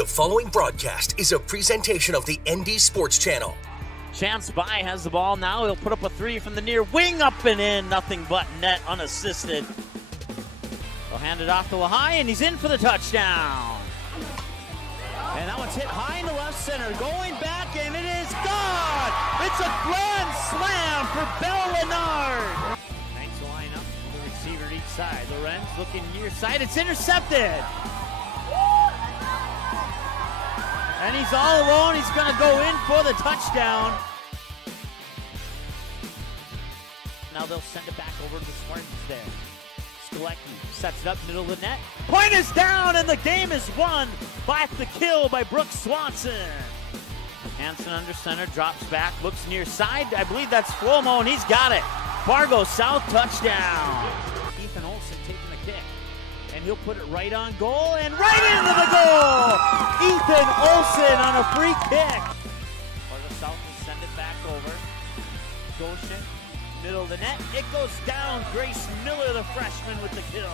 The following broadcast is a presentation of the ND Sports Channel. Chance By has the ball now. He'll put up a three from the near wing, up and in. Nothing but net, unassisted. He'll hand it off to Lehigh, and he's in for the touchdown. And that one's hit high in the left center. Going back, and it is gone. It's a grand slam for Bell Leonard. Thanks to line up. The receiver each side. Lorenz looking near side. It's intercepted. And he's all alone. He's going to go in for the touchdown. Now they'll send it back over to the Spartans there. Skolecki sets it up middle of the net. Point is down, and the game is won by the kill by Brooks Swanson. Hansen under center, drops back, looks near side. I believe that's Flomo, and he's got it. Fargo South touchdown. Ethan Olsen taking the kick. And he'll put it right on goal and right into the goal! Ethan Olsen on a free kick. Fargo South will send it back over. Goshen, middle of the net. It goes down. Grace Miller, the freshman, with the kill.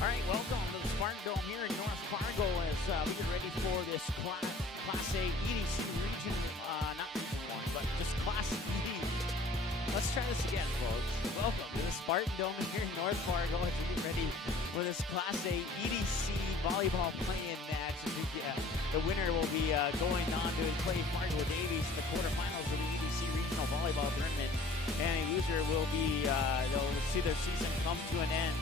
All right, welcome to the Spartan Dome here in North Fargo as we get ready for this Class A EDC Region, not Region 1, but just Class E. Let's try this again, folks. Welcome to the Spartan Dome here in North Fargo as we get ready for this Class A EDC volleyball play-in match. The winner will be going on to play Fargo Davies in the quarterfinals of the EDC Regional Volleyball Tournament. And a loser will be, they'll see their season come to an end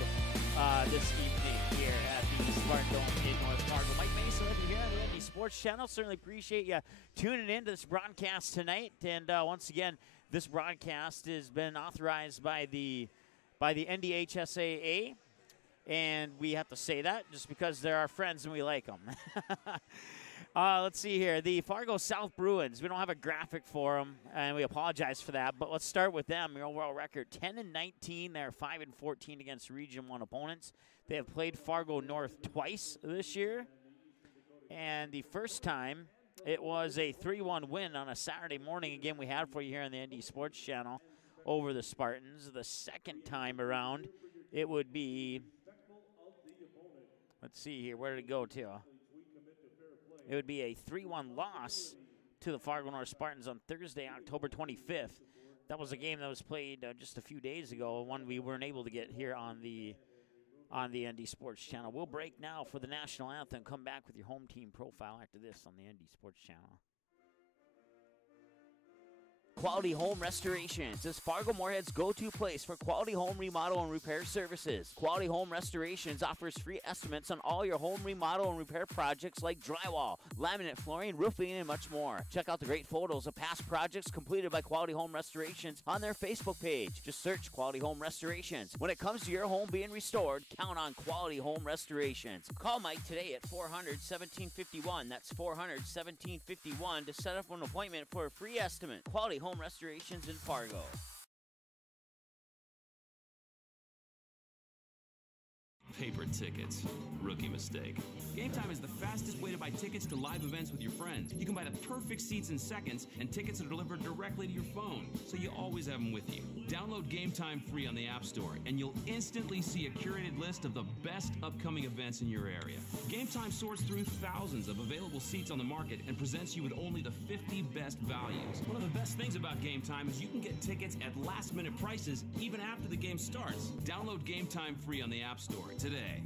this evening here at the Spartan Dome in North Fargo. Mike Mason with you here on the NBC Sports Channel. Certainly appreciate you tuning in to this broadcast tonight. And once again, this broadcast has been authorized by the NDHSAA. And we have to say that just because they're our friends and we like them. Let's see here. The Fargo South Bruins. We don't have a graphic for them, and we apologize for that. But let's start with them. Their overall record, 10-19. They're 5-14 against Region 1 opponents. They have played Fargo North twice this year. And the first time, it was a 3-1 win on a Saturday morning. Again, we had for you here on the ND Sports Channel over the Spartans. The second time around, it would be, let's see here. Where did it go to? It would be a 3-1 loss to the Fargo North Spartans on Thursday, October 25th. That was a game that was played just a few days ago, one we weren't able to get here on the ND Sports Channel. We'll break now for the national anthem. Come back with your home team profile after this on the ND Sports Channel. Quality Home Restorations is Fargo Moorhead's go-to place for quality home remodel and repair services. Quality Home Restorations offers free estimates on all your home remodel and repair projects like drywall, laminate flooring, roofing, and much more. Check out the great photos of past projects completed by Quality Home Restorations on their Facebook page. Just search Quality Home Restorations. When it comes to your home being restored, count on Quality Home Restorations. Call Mike today at 400-1751. That's 400-1751 to set up an appointment for a free estimate. Quality Home Restorations in Fargo. Paper tickets. Rookie mistake. Game Time is the fastest way to buy tickets to live events with your friends. You can buy the perfect seats in seconds, and tickets are delivered directly to your phone, so you always have them with you. Download Game Time free on the App Store, and you'll instantly see a curated list of the best upcoming events in your area. Game Time sorts through thousands of available seats on the market and presents you with only the 50 best values. One of the best things about Game Time is you can get tickets at last-minute prices even after the game starts. Download Game Time free on the App Store today.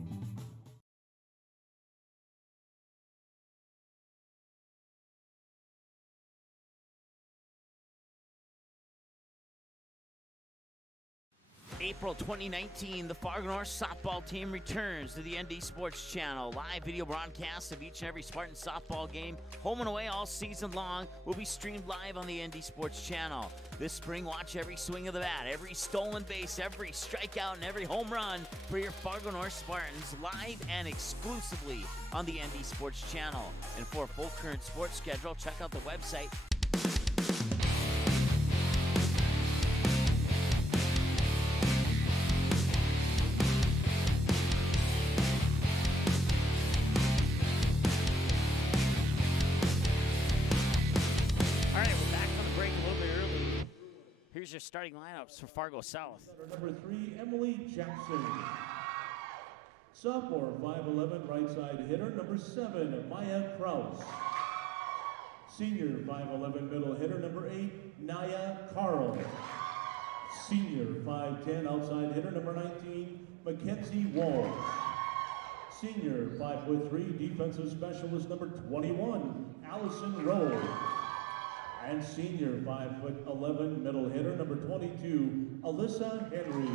April 2019, the Fargo North softball team returns to the ND Sports Channel. Live video broadcasts of each and every Spartan softball game, home and away all season long, will be streamed live on the ND Sports Channel. This spring, watch every swing of the bat, every stolen base, every strikeout, and every home run for your Fargo North Spartans, live and exclusively on the ND Sports Channel. And for a full current sports schedule, check out the website. here's your starting lineups for Fargo South. Number 3, Emily Jackson. Sophomore, 5'11", right side hitter. Number 7, Maya Kraus. Senior, 5'11", middle hitter. Number 8, Naya Carl. Senior, 5'10", outside hitter. Number 19, Mackenzie Walsh. Senior, 5'3", defensive specialist. Number 21, Allison Rowe. And senior, 5'11", middle hitter, number 22, Alyssa Henry.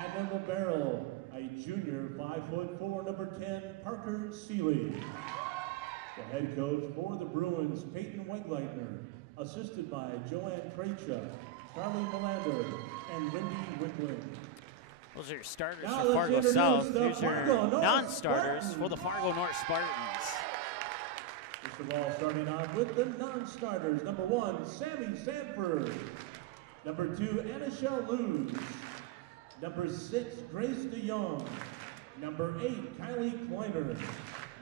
And in the barrel, a junior, 5'4", number 10, Parker Seeley. The head coach for the Bruins, Peyton Wegleitner, assisted by Joanne Krejcia, Carly Melander, and Wendy Wickland. Those are your starters for Fargo South. Here's your non-starters for the Fargo North Spartans. First of all, starting off with the non-starters. Number 1, Sammy Sanford. Number 2, Anisha Luz. Number 6, Grace DeYoung. Number 8, Kylie Kleiner.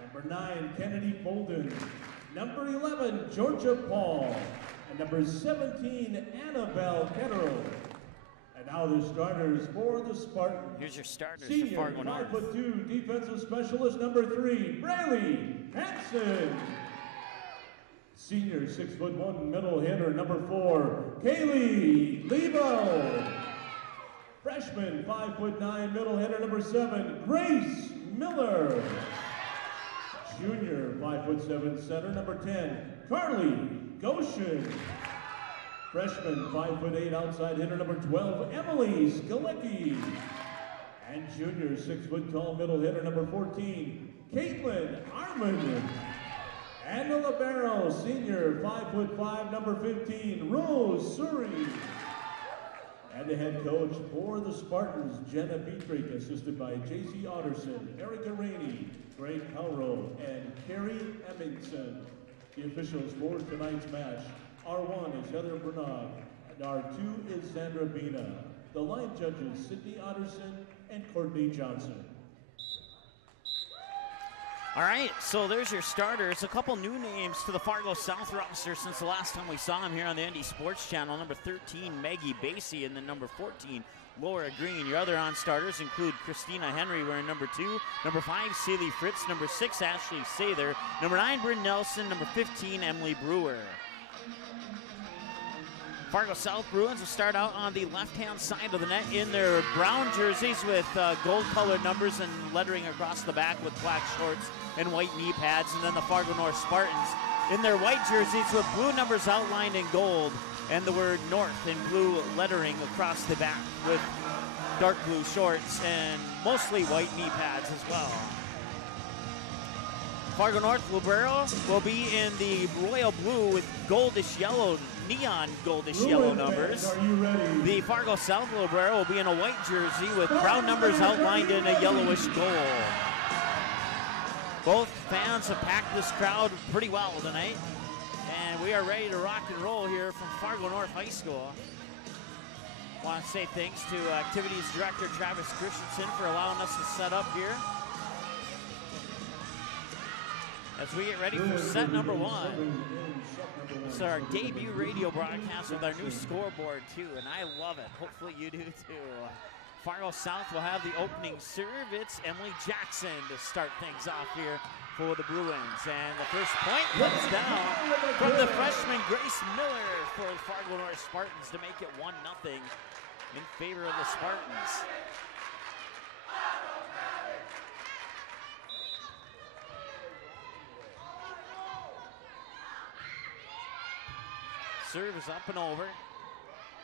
Number 9, Kennedy Bolden. Number 11, Georgia Paul. And number 17, Annabelle Ketterl. And now the starters for the Spartans. Here's your starters Senior, for Fargo North. 5'2", defensive specialist, number 3, Braylee Hanson. Senior, 6'1", middle hitter, number 4, Kaylee Lebo. Freshman, 5'9", middle hitter, number 7, Grace Miller. Junior, 5'7", center, number 10, Carly Goshen. Freshman, 5'8", outside hitter, number 12, Emily Skalecki. And junior, 6' tall, middle hitter, number 14, Caitlin Armand. And the libero, senior, 5'5", number 15, Rose Suri. And the head coach for the Spartans, Jenna Dietrich, assisted by J.C. Otterson, Erica Rainey, Greg Cowrow, and Carrie Emmingson. The officials for tonight's match, R1 is Heather Bernard, and R2 is Sandra Bina. The line judges, Sydney Otterson and Courtney Johnson. All right, so there's your starters. A couple new names to the Fargo South roster since the last time we saw him here on the ND Sports Channel. Number 13, Maggie Basie, and then number 14, Laura Green. Your other on-starters include Christina Henry wearing number 2, number 5, Celie Fritz, number 6, Ashley Sather, number 9, Bryn Nelson, number 15, Emily Brewer. Fargo South Bruins will start out on the left-hand side of the net in their brown jerseys with gold-colored numbers and lettering across the back with black shorts and white knee pads. And then the Fargo North Spartans in their white jerseys with blue numbers outlined in gold and the word North in blue lettering across the back with dark blue shorts and mostly white knee pads as well. Fargo North libero will be in the royal blue with goldish yellow, neon goldish yellow numbers. The Fargo South libero will be in a white jersey with brown numbers outlined in a yellowish gold. Both fans have packed this crowd pretty well tonight, and we are ready to rock and roll here from Fargo North High School. I want to say thanks to Activities Director Travis Christensen for allowing us to set up here as we get ready for set number 1. This is our debut radio broadcast with our new scoreboard too, and I love it. Hopefully you do too. Fargo South will have the opening serve. It's Emily Jackson to start things off here for the Bruins. And the first point comes down from the freshman Grace Miller for the Fargo North Spartans to make it 1-0 in favor of the Spartans. Serve is up and over.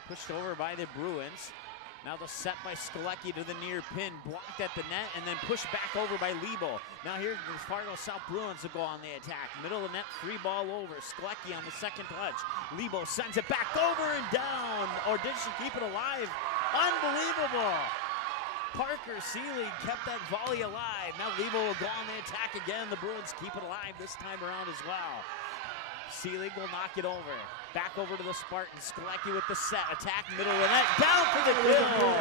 Pushed over by the Bruins. Now the set by Skalecki to the near pin. Blocked at the net and then pushed back over by Lebo. Now here the Fargo South Bruins will go on the attack. Middle of the net, free ball over. Skalecki on the second touch. Lebo sends it back over and down. Or did she keep it alive? Unbelievable. Parker Seeley kept that volley alive. Now Lebo will go on the attack again. The Bruins keep it alive this time around as well. Seelig will knock it over. Back over to the Spartans. Skalecki with the set. Attack, middle of the net. Down for the kill.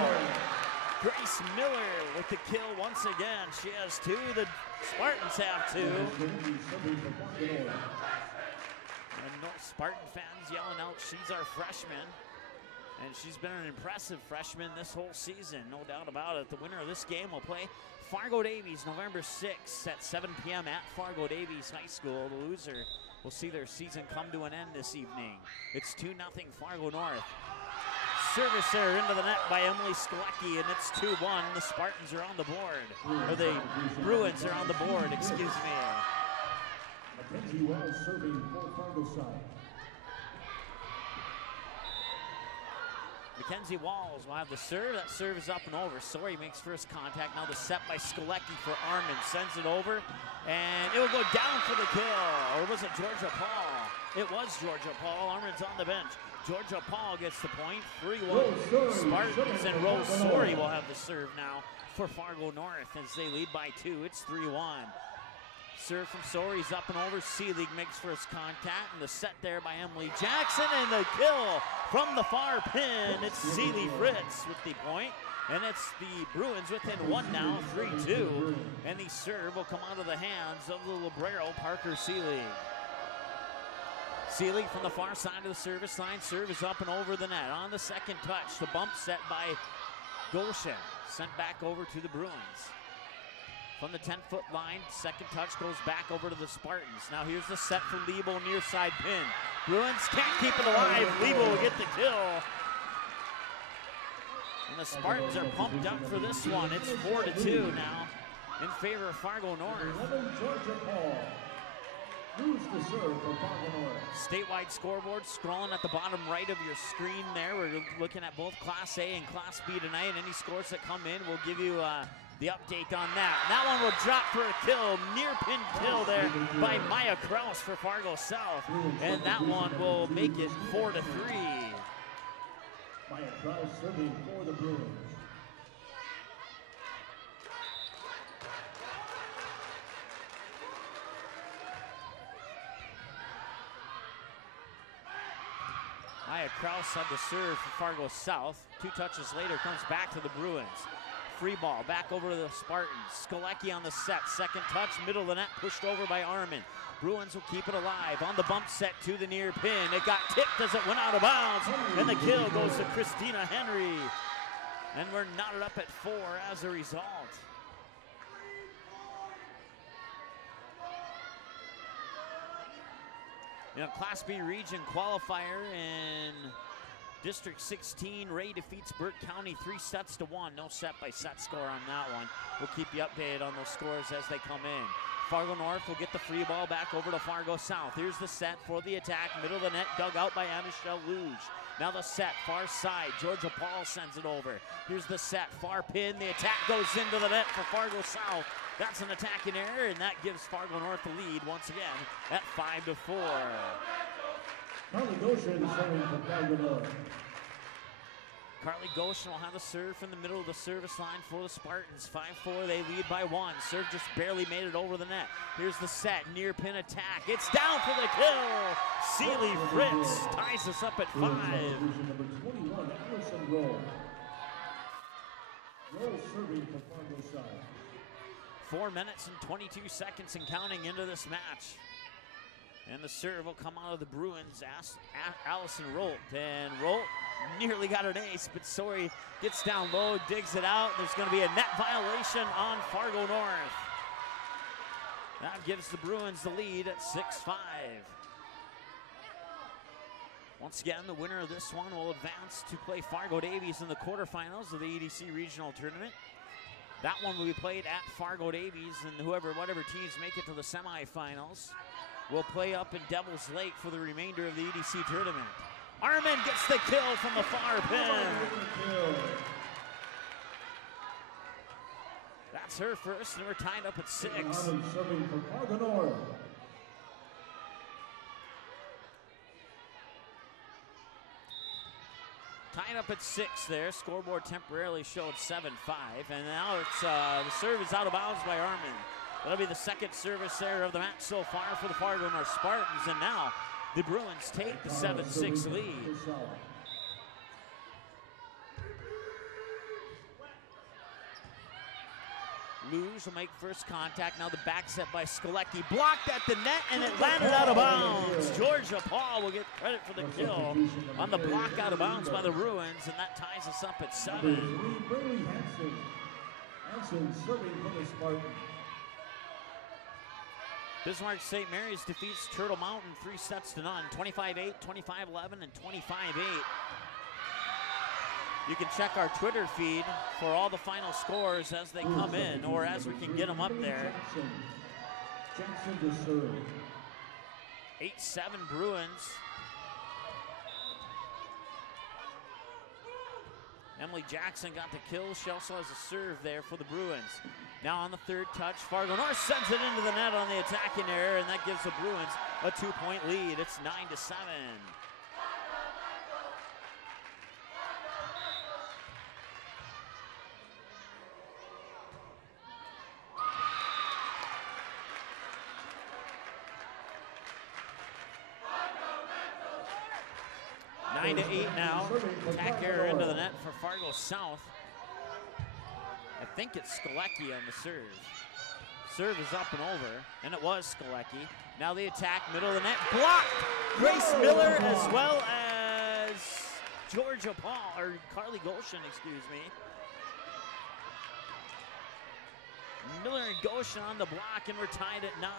Grace Miller with the kill once again. She has 2. The Spartans have 2. And North Spartan fans yelling out, she's our freshman. And she's been an impressive freshman this whole season, no doubt about it. The winner of this game will play Fargo Davies November 6th at 7 p.m. at Fargo Davies High School. The loser will see their season come to an end this evening. It's 2-0 Fargo North. Service there into the net by Emily Skolecki, and it's 2-1. The Spartans are on the board, or the Bruins are on the board, excuse me. Mackenzie Wells serving for Fargo side. Mackenzie Walls will have the serve. That serve is up and over. Sori makes first contact. Now the set by Skolecki for Armin. Sends it over, and it will go down for the kill. Or was it Georgia Paul? It was Georgia Paul. Armin's on the bench. Georgia Paul gets the point. 3-1 Spartans, and Rose Sori will have the serve now for Fargo North as they lead by 2. It's 3-1. Serve from Sori's up and over. Seelig makes first contact, and the set there by Emily Jackson, and the kill from the far pin. It's Seelig Fritz with the point, and it's the Bruins within 1 now, 3-2. And the serve will come out of the hands of the Librero, Parker Seelig. Seelig from the far side of the service line. Serve is up and over the net. On the second touch, the bump set by Goshen. Sent back over to the Bruins. From the 10-foot line, second touch goes back over to the Spartans. Now here's the set for Lebo, near side pin. Bruins can't keep it alive. Lebo will get the kill. And the Spartans are pumped up for this one. It's 4-2 now in favor of Fargo North. Georgia Paul. Who's the serve for Fargo North? Statewide scoreboard scrolling at the bottom right of your screen there. We're looking at both Class A and Class B tonight. Any scores that come in, we'll give you the update on that. And that one will drop for a kill, near pin kill there by Maya Kraus for Fargo South. And that one will make it 4-3. Maya Kraus serving for the Bruins. Maya Kraus had the serve for Fargo South. 2 touches later comes back to the Bruins. Free ball, back over to the Spartans. Skolecki on the set, second touch, middle of the net, pushed over by Armin. Bruins will keep it alive. On the bump set to the near pin. It got tipped as it went out of bounds, and the kill goes to Christina Henry. And we're knotted up at 4 as a result. In a Class B region qualifier in District 16, Ray defeats Burke County 3-1. No set-by-set score on that one. We'll keep you updated on those scores as they come in. Fargo North will get the free ball back over to Fargo South. Here's the set for the attack. Middle of the net, dug out by Anishel Luge. Now the set, far side. Georgia Paul sends it over. Here's the set, far pin. The attack goes into the net for Fargo South. That's an attacking error, and that gives Fargo North the lead once again at 5-4. Carly Goshen serving for Fargo North. Carly Goshen will have the serve from the middle of the service line for the Spartans. 5-4, they lead by 1. Serve just barely made it over the net. Here's the set, near pin attack. It's down for the kill. Seely Fritz ties us up at 5. Number 21, Allison Roll. Roll serving for Fargo side. 4 minutes and 22 seconds and counting into this match. And the serve will come out of the Bruins, Allison Rolt. And Rolt nearly got an ace, but Sori gets down low, digs it out. There's going to be a net violation on Fargo North. That gives the Bruins the lead at 6-5. Once again, the winner of this one will advance to play Fargo Davies in the quarterfinals of the EDC Regional Tournament. That one will be played at Fargo Davies, and whatever teams make it to the semifinals will play up in Devil's Lake for the remainder of the EDC tournament. Armin gets the kill from the far pin. That's her first, and we're tied up at 6. Armin serving for Fargo North. Tied up at 6 there. Scoreboard temporarily showed 7-5, and now it's the serve is out of bounds by Armin. That'll be the second service error of the match so far for the Fargo North Spartans, and now the Bruins take the 7-6 lead. Moves will make first contact. Now the back set by Skolecki. Blocked at the net, and it landed out of bounds. Georgia Paul will get credit for the kill on the block out of bounds by the Bruins, and that ties us up at 7. Hansen serving for the Spartans. Bismarck St. Mary's defeats Turtle Mountain 3-0, 25-8, 25-11, and 25-8. You can check our Twitter feed for all the final scores as they come in, or as we can get them up there. Jackson to serve. 8-7 Bruins. Emily Jackson got the kill. She also has a serve there for the Bruins. Now on the third touch, Fargo North sends it into the net on the attacking error, and that gives the Bruins a 2-point lead. It's 9-7. Nine to 8 now. Attack error into the net for Fargo South. I think it's Skolecki on the serve. Serve is up and over, and it was Skolecki. Now the attack, middle of the net, blocked! Grace Miller as well as Georgia Paul, or Carly Goshen, excuse me. Miller and Goshen on the block, and we're tied at 9.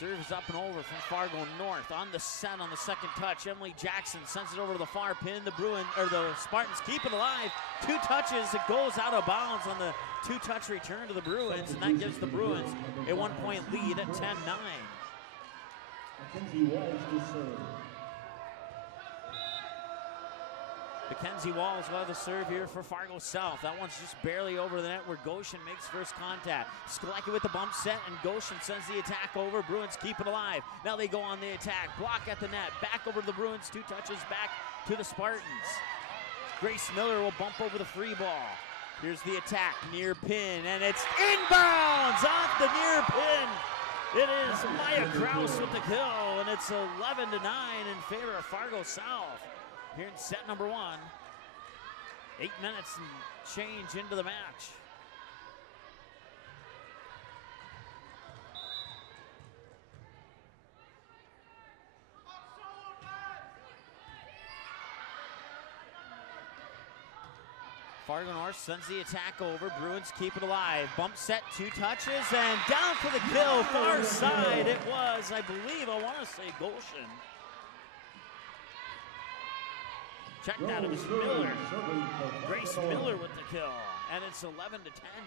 Serve is up and over from Fargo North. On the set on the second touch, Emily Jackson sends it over to the far pin. The Spartans keep it alive. 2 touches, it goes out of bounds on the 2-touch return to the Bruins, and that gives the Bruins a 1-point lead at 10-9. Mackenzie Walls to serve. Mackenzie Walls will have the serve here for Fargo South. That one's just barely over the net where Goshen makes first contact. Skolecki with the bump set, and Goshen sends the attack over. Bruins keep it alive. Now they go on the attack. Block at the net. Back over to the Bruins. 2 touches back to the Spartans. Grace Miller will bump over the free ball. Here's the attack. Near pin, and it's inbounds off the near pin. It is Maya Kraus with the kill, and it's 11-9 in favor of Fargo South. Here in set number 1, 8 minutes and change into the match. Fargo North sends the attack over. Bruins keep it alive. Bump set, 2 touches, and down for the kill. Far side, it was, I believe, I want to say Goshen. Check that, it was Miller. Grace Miller with the kill. And it's 11-10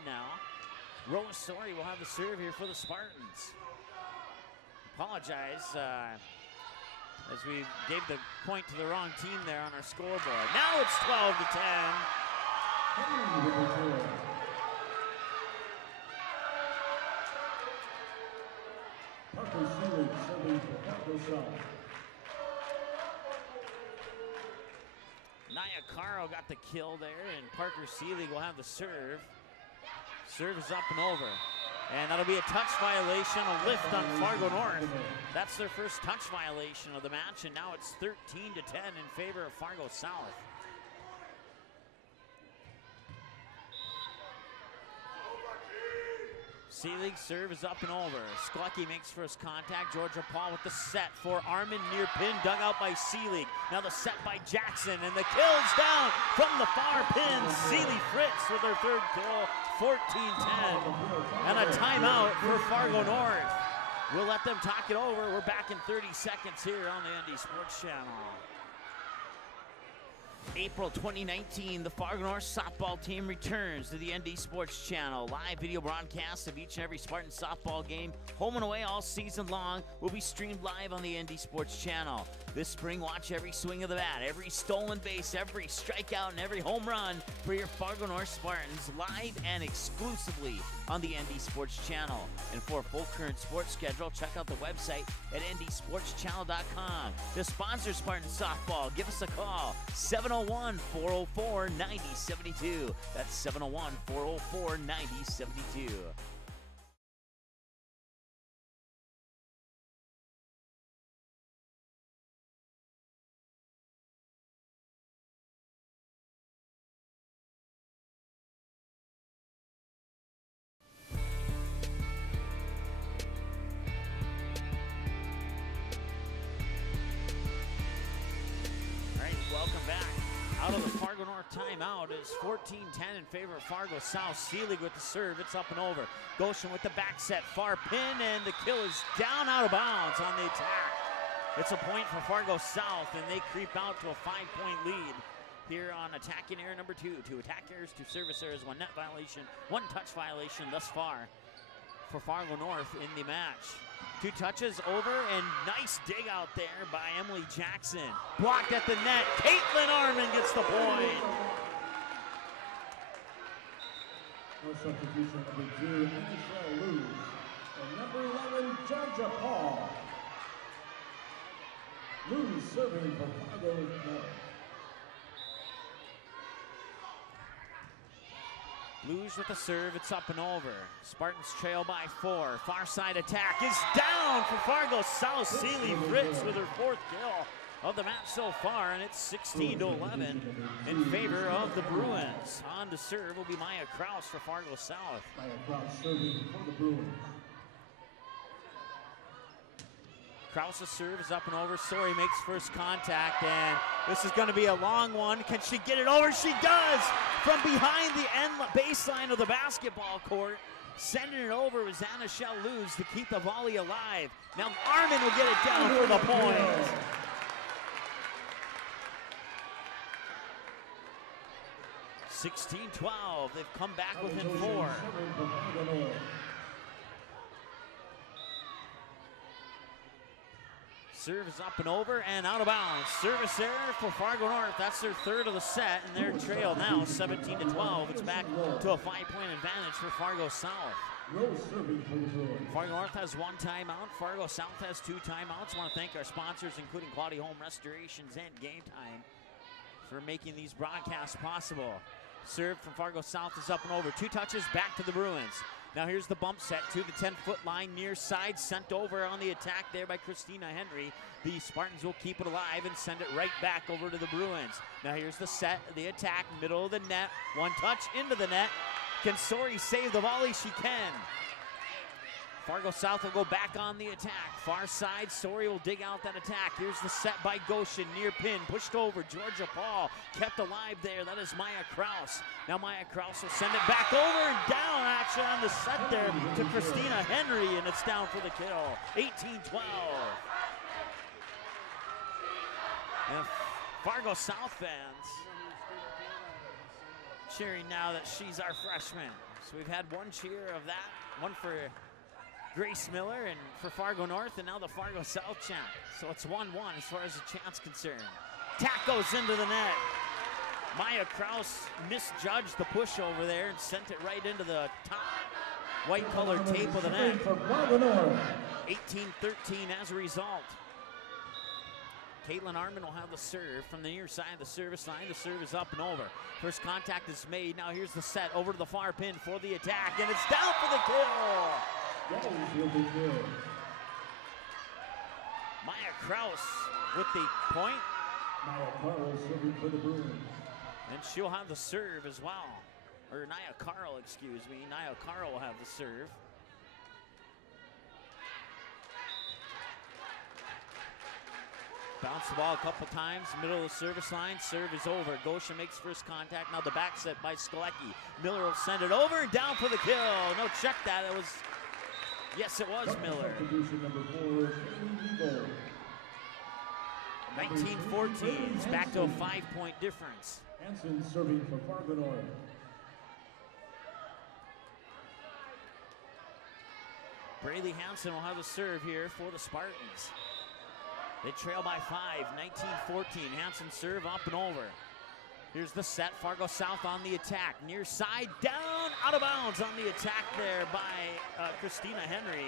now. Rose Sori will have the serve here for the Spartans. Apologize as we gave the point to the wrong team there on our scoreboard. Now it's 12-10. Parker Seelig serving for Fargo South. Naya Caro got the kill there, and Parker Seelig will have the serve. Serve is up and over. And that'll be a touch violation, a lift on Fargo North. That's their first touch violation of the match, and now it's 13-10 in favor of Fargo South. Seelig serve is up and over. Skolecki makes first contact. Georgia Paul with the set for Armin near pin, dug out by Seelig. Now the set by Jackson, and the kill's down from the far pin. Seelig Fritz with her third kill, 14-10. And a timeout for Fargo North. We'll let them talk it over. We're back in 30 seconds here on the ND Sports Channel. April 2019, the Fargo North softball team returns to the ND Sports Channel. Live video broadcasts of each and every Spartan softball game, home and away all season long, will be streamed live on the ND Sports Channel. This spring, watch every swing of the bat, every stolen base, every strikeout, and every home run for your Fargo North Spartans live and exclusively on the ND Sports Channel. And for a full current sports schedule, check out the website at ndsportschannel.com. To sponsor Spartan softball, give us a call, 701-404-9072. That's 701-404-9072. timeout. It's 14-10 in favor of Fargo South. Seelig with the serve. It's up and over. Goshen with the back set. Far pin, and the kill is down out of bounds on the attack. It's a point for Fargo South, and they creep out to a 5-point lead here on attacking error number 2. 2 attack errors, 2 service errors, 1 net violation, 1 touch violation thus far for Fargo North in the match. 2 touches over, and nice dig out there by Emily Jackson. Blocked at the net. Caitlin Arman gets the point. No substitution, number 2, Michelle Luz. And number 11, Georgia Paul. Luz serving for Fargo North. Luge with the serve, it's up and over. Spartans trail by 4. Far side attack is down for Fargo South. Seeley Fritz with her 4th kill of the match so far, and it's 16-11 in favor of the Bruins. On to serve will be Maya Kraus for Fargo South. Maya Kraus serving for the Bruins. Kraus's serve is up and over. Sori makes first contact, and this is going to be a long one. Can she get it over? She does! From behind the end baseline of the basketball court. Sending it over was Anna Shell Luz to keep the volley alive. Now Arman will get it down for the point. (16-12). They've come back within 4. Serve is up and over and out of bounds. Service error for Fargo North. That's their 3rd of the set, and their trail now 17-12. It's back to a 5-point advantage for Fargo South. Fargo North has 1 timeout. Fargo South has 2 timeouts. I want to thank our sponsors, including Quality Home Restorations and Game Time, for making these broadcasts possible. Serve from Fargo South is up and over. 2 touches back to the Bruins. Now here's the bump set to the 10-foot line near side, sent over on the attack there by Christina Henry. The Spartans will keep it alive and send it right back over to the Bruins. Now here's the set, the attack, middle of the net, 1 touch into the net. Can Sori save the volley? She can. Fargo South will go back on the attack. Far side, Sori will dig out that attack. Here's the set by Goshen, near pin, pushed over. Georgia Paul kept alive there. That is Maya Kraus. Now Maya Kraus will send it back over and down, actually on the set there to Christina Henry, and it's down for the kill. 18-12. And Fargo South fans cheering now that she's our freshman. So we've had 1 cheer of that, 1 for Grace Miller and for Fargo North, and now the Fargo South chant. So it's 1-1 as far as the chant's concerned. Tack goes into the net. Maya Kraus misjudged the push over there and sent it right into the top white colored tape of the net. 18-13 as a result. Caitlin Arman will have the serve from the near side of the service line. The serve is up and over. First contact is made. Now here's the set over to the far pin for the attack, and it's down for the kill. Maya Kraus with the point. Maya Carl serving for the Bruins. And she'll have the serve as well. Or Nia Carl, excuse me. Nia Carl will have the serve. Bounce the ball a couple times, middle of the service line. Serve is over. Goshen makes first contact. Now the back set by Skolecki. Miller will send it over and down for the kill. No, check that. It was, yes, it was Miller. 19-14. It's back to a 5-point difference. Hansen serving for Fargo North. Braylee Hansen will have the serve here for the Spartans. They trail by 5, 19-14. Hansen serve up and over. Here's the set, Fargo South on the attack. Near side, down, out of bounds on the attack there by Christina Henry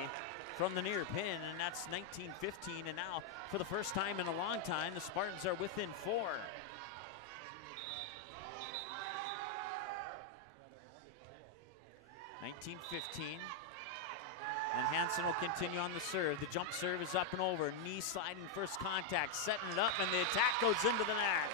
from the near pin, and that's 19-15. And now, for the first time in a long time, the Spartans are within 4. And Hansen will continue on the serve. The jump serve is up and over. Knee sliding first contact, setting it up, and the attack goes into the net.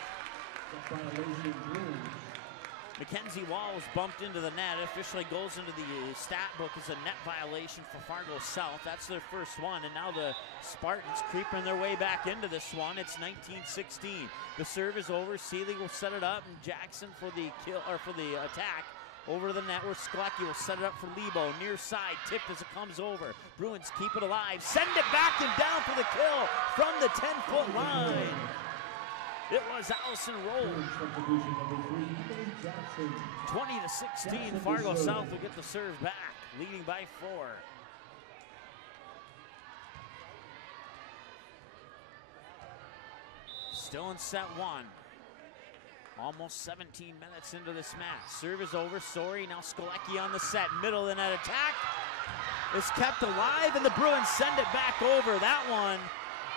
Mackenzie Walls bumped into the net. It officially goes into the stat book as a net violation for Fargo South. That's their first one, and now the Spartans creeping their way back into this one. It's 19-16. The serve is over. Seeley will set it up, and Jackson for the kill or for the attack. Over to the net where Sklecki will set it up for Lebo. Near side, tipped as it comes over. Bruins keep it alive. Send it back and down for the kill from the 10-foot line. It was Allison Roll. 20-16, Fargo South will get the serve back, leading by 4. Still in set 1. Almost 17 minutes into this match. Serve is over, Sorry, now Sklecki on the set. Middle of the net attack is kept alive, and the Bruins send it back over. That one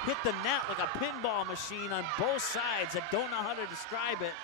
hit the net like a pinball machine on both sides. I don't know how to describe it.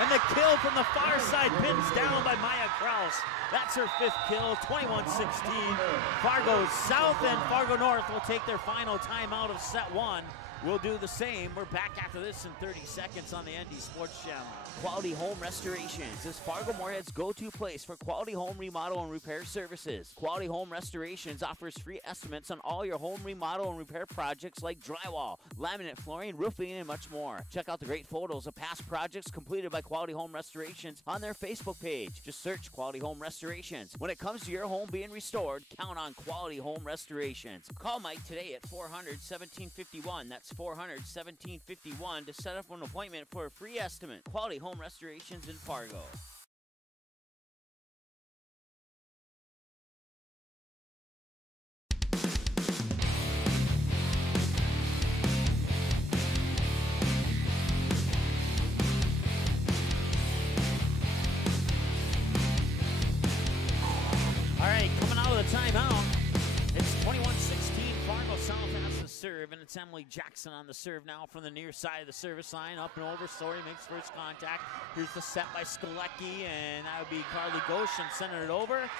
And the kill from the far side, pins down by Maya Kraus. That's her 5th kill, 21-16. Fargo South and Fargo North will take their final timeout of set 1. We'll do the same. We're back after this in 30 seconds on the ND Sports Channel. Quality Home Restorations is Fargo Moorhead's go-to place for quality home remodel and repair services. Quality Home Restorations offers free estimates on all your home remodel and repair projects like drywall, laminate flooring, roofing, and much more. Check out the great photos of past projects completed by Quality Home Restorations on their Facebook page. Just search Quality Home Restorations. When it comes to your home being restored, count on Quality Home Restorations. Call Mike today at 400-1751. That's 400-1751 to set up an appointment for a free estimate. Quality Home Restorations in Fargo. All right, coming out of the timeout, it's 21-16. Fargo South has the serve, and it's Emily Jackson on the serve now from the near side of the service line. Up and over, Sorry makes first contact. Here's the set by Sklecki, and that would be Carly Goshen sending it over.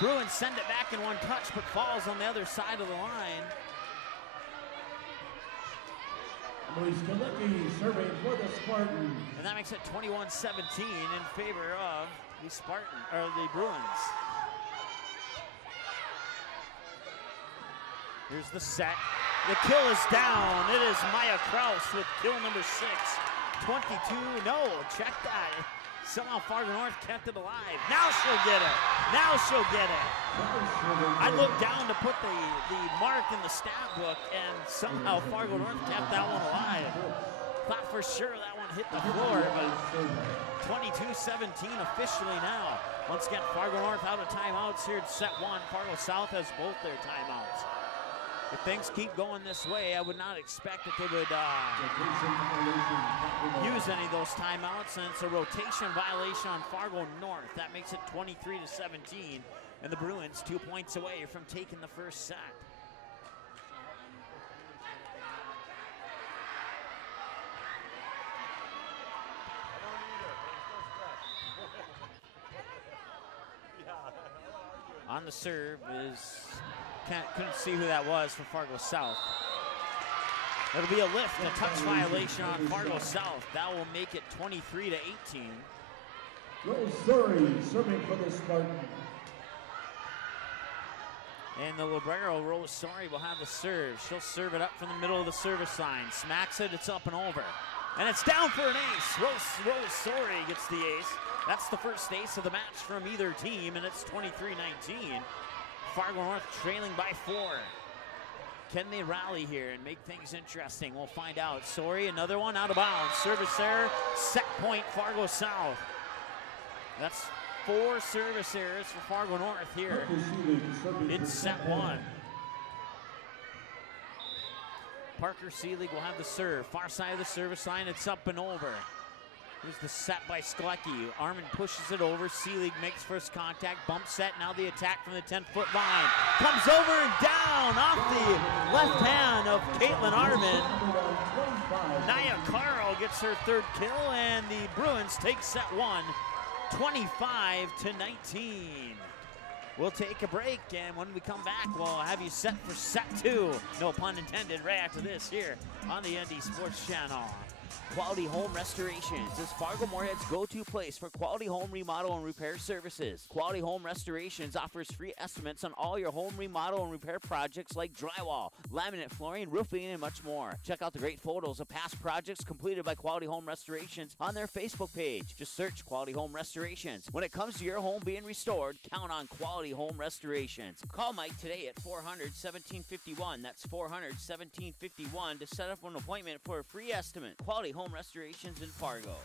Bruins send it back in one touch, but falls on the other side of the line. Emily Sklecki serving for the Spartans. And that makes it 21-17 in favor of the the Bruins. Here's the set. The kill is down. It is Maya Kraus with kill number 6. 22. No, check that. Somehow Fargo North kept it alive. Now she'll get it. Now she'll get it. I looked down to put the mark in the stat book, and somehow Fargo North kept that one alive. Thought for sure that one hit the floor, but 22-17 officially now. Once again, Fargo North out of timeouts here in set 1. Fargo South has both their timeouts. If things keep going this way, I would not expect that they would use any of those timeouts, and it's a rotation violation on Fargo North. That makes it 23-17, and the Bruins 2 points away from taking the first set. On the serve is, couldn't see who that was for Fargo South. It'll be a lift, a touch violation on Fargo South. That will make it 23-18. Sorry, serving for the Spartans. And the libero, Rose Sorry, will have the serve. She'll serve it up from the middle of the service line. Smacks it, it's up and over. And it's down for an ace. Rose Sorry gets the ace. That's the first ace of the match from either team, and it's 23-19. Fargo North trailing by 4. Can they rally here and make things interesting? We'll find out. Sorry, another one out of bounds. Service error, set point Fargo South. That's 4 service errors for Fargo North here in set 1. Parker Seelig will have the serve. Far side of the service line, it's up and over. Here's the set by Sklecki. Armin pushes it over. Seelig makes first contact. Bump set. Now the attack from the 10-foot line. Comes over and down off the left hand of Caitlin Armin. Naya Carl gets her 3rd kill, and the Bruins take set 1, 25-19. We'll take a break, and when we come back, we'll have you set for set 2. No pun intended, right after this here on the ND Sports Channel. Quality Home Restorations is Fargo Moorhead's go-to place for quality home remodel and repair services. Quality Home Restorations offers free estimates on all your home remodel and repair projects like drywall, laminate flooring, roofing, and much more. Check out the great photos of past projects completed by Quality Home Restorations on their Facebook page. Just search Quality Home Restorations. When it comes to your home being restored, count on Quality Home Restorations. Call Mike today at 400-1751. That's 400-1751 to set up an appointment for a free estimate. Quality Home Restorations in Fargo.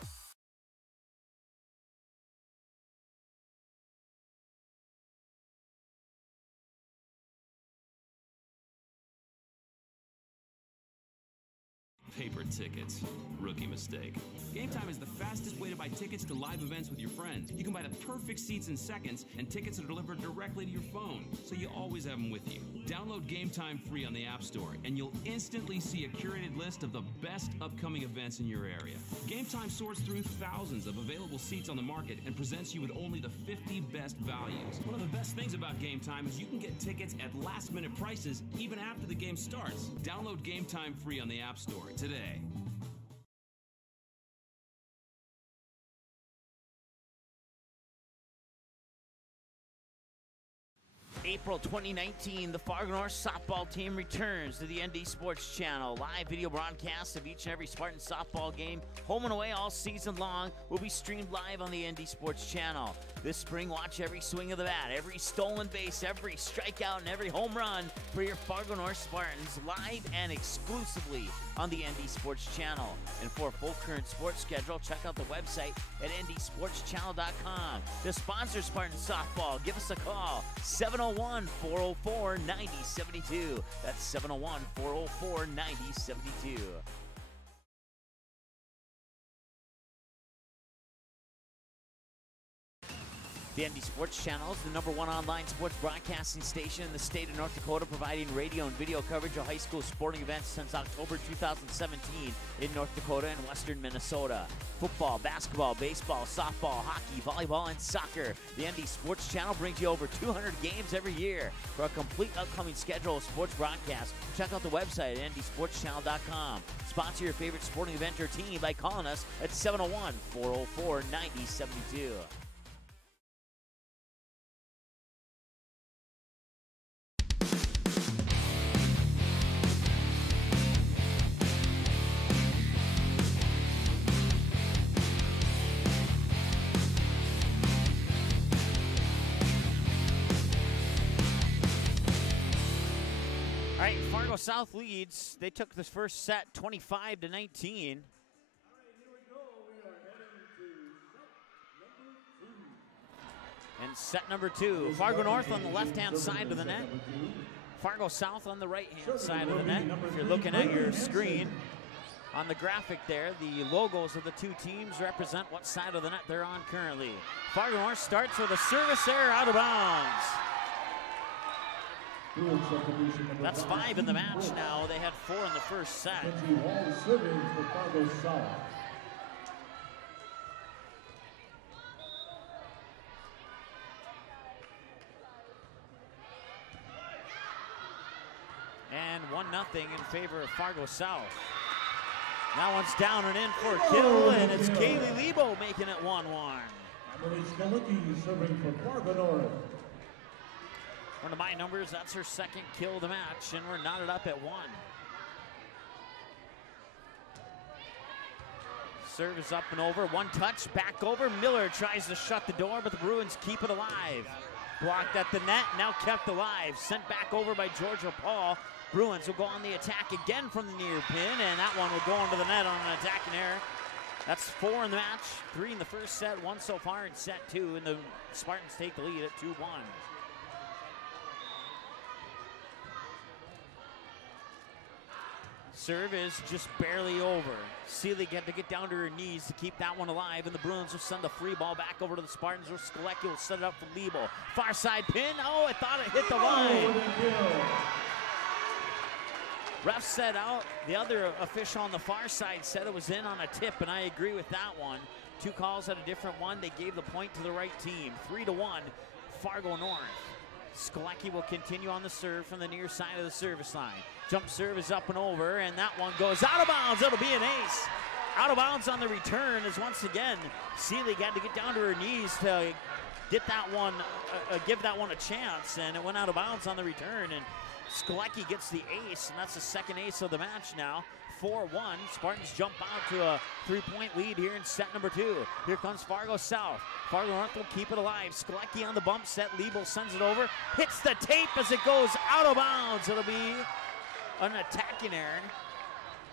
Paper tickets. Rookie mistake. Game Time is the fastest way to buy tickets to live events with your friends. You can buy the perfect seats in seconds, and tickets are delivered directly to your phone, so you always have them with you. Download Game Time free on the App Store, and you'll instantly see a curated list of the best upcoming events in your area. Game Time sorts through thousands of available seats on the market and presents you with only the 50 best values. One of the best things about Game Time is you can get tickets at last-minute prices even after the game starts. Download Game Time free on the App Store today. April 2019, the Fargo North softball team returns to the ND Sports Channel. Live video broadcasts of each and every Spartan softball game, home and away all season long, will be streamed live on the ND Sports Channel. This spring, watch every swing of the bat, every stolen base, every strikeout, and every home run for your Fargo North Spartans live and exclusively on the ND Sports Channel. And for a full current sports schedule, check out the website at ndsportschannel.com. To sponsor Spartan softball, give us a call, 701-404-9072. That's 701-404-9072. The ND Sports Channel is the #1 online sports broadcasting station in the state of North Dakota, providing radio and video coverage of high school sporting events since October 2017 in North Dakota and western Minnesota. Football, basketball, baseball, softball, hockey, volleyball, and soccer. The ND Sports Channel brings you over 200 games every year. For a complete upcoming schedule of sports broadcasts, check out the website at ndsportschannel.com. Sponsor your favorite sporting event or team by calling us at 701-404-9072. Fargo South leads. They took this first set 25-19. And set number 2. Fargo North on the left-hand side of the net. Fargo South on the right-hand side of the net. If you're looking at your screen, on the graphic there, the logos of the two teams represent what side of the net they're on currently. Fargo North starts with a service error out of bounds. That's 5 in the match now. They had 4 in the first set. And 1-0 in favor of Fargo South. That one's down and in for a kill, and it's Kaylee Lebo making it 1-1. One of my numbers, that's her second kill of the match, and we're knotted up at 1. Serve is up and over, one touch, back over. Miller tries to shut the door, but the Bruins keep it alive. Blocked at the net, now kept alive. Sent back over by Georgia Paul. Bruins will go on the attack again from the near pin, and that one will go into the net on an attacking error. That's 4 in the match, 3 in the first set, 1 so far in set 2, and the Spartans take the lead at 2-1. Serve is just barely over. Seeley had to get down to her knees to keep that one alive, and the Bruins will send the free ball back over to the Spartans, where Skolecki will set it up for Lebo. Far side pin. Oh, I thought it hit the line. Ref said out. The other official on the far side said it was in on a tip, and I agree with that one. 2 calls at a different one. They gave the point to the right team. 3-1, Fargo North. Skolecki will continue on the serve from the near side of the service line. Jump serve is up and over, and that one goes out of bounds. It'll be an ace. Out of bounds on the return as once again, Seelig had to get down to her knees to get that one, give that one a chance, and it went out of bounds on the return, and Skolecki gets the ace, and that's the second ace of the match now. 4-1, Spartans jump out to a 3-point lead here in set number 2. Here comes Fargo South. Fargo North will keep it alive. Skolecki on the bump set, Liebel sends it over, hits the tape as it goes out of bounds. It'll be an attacking error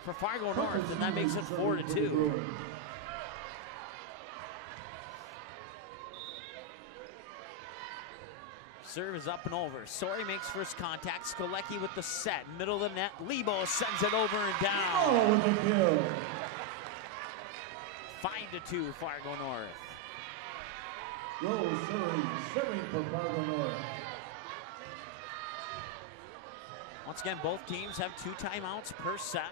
for Fargo North, and that makes it 4-2. Serve is up and over. Sori makes first contact. Skolecki with the set. Middle of the net. Lebo sends it over and down. 5-2 Fargo North. Serving for Fargo North. Once again, both teams have 2 timeouts per set.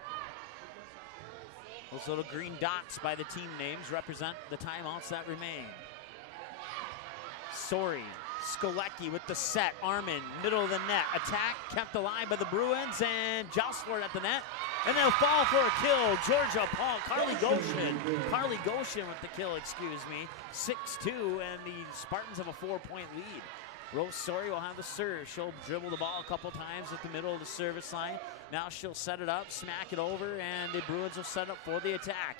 Those little green dots by the team names represent the timeouts that remain. Sori. Skolecki with the set. Armin, middle of the net. Attack kept alive by the Bruins, and joust for it at the net. And they'll fall for a kill. Georgia Paul, Carly Goshen with the kill, excuse me. 6-2, and the Spartans have a 4-point lead. Rose Sori will have the serve. She'll dribble the ball a couple times at the middle of the service line. Now she'll set it up, smack it over, and the Bruins will set up for the attack.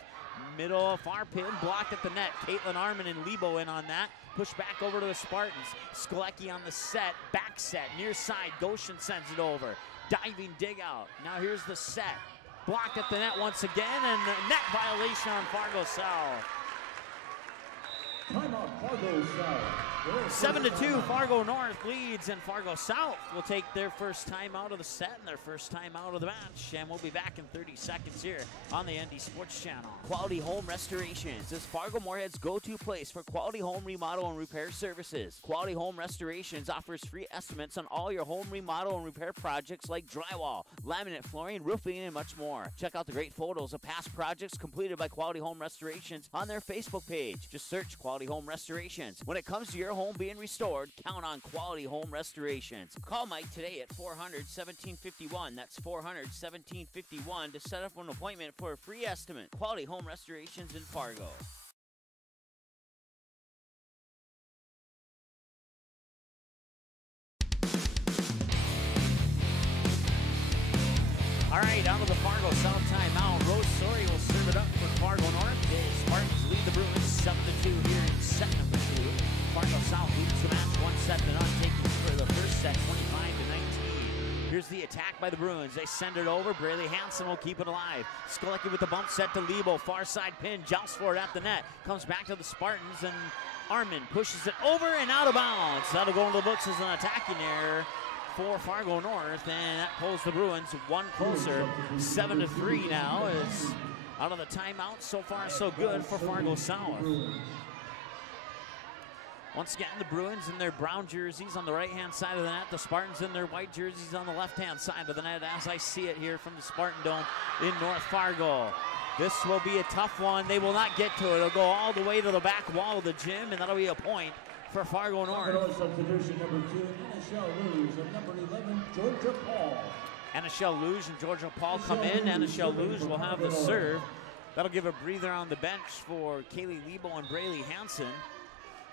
Middle far pin, blocked at the net. Caitlin Armin and Lebo in on that. Push back over to the Spartans. Skolecki on the set, back set, near side. Goshen sends it over. Diving dig out. Now here's the set. Blocked at the net once again, and the net violation on Fargo South. Timeout, Fargo South. 7-2, Fargo North leads, and Fargo South will take their first time out of the set and their first time out of the match. And we'll be back in 30 seconds here on the ND Sports Channel. Quality Home Restorations is Fargo Moorhead's go-to place for quality home remodel and repair services. Quality Home Restorations offers free estimates on all your home remodel and repair projects like drywall, laminate flooring, roofing, and much more. Check out the great photos of past projects completed by Quality Home Restorations on their Facebook page. Just search Quality Home Restorations. When it comes to your home being restored, count on Quality Home Restorations. Call Mike today at 400-1751. That's 400-1751 to set up an appointment for a free estimate. Quality Home Restorations in Fargo. All right, out of the Fargo South timeout. Rose Sori will serve it up for Fargo North. The Spartans lead the Bruins 7-2 here in set number 2. Fargo South leads the match 1-0, taking for the first set 25-19. Here's the attack by the Bruins. They send it over. Braley Hansen will keep it alive. Skolecki with the bump set to Lebo. Far side pin. Joust for it at the net. Comes back to the Spartans, and Armin pushes it over and out of bounds. That'll go into the books as an attacking error for Fargo North, and that pulls the Bruins one closer. 7-3 now is out of the timeout. So far, so good for Fargo South. Once again, the Bruins in their brown jerseys on the right-hand side of the net. The Spartans in their white jerseys on the left-hand side of the net, as I see it here from the Spartan Dome in North Fargo. This will be a tough one. They will not get to it. It'll go all the way to the back wall of the gym, and that'll be a point for Fargo North. Substitution number 2, Anishelle Luge, and number 11, Georgia Paul. Anishelle Luge and Georgia Paul come in. Anishelle Luge will have the serve. That'll give a breather on the bench for Kaylee Lebo and Braley Hansen.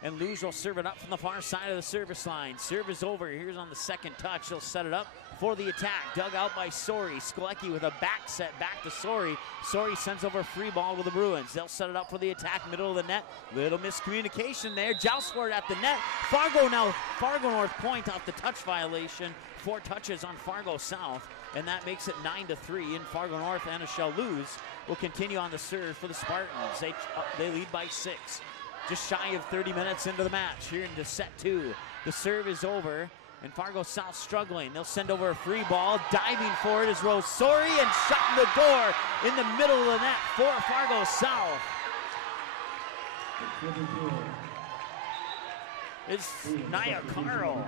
And Luge will serve it up from the far side of the service line. Serve is over. Here's on the second touch. He'll set it up for the attack. Dug out by Sori. Skolecki with a back set back to Sori. Sori sends over a free ball to the Bruins. They'll set it up for the attack, middle of the net. Little miscommunication there. Joust for it at the net. Fargo North point off the touch violation. 4 touches on Fargo South, and that makes it 9-3 in Fargo North. Anishelle Luge will continue on the serve for the Spartans. They lead by 6. Just shy of 30 minutes into the match here into set 2. The serve is over, and Fargo South struggling. They'll send over a free ball. Diving for it is Rose Sori, and shutting the door in the middle of the net for Fargo South. It's Nia Carl.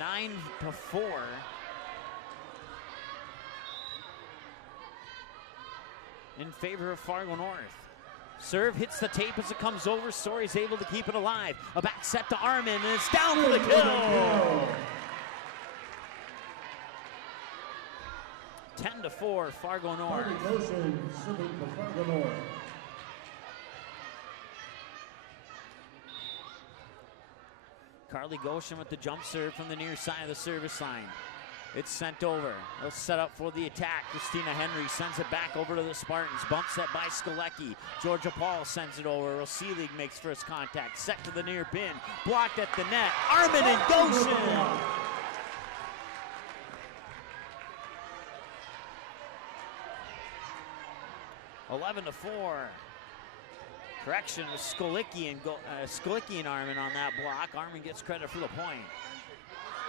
9-4. In favor of Fargo North. Serve hits the tape as it comes over. Sori's able to keep it alive. A back set to Armin, and it's down for the kill. 10-4, Fargo North. Carly Goshen serving for Fargo North. Carly Goshen with the jump serve from the near side of the service line. It's sent over. They'll set up for the attack. Christina Henry sends it back over to the Spartans. Bump set by Skolecki. Georgia Paul sends it over. Roselig makes first contact. Set to the near pin. Blocked at the net. Armin and Goshen. 11-4. Correction with Skolecki and Armin on that block. Armin gets credit for the point.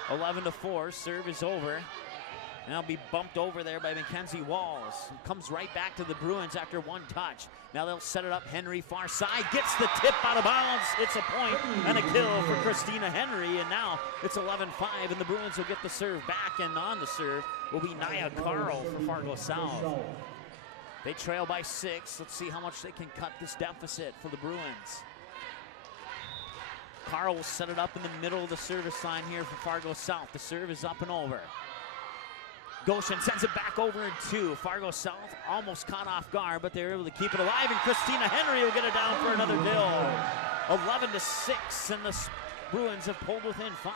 11-4, serve is over. And that'll be bumped over there by Mackenzie Walls. Comes right back to the Bruins after one touch. Now they'll set it up. Henry far side, gets the tip out of bounds. It's a point and a kill for Christina Henry. And now it's 11-5 and the Bruins will get the serve back. And on the serve will be Nia Carl for Fargo South. They trail by 6. Let's see how much they can cut this deficit for the Bruins. Carl will set it up in the middle of the service line here for Fargo South. The serve is up and over. Goshen sends it back over in 2. Fargo South almost caught off guard, but they're able to keep it alive, and Christina Henry will get it down for another kill. 11-6, and the Bruins have pulled within 5.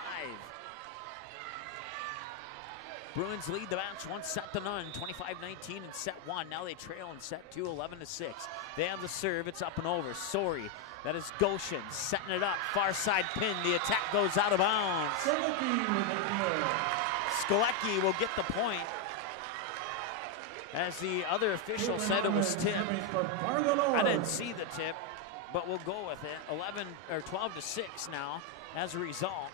Bruins lead the match 1-0, 25-19 in set 1. Now they trail in set 2, 11-6. They have the serve, it's up and over. Sorry, that is Goshen setting it up. Far side pin, the attack goes out of bounds. Skolecki will get the point. As the other official said it was tip. I didn't see the tip, but we'll go with it. 12-6 now as a result.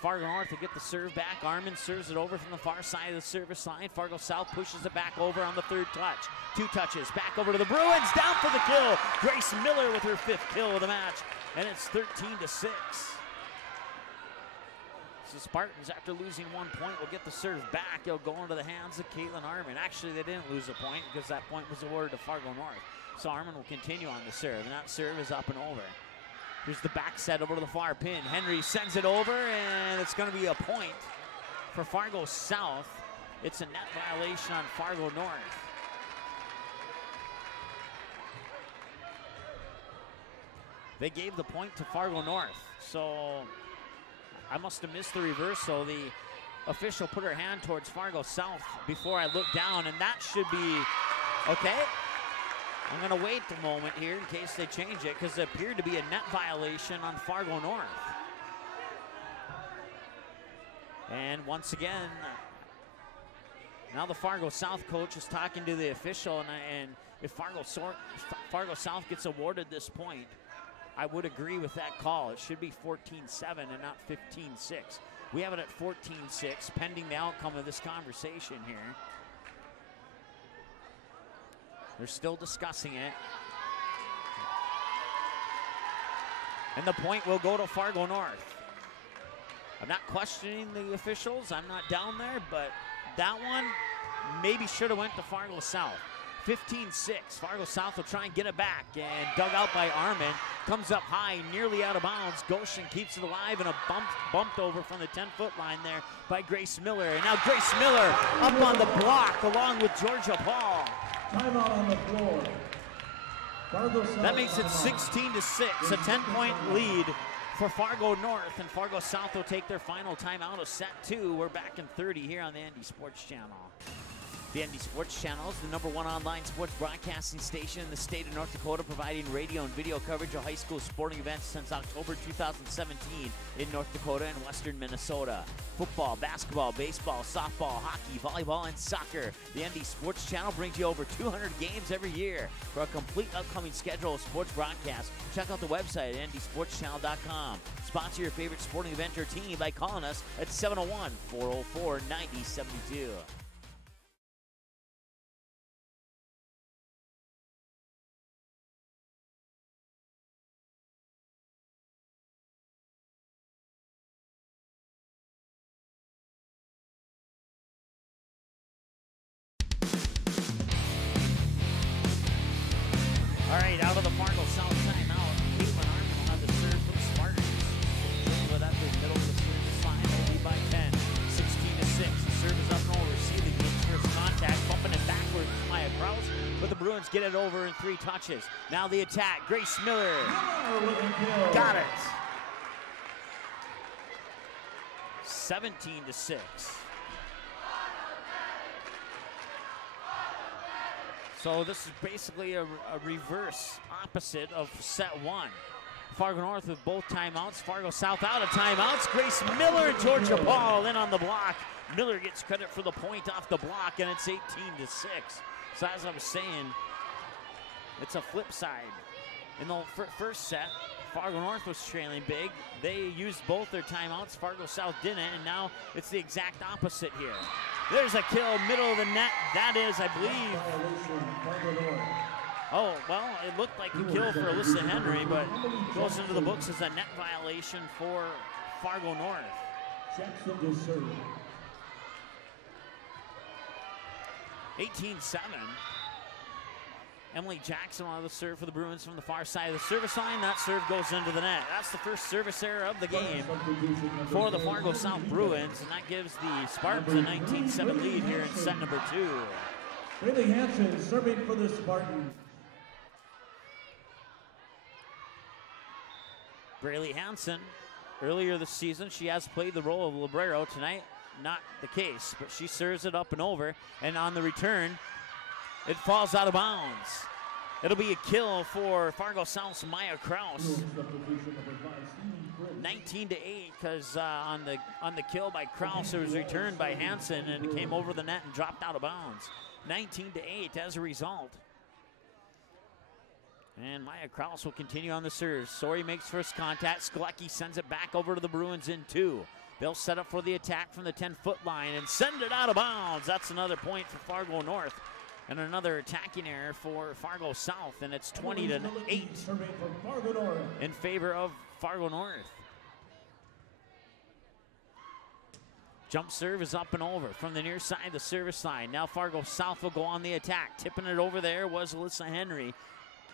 Fargo North will get the serve back. Armin serves it over from the far side of the service line. Fargo South pushes it back over on the 3rd touch. 2 touches, back over to the Bruins, down for the kill. Grace Miller with her 5th kill of the match, and it's 13-6. So Spartans, after losing 1 point, will get the serve back. It'll go into the hands of Caitlin Armin. Actually, they didn't lose a point because that point was awarded to Fargo North. So Armin will continue on the serve, and that serve is up and over. Here's the back set over to the far pin. Henry sends it over, and it's going to be a point for Fargo South. It's a net violation on Fargo North. They gave the point to Fargo North, so I must have missed the reversal. The official put her hand towards Fargo South before I looked down, and that should be okay. I'm going to wait a moment here in case they change it, because it appeared to be a net violation on Fargo North. And once again, now the Fargo South coach is talking to the official, and if Fargo South gets awarded this point, I would agree with that call. It should be 14-7 and not 15-6. We have it at 14-6, pending the outcome of this conversation here. They're still discussing it. And the point will go to Fargo North. I'm not questioning the officials. I'm not down there, but that one maybe should have went to Fargo South. 15-6. Fargo South will try and get it back, and dug out by Armin. Comes up high, nearly out of bounds. Goshen keeps it alive, and a bumped over from the 10-foot line there by Grace Miller. And now Grace Miller up on the block along with Georgia Paul. Timeout on the floor. Fargo South. That makes it 16-6, a 10-point lead for Fargo North, and Fargo South will take their final timeout of set 2. We're back in 30 here on the ND Sports Channel. The ND Sports Channel is the #1 online sports broadcasting station in the state of North Dakota, providing radio and video coverage of high school sporting events since October 2017 in North Dakota and western Minnesota. Football, basketball, baseball, softball, hockey, volleyball, and soccer. The ND Sports Channel brings you over 200 games every year. For a complete upcoming schedule of sports broadcasts, check out the website at ndsportschannel.com. Sponsor your favorite sporting event or team by calling us at 701-404-9072. All right, out of the Fargo South timeout, Caitlin Armin will have the serve for the Spartans. With that, the middle of the service line, they lead by 10, 16-6. The serve is up and over. Bruins get it over in 3 touches. Now the attack, Grace Miller. Got it. 17-6. So this is basically a reverse opposite of set 1. Fargo North with both timeouts. Fargo South out of timeouts. Grace Miller and Georgia Paul in on the block. Miller gets credit for the point off the block, and it's 18-6. So as I was saying, it's a flip side. In the first set, Fargo North was trailing big. They used both their timeouts. Fargo South didn't, and now it's the exact opposite here. There's a kill, middle of the net. That is, I believe. Oh, well, it looked like a kill for Alyssa Henry, but goes into the books as a net violation for Fargo North. Jackson to serve. 18-7. Emily Jackson on the serve for the Bruins from the far side of the service line. That serve goes into the net. That's the first service error of the game for the Fargo South Bruins, and that gives the Spartans a 19-7 lead here in set number 2. Braylee Hansen serving for the Spartans. Braylee Hansen, earlier this season, she has played the role of libero. Tonight, not the case, but she serves it up and over, and on the return, it falls out of bounds. It'll be a kill for Fargo South's Maya Kraus. 19-8, because on the kill by Kraus, it was returned by Hansen, and it came over the net and dropped out of bounds. 19-8 as a result. And Maya Kraus will continue on the serve. Sori makes first contact. Skolecki sends it back over to the Bruins in 2. They'll set up for the attack from the 10-foot line and send it out of bounds. That's another point for Fargo North. And another attacking error for Fargo South. And it's 20-8 in favor of Fargo North. Jump serve is up and over from the near side of the service line. Now Fargo South will go on the attack. Tipping it over there was Alyssa Henry.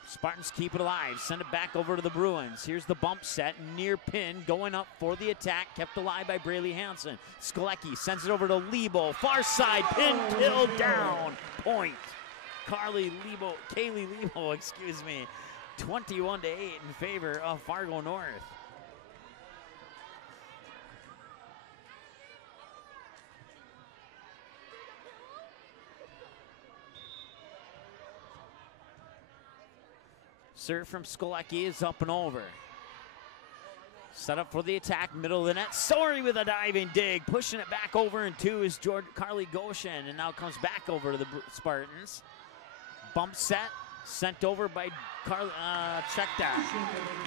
Spartans keep it alive, send it back over to the Bruins. Here's the bump set, near pin, going up for the attack, kept alive by Braylee Hansen. Skolecki sends it over to Lebo, far side, pin, kill, down, point. Kaylee Lebo, excuse me, 21-8 in favor of Fargo North. Serve from Skolecki is up and over. Set up for the attack, middle of the net. Sori with a diving dig. Pushing it back over in 2 is Carly Goshen, and now comes back over to the Spartans. Bump set, sent over by Carly, check that.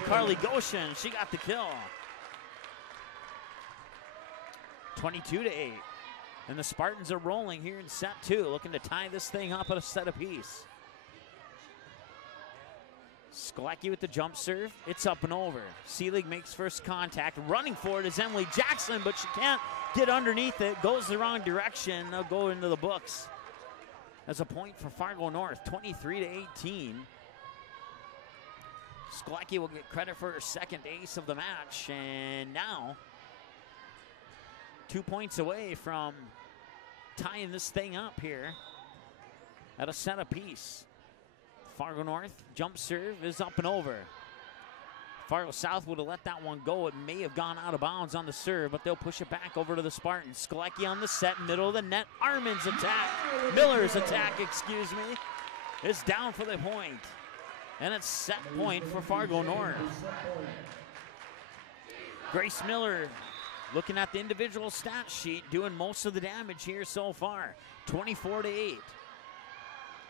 Carly Goshen, she got the kill. 22-8. And the Spartans are rolling here in set 2, looking to tie this thing up at a set apiece. Skolecki with the jump serve. It's up and over. Seelig makes first contact. Running for it is Emily Jackson, but she can't get underneath it. Goes the wrong direction. They'll go into the books. That's a point for Fargo North, 23-18. Skolecki will get credit for her second ace of the match. And now, 2 points away from tying this thing up here at a set apiece. Fargo North, jump serve is up and over. Fargo South would have let that one go. It may have gone out of bounds on the serve, but they'll push it back over to the Spartans. Skolecki on the set, middle of the net. Miller's attack, excuse me, is down for the point. And it's set point for Fargo North. Grace Miller looking at the individual stat sheet, doing most of the damage here so far. 24-8.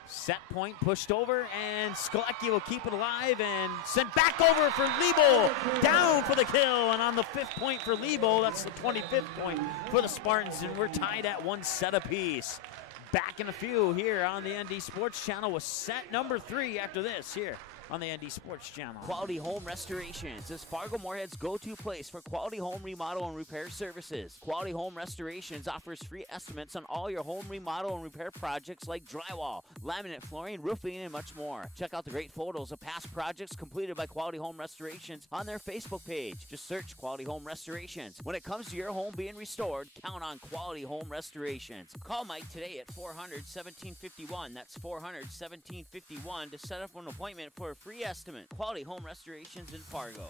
Set point pushed over, and Skolecki will keep it alive and sent back over for Lebo. Down for the kill, and on the 5th point for Lebo, that's the 25th point for the Spartans, and we're tied at 1 set apiece. Back in a few here on the ND Sports Channel with set number 3 after this here on the ND Sports Channel. Quality Home Restorations is Fargo Moorhead's go-to place for quality home remodel and repair services. Quality Home Restorations offers free estimates on all your home remodel and repair projects like drywall, laminate flooring, roofing, and much more. Check out the great photos of past projects completed by Quality Home Restorations on their Facebook page. Just search Quality Home Restorations. When it comes to your home being restored, count on Quality Home Restorations. Call Mike today at 400-1751. That's 400-1751 to set up an appointment for a free estimate. Quality Home Restorations in Fargo.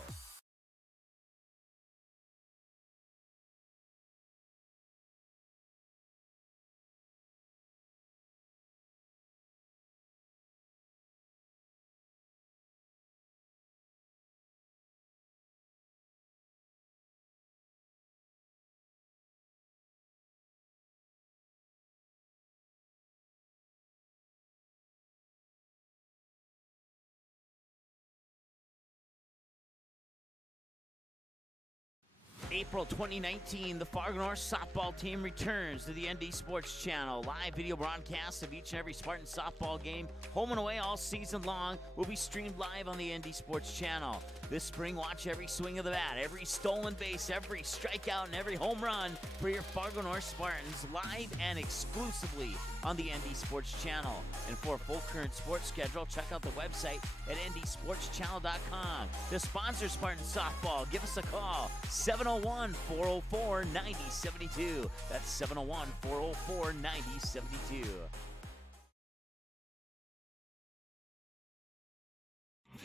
April 2019, the Fargo North softball team returns to the ND Sports Channel. Live video broadcasts of each and every Spartan softball game, home and away all season long, will be streamed live on the ND Sports Channel. This spring, watch every swing of the bat, every stolen base, every strikeout, and every home run for your Fargo North Spartans, live and exclusively on the ND Sports Channel. And for a full current sports schedule, check out the website at ndsportschannel.com. To sponsor Spartan softball, give us a call, 701-404-9072. That's 701-404-9072.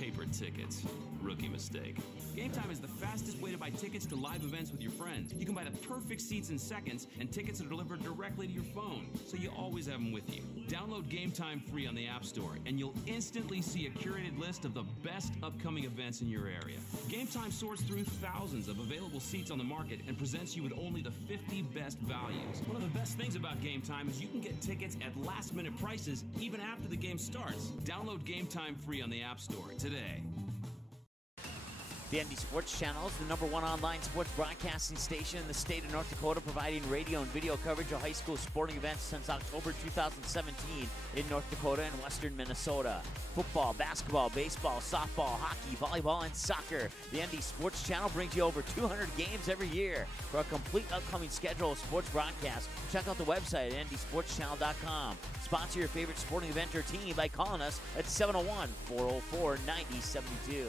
Paper tickets. Rookie mistake. Game Time is the fastest way to buy tickets to live events with your friends. You can buy the perfect seats in seconds, and tickets are delivered directly to your phone, so you always have them with you. Download Game Time free on the App Store, and you'll instantly see a curated list of the best upcoming events in your area. Game Time sorts through thousands of available seats on the market and presents you with only the 50 best values. One of the best things about Game Time is you can get tickets at last-minute prices even after the game starts. Download Game Time free on the App Store today. The ND Sports Channel is the #1 online sports broadcasting station in the state of North Dakota, providing radio and video coverage of high school sporting events since October 2017 in North Dakota and western Minnesota. Football, basketball, baseball, softball, hockey, volleyball, and soccer. The ND Sports Channel brings you over 200 games every year. For a complete upcoming schedule of sports broadcasts, check out the website at ndsportschannel.com. Sponsor your favorite sporting event or team by calling us at 701-404-9072.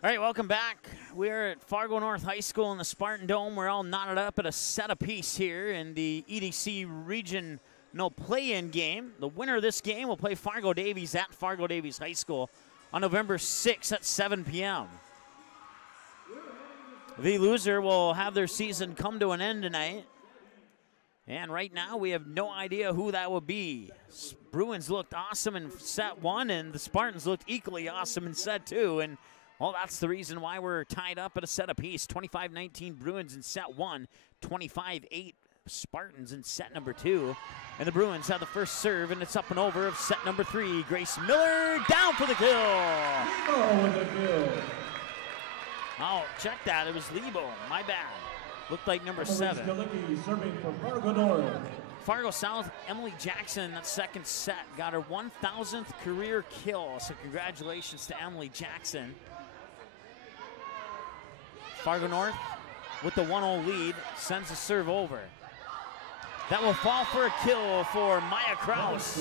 All right, welcome back. We're at Fargo North High School in the Spartan Dome. We're all knotted up at a set apiece here in the EDC Region play-in game. The winner of this game will play Fargo Davies at Fargo Davies High School on November 6th at 7 p.m. The loser will have their season come to an end tonight. And right now we have no idea who that will be. Bruins looked awesome in set one, and the Spartans looked equally awesome in set two. And well, that's the reason why we're tied up at a set apiece. 25-19 Bruins in set one, 25-8 Spartans in set number two. And the Bruins have the first serve, and it's up and over of set number three. Grace Miller down for the kill. Oh, with the kill. Oh, check that. It was Lebo. My bad. Looked like number 7. Serving for Fargo North. Fargo South, Emily Jackson, that second set, got her 1,000th career kill. So congratulations to Emily Jackson. Fargo North, with the 1-0 lead, sends the serve over. That will fall for a kill for Maya Kraus.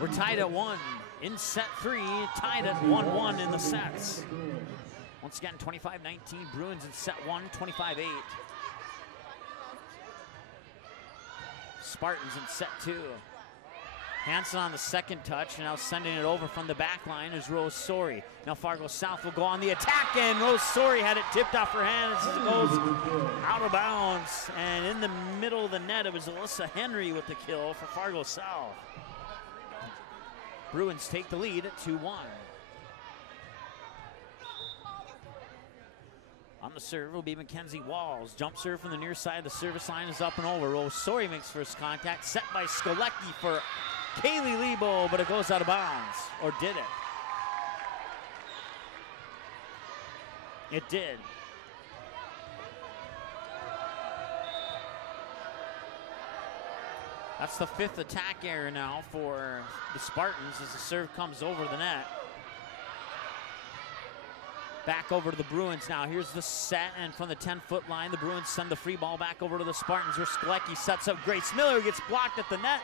We're tied at 1 in set 3, tied at 1-1 in the sets. Once again, 25-19 Bruins in set 1, 25-8. Spartans in set 2. Hanson on the second touch, now sending it over from the back line is Rose Sori. Now Fargo South will go on the attack, and Rose Sori had it tipped off her hands as it goes out of bounds. And in the middle of the net, it was Alyssa Henry with the kill for Fargo South. Bruins take the lead at 2-1. On the serve will be Mackenzie Walls. Jump serve from the near side. The service line is up and over. Rosori makes first contact. Set by Skolecki for Kaylee Lebo, but it goes out of bounds. Or did it? It did. That's the 5th attack error now for the Spartans as the serve comes over the net. Back over to the Bruins now. Here's the set, and from the 10-foot line, the Bruins send the free ball back over to the Spartans. Where Skolecki sets up Grace Miller, gets blocked at the net,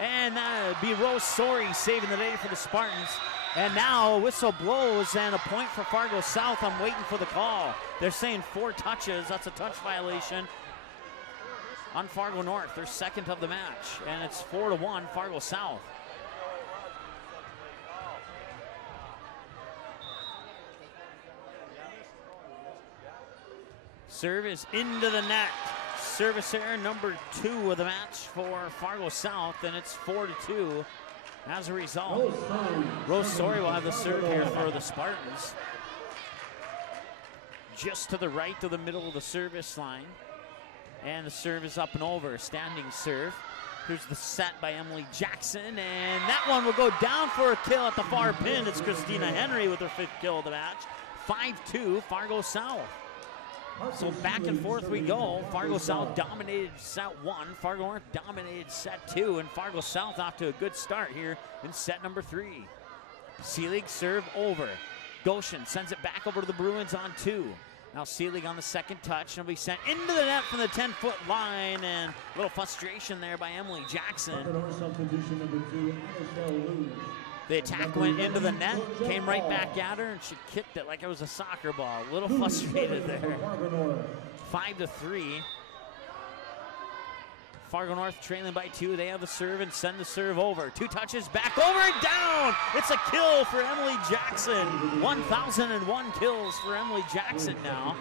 and that would be Rosori saving the day for the Spartans. And now a whistle blows and a point for Fargo South. I'm waiting for the call. They're saying 4 touches. That's a touch violation on Fargo North, their second of the match, and it's 4-1 Fargo South. Serve is into the net. Service error number 2 of the match for Fargo South, and it's 4-2. As a result, Rosori will have the serve here for the Spartans. Just to the right of the middle of the service line. And the serve is up and over, standing serve. Here's the set by Emily Jackson, and that one will go down for a kill at the far pin. It's Christina Henry with her 5th kill of the match. 5-2, Fargo South. So back and forth we go. Fargo South dominated set 1, Fargo North dominated set 2, and Fargo South off to a good start here in set number 3. Seelig serve over. Goshen sends it back over to the Bruins on 2. Now Seelig on the second touch, and will be sent into the net from the 10-foot line, and a little frustration there by Emily Jackson. The attack went into the net, came right back at her, and she kicked it like it was a soccer ball. A little frustrated there. 5-3. Fargo North trailing by 2. They have the serve and send the serve over. 2 touches, back over and down. It's a kill for Emily Jackson. 1,001 kills for Emily Jackson now.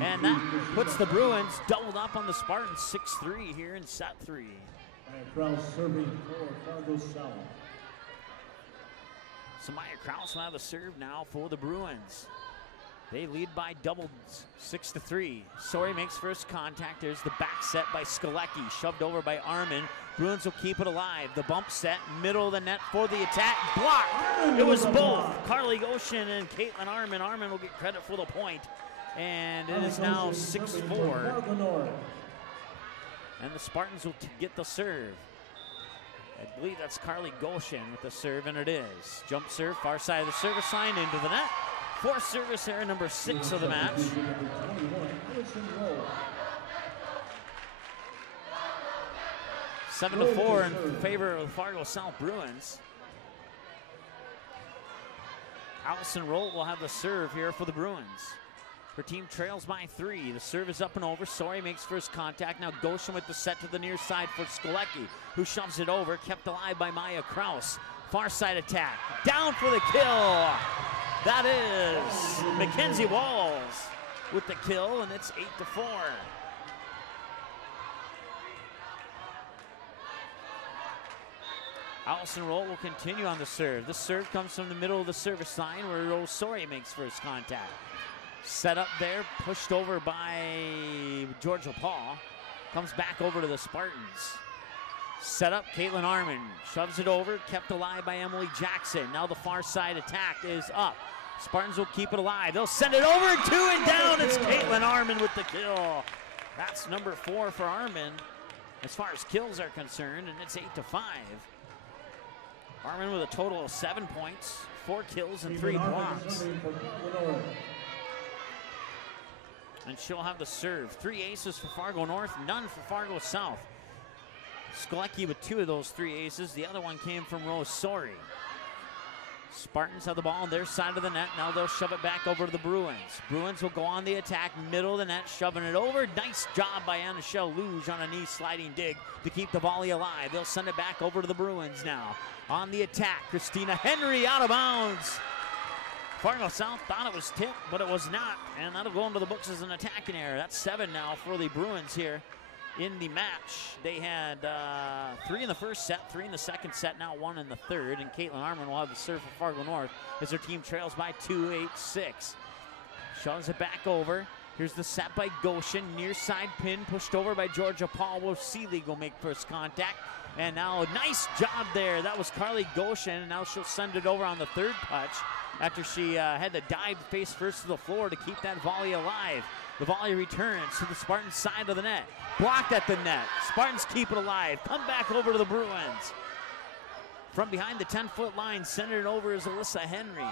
And that puts the Bruins doubled up on the Spartans 6-3 here in set 3. Kraus serving for Fargo South. Samaya Kraus will have the serve now for the Bruins. They lead by doubles, 6-3. Sori makes first contact. There's the back set by Skolecki, shoved over by Armin. Bruins will keep it alive. The bump set, middle of the net for the attack. Blocked. It was both Carly Goshen and Caitlin Armin. Armin will get credit for the point. And it is now 6-4. And the Spartans will get the serve. I believe that's Carly Goshen with the serve, and it is. Jump serve, far side of the service line, into the net. 4th service error, number 6 of the match. 7-4 in favor of the Fargo South Bruins. Allison Roll will have the serve here for the Bruins. Her team trails by 3. The serve is up and over. Sori makes first contact. Now Goshen with the set to the near side for Skolecki, who shoves it over, kept alive by Maya Kraus. Far side attack, down for the kill. That is Mackenzie Walls with the kill, and it's 8-4. Allison Roll will continue on the serve. The serve comes from the middle of the service line where Rosori makes first contact. Set up there, pushed over by Georgia Paul. Comes back over to the Spartans. Set up, Caitlin Armin shoves it over, kept alive by Emily Jackson. Now the far side attack is up. Spartans will keep it alive. They'll send it over, 2 and down. It's Caitlin Armin with the kill. That's number 4 for Armin as far as kills are concerned, and it's 8-5. Armin with a total of 7 points, 4 kills, and 3 blocks. And she'll have the serve. 3 aces for Fargo North, none for Fargo South. Skolecki with 2 of those 3 aces. The other one came from Rosori. Spartans have the ball on their side of the net. Now they'll shove it back over to the Bruins. Bruins will go on the attack, middle of the net, shoving it over. Nice job by Anna-Shell Luge on a knee sliding dig to keep the volley alive. They'll send it back over to the Bruins now. On the attack, Christina Henry out of bounds. Fargo South thought it was tipped, but it was not. And that'll go into the books as an attacking error. That's 7 now for the Bruins here in the match. They had 3 in the first set, 3 in the second set, now 1 in the third. And Caitlin Armin will have the serve for Fargo North as their team trails by 2-8-6. Shoves it back over. Here's the set by Goshen. Near side pin pushed over by Georgia Paul. Will Seelig will make first contact. And now nice job there. That was Carly Goshen. And now she'll send it over on the third touch after she had to dive face first to the floor to keep that volley alive. The volley returns to the Spartans side of the net. Blocked at the net. Spartans keep it alive. Come back over to the Bruins. From behind the 10-foot line, sending it over is Alyssa Henry.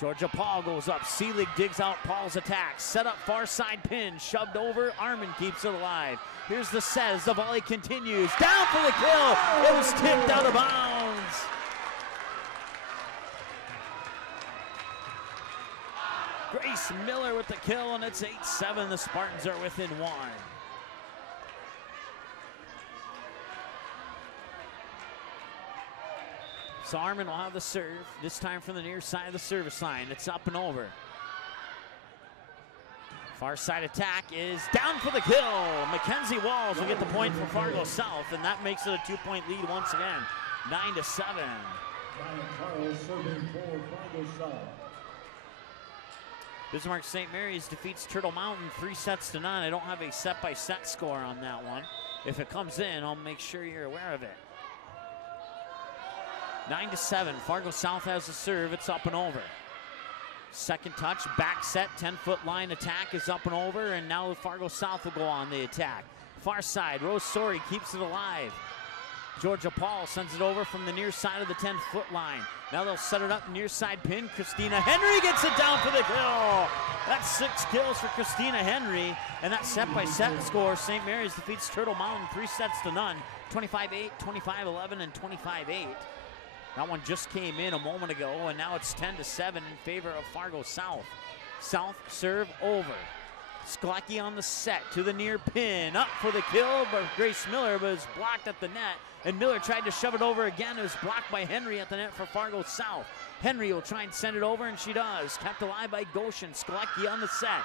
Georgia Paul goes up. Seelig digs out Paul's attack. Set up far side pin. Shoved over. Armin keeps it alive. Here's the set as the volley continues. Down for the kill. It was tipped out of bounds. Grace Miller with the kill, and it's 8-7. The Spartans are within one. So Armin will have the serve, this time from the near side of the service line. It's up and over. Far side attack is down for the kill. Mackenzie Walls will get the point for Fargo South, and that makes it a 2-point lead once again, 9-7. Bismarck St. Mary's defeats Turtle Mountain 3-0. I don't have a set-by-set score on that one. If it comes in, I'll make sure you're aware of it. 9-7, Fargo South has the serve, it's up and over. Second touch, back set, 10-foot line attack is up and over, and now Fargo South will go on the attack. Far side, Rose Sori keeps it alive. Georgia Paul sends it over from the near side of the 10-foot line. Now they'll set it up near side pin. Christina Henry gets it down for the kill. That's 6 kills for Christina Henry, and that set-by-set score, St. Mary's defeats Turtle Mountain 3-0, 25-8, 25-11, and 25-8. That one just came in a moment ago, and now it's 10-7 in favor of Fargo South. South serve over. Sklecki on the set to the near pin. Up for the kill, but Grace Miller was blocked at the net, and Miller tried to shove it over again. It was blocked by Henry at the net for Fargo South. Henry will try and send it over, and she does. Kept alive by Goshen. Sklecki on the set.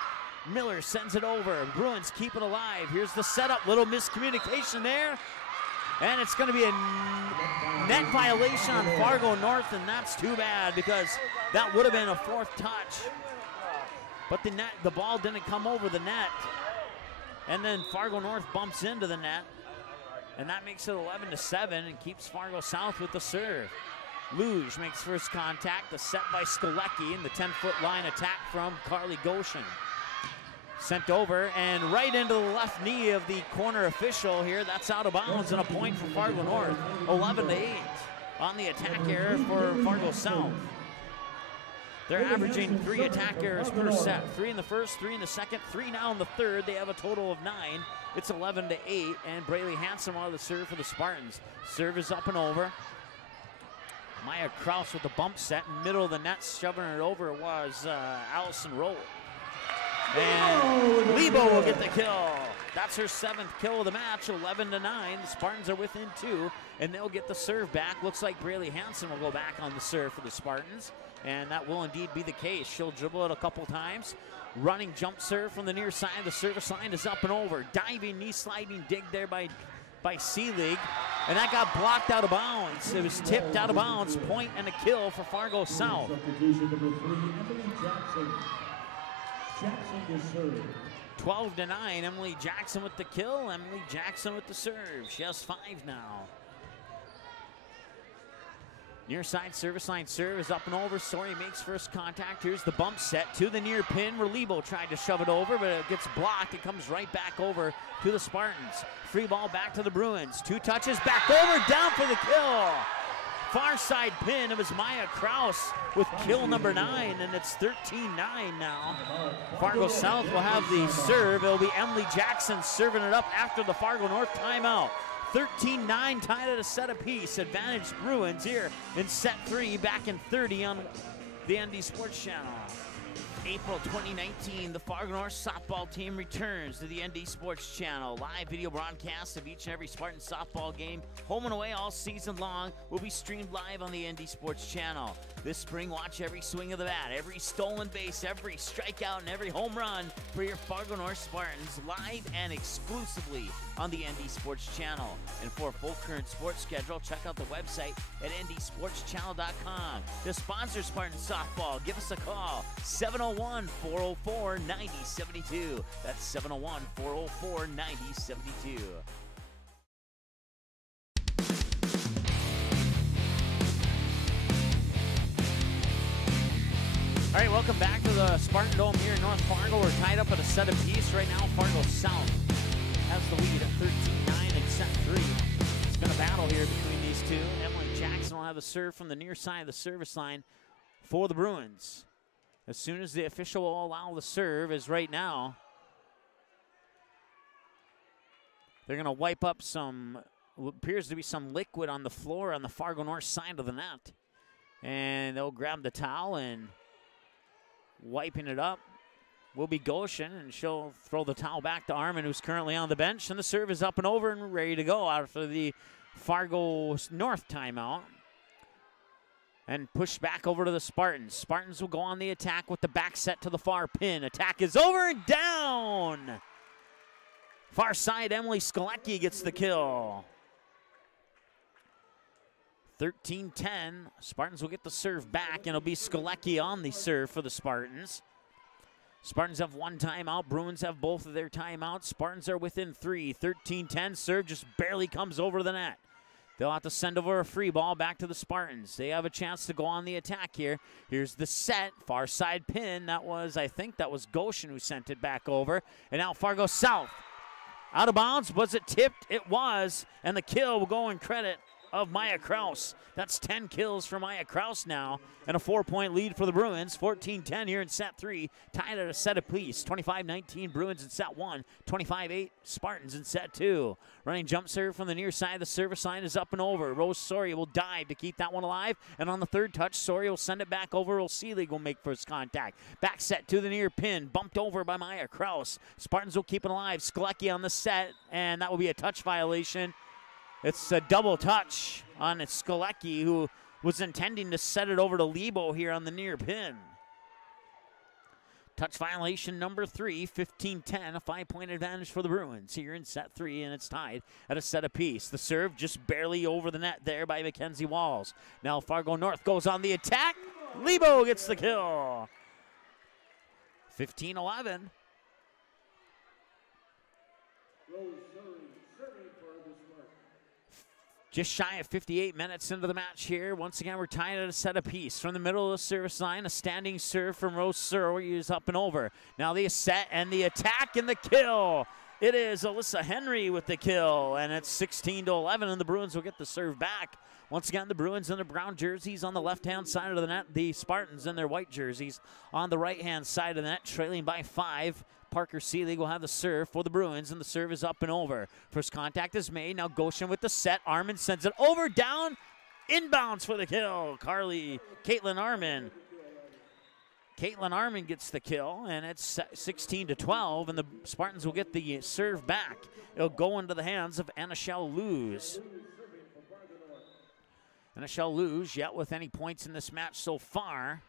Miller sends it over. Bruins keep it alive. Here's the setup. Little miscommunication there. And it's going to be a net violation on Fargo North, and that's too bad because that would have been a fourth touch. But the ball didn't come over the net. And then Fargo North bumps into the net. And that makes it 11-7 and keeps Fargo South with the serve. Luge makes first contact. The set by Sklecki and the 10-foot line attack from Carly Goshen. Sent over and right into the left knee of the corner official here. That's out of bounds and a point for Fargo North. 11-8 on the attack error for Fargo South. They're averaging 3 attack errors per set. 3 in the first, 3 in the second, 3 now in the third. They have a total of 9. It's 11-8, and Braylee Hanson on the serve for the Spartans. Serve is up and over. Maya Kraus with the bump set. Middle of the net, shoving it over was Allison Roll. And Lebo will get the kill. That's her 7th kill of the match, 11-9. The Spartans are within 2, and they'll get the serve back. Looks like Braylee Hanson will go back on the serve for the Spartans, and that will indeed be the case. She'll dribble it a couple times. Running jump serve from the near side. The service line is up and over. Diving, knee sliding dig there by Seelig, and that got blocked out of bounds. It was tipped out of bounds. Point and a kill for Fargo South. 12-9, Emily Jackson with the kill. Emily Jackson with the serve. She has 5 now. Near side service line serve is up and over. Sori makes first contact. Here's the bump set to the near pin. Relibo tried to shove it over, but it gets blocked. It comes right back over to the Spartans. Free ball back to the Bruins. 2 touches, back over, down for the kill. Far side pin. It was Maya Kraus with kill number 9, and it's 13-9 now. Fargo South will have the serve. It'll be Emily Jackson serving it up after the Fargo North timeout. 13-9, tied at a set apiece. Advantage Bruins here in set 3, back in 30 on the NBC Sports Channel. April 2019, the Fargo North softball team returns to the NBC Sports Channel. Live video broadcasts of each and every Spartan softball game, home and away all season long, will be streamed live on the NBC Sports Channel. This spring, watch every swing of the bat, every stolen base, every strikeout, and every home run for your Fargo North Spartans, live and exclusively on the NBC Sports Channel. And for a full current sports schedule, check out the website at ndsportschannel.com. To sponsor Spartan softball, give us a call, 701 701-404-9072. That's 701-404-9072. All right, welcome back to the Spartan Dome here in North Fargo. We're tied up at a set apiece right now. Fargo South has the lead at 13-9 in set 3. It's been a battle here between these two. Emily Jackson will have the serve from the near side of the service line for the Bruins. As soon as the official will allow the serve, is right now, they're going to wipe up some, what appears to be some liquid on the floor on the Fargo North side of the net. And they'll grab the towel, and wiping it up will be Goshen, and she'll throw the towel back to Armin, who's currently on the bench, and the serve is up and over and ready to go after the Fargo North timeout. And push back over to the Spartans. Spartans will go on the attack with the back set to the far pin. Attack is over and down. Far side, Emily Skolecki gets the kill. 13-10, Spartans will get the serve back, and it'll be Skolecki on the serve for the Spartans. Spartans have one timeout. Bruins have both of their timeouts. Spartans are within 3. 13-10, serve just barely comes over the net. They'll have to send over a free ball back to the Spartans. They have a chance to go on the attack here. Here's the set, far side pin. That was, I think that was Goshen who sent it back over. And now Fargo South. Out of bounds, was it tipped? It was, and the kill will go in credit of Maya Kraus. That's 10 kills for Maya Kraus now, and a 4-point lead for the Bruins. 14-10 here in set 3, tied at a set apiece. 25-19 Bruins in set 1, 25-8 Spartans in set 2. Running jump serve from the near side. The service line is up and over. Rose Soria will dive to keep that one alive, and on the third touch, Soria will send it back over. Seelig will make first contact. Back set to the near pin, bumped over by Maya Kraus. Spartans will keep it alive. Skolecki on the set, and that will be a touch violation. It's a double touch on Skolecki, who was intending to set it over to Lebo here on the near pin. Touch violation number 3, 15-10, a 5-point advantage for the Bruins here in set 3, and it's tied at a set apiece. The serve just barely over the net there by Mackenzie Walls. Now Fargo North goes on the attack. Lebo gets the kill. 15-11. Just shy of 58 minutes into the match here. Once again, we're tied at a set apiece. From the middle of the service line, a standing serve from Rose Soria is up and over. Now the set and the attack and the kill. It is Alyssa Henry with the kill, and it's 16-11, and the Bruins will get the serve back. Once again, the Bruins in their brown jerseys on the left-hand side of the net. The Spartans in their white jerseys on the right-hand side of the net, trailing by 5. Parker Seelig will have the serve for the Bruins, and the serve is up and over. First contact is made. Now Goshen with the set. Armin sends it over, down, inbounds for the kill. Caitlin Armin. Caitlin Armin gets the kill, and it's 16-12, and the Spartans will get the serve back. It'll go into the hands of Anashel Luz. Anashel Luz, yet with any points in this match so far.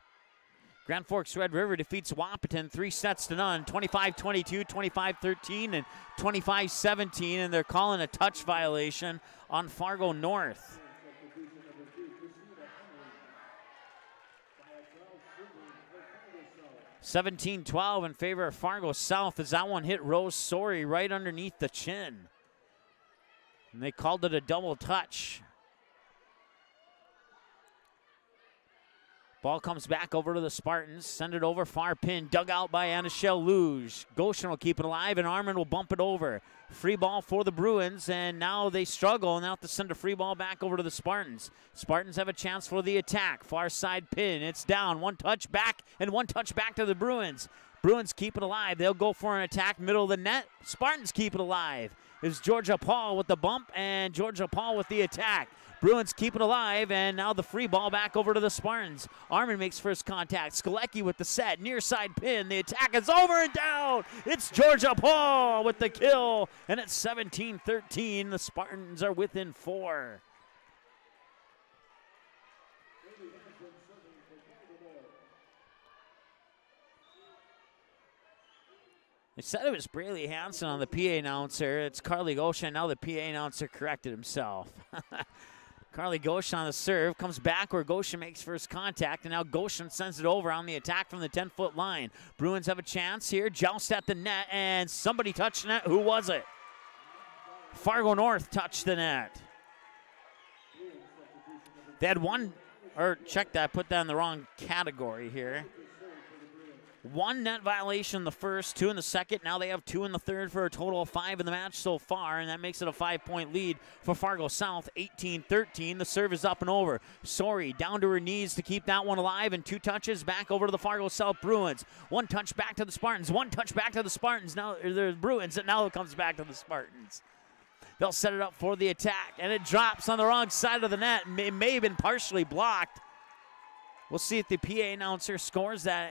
Grand Forks Red River defeats Wahpeton 3-0, 25-22, 25-13, and 25-17, and they're calling a touch violation on Fargo North. (17-12) in favor of Fargo South as that one hit Rose Soria right underneath the chin. And they called it a double touch. Ball comes back over to the Spartans. Send it over, far pin, dug out by Anashel Luge. Goshen will keep it alive, and Armin will bump it over. Free ball for the Bruins, and now they struggle, and they'll have to send a free ball back over to the Spartans. Spartans have a chance for the attack. Far side pin, it's down. One touch back, and one touch back to the Bruins. Bruins keep it alive. They'll go for an attack, middle of the net. Spartans keep it alive. It's Georgia Paul with the bump, and Georgia Paul with the attack. Bruins keep it alive, and now the free ball back over to the Spartans. Armin makes first contact. Skolecki with the set, near side pin. The attack is over and down. It's Georgia Paul with the kill, and it's 17-13. The Spartans are within 4. They said it was Braley Hansen on the PA announcer. It's Carly Goshen. Now the PA announcer corrected himself. Carly Goshen on the serve, comes back where Goshen makes first contact, and now Goshen sends it over on the attack from the 10-foot line. Bruins have a chance here, joust at the net, and somebody touched the net. Who was it? Fargo North touched the net. They had one, or check that, put that in the wrong category here. One net violation in the first, 2 in the second. Now they have 2 in the third for a total of 5 in the match so far, and that makes it a 5-point lead for Fargo South, 18-13. The serve is up and over. Sori down to her knees to keep that one alive, and 2 touches back over to the Fargo South Bruins. 1 touch back to the Spartans. 1 touch back to the Spartans. Now the Bruins, and now it comes back to the Spartans. They'll set it up for the attack, and it drops on the wrong side of the net. It may have been partially blocked. We'll see if the PA announcer scores that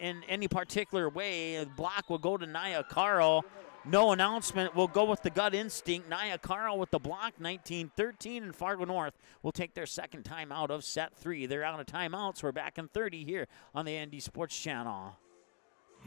in any particular way. The block will go to Naya Carl. No announcement. We'll go with the gut instinct. Naya Carl with the block, 19-13, and Fargo North will take their second timeout of set 3. They're out of timeouts. We're back in 30 here on the ND Sports Channel.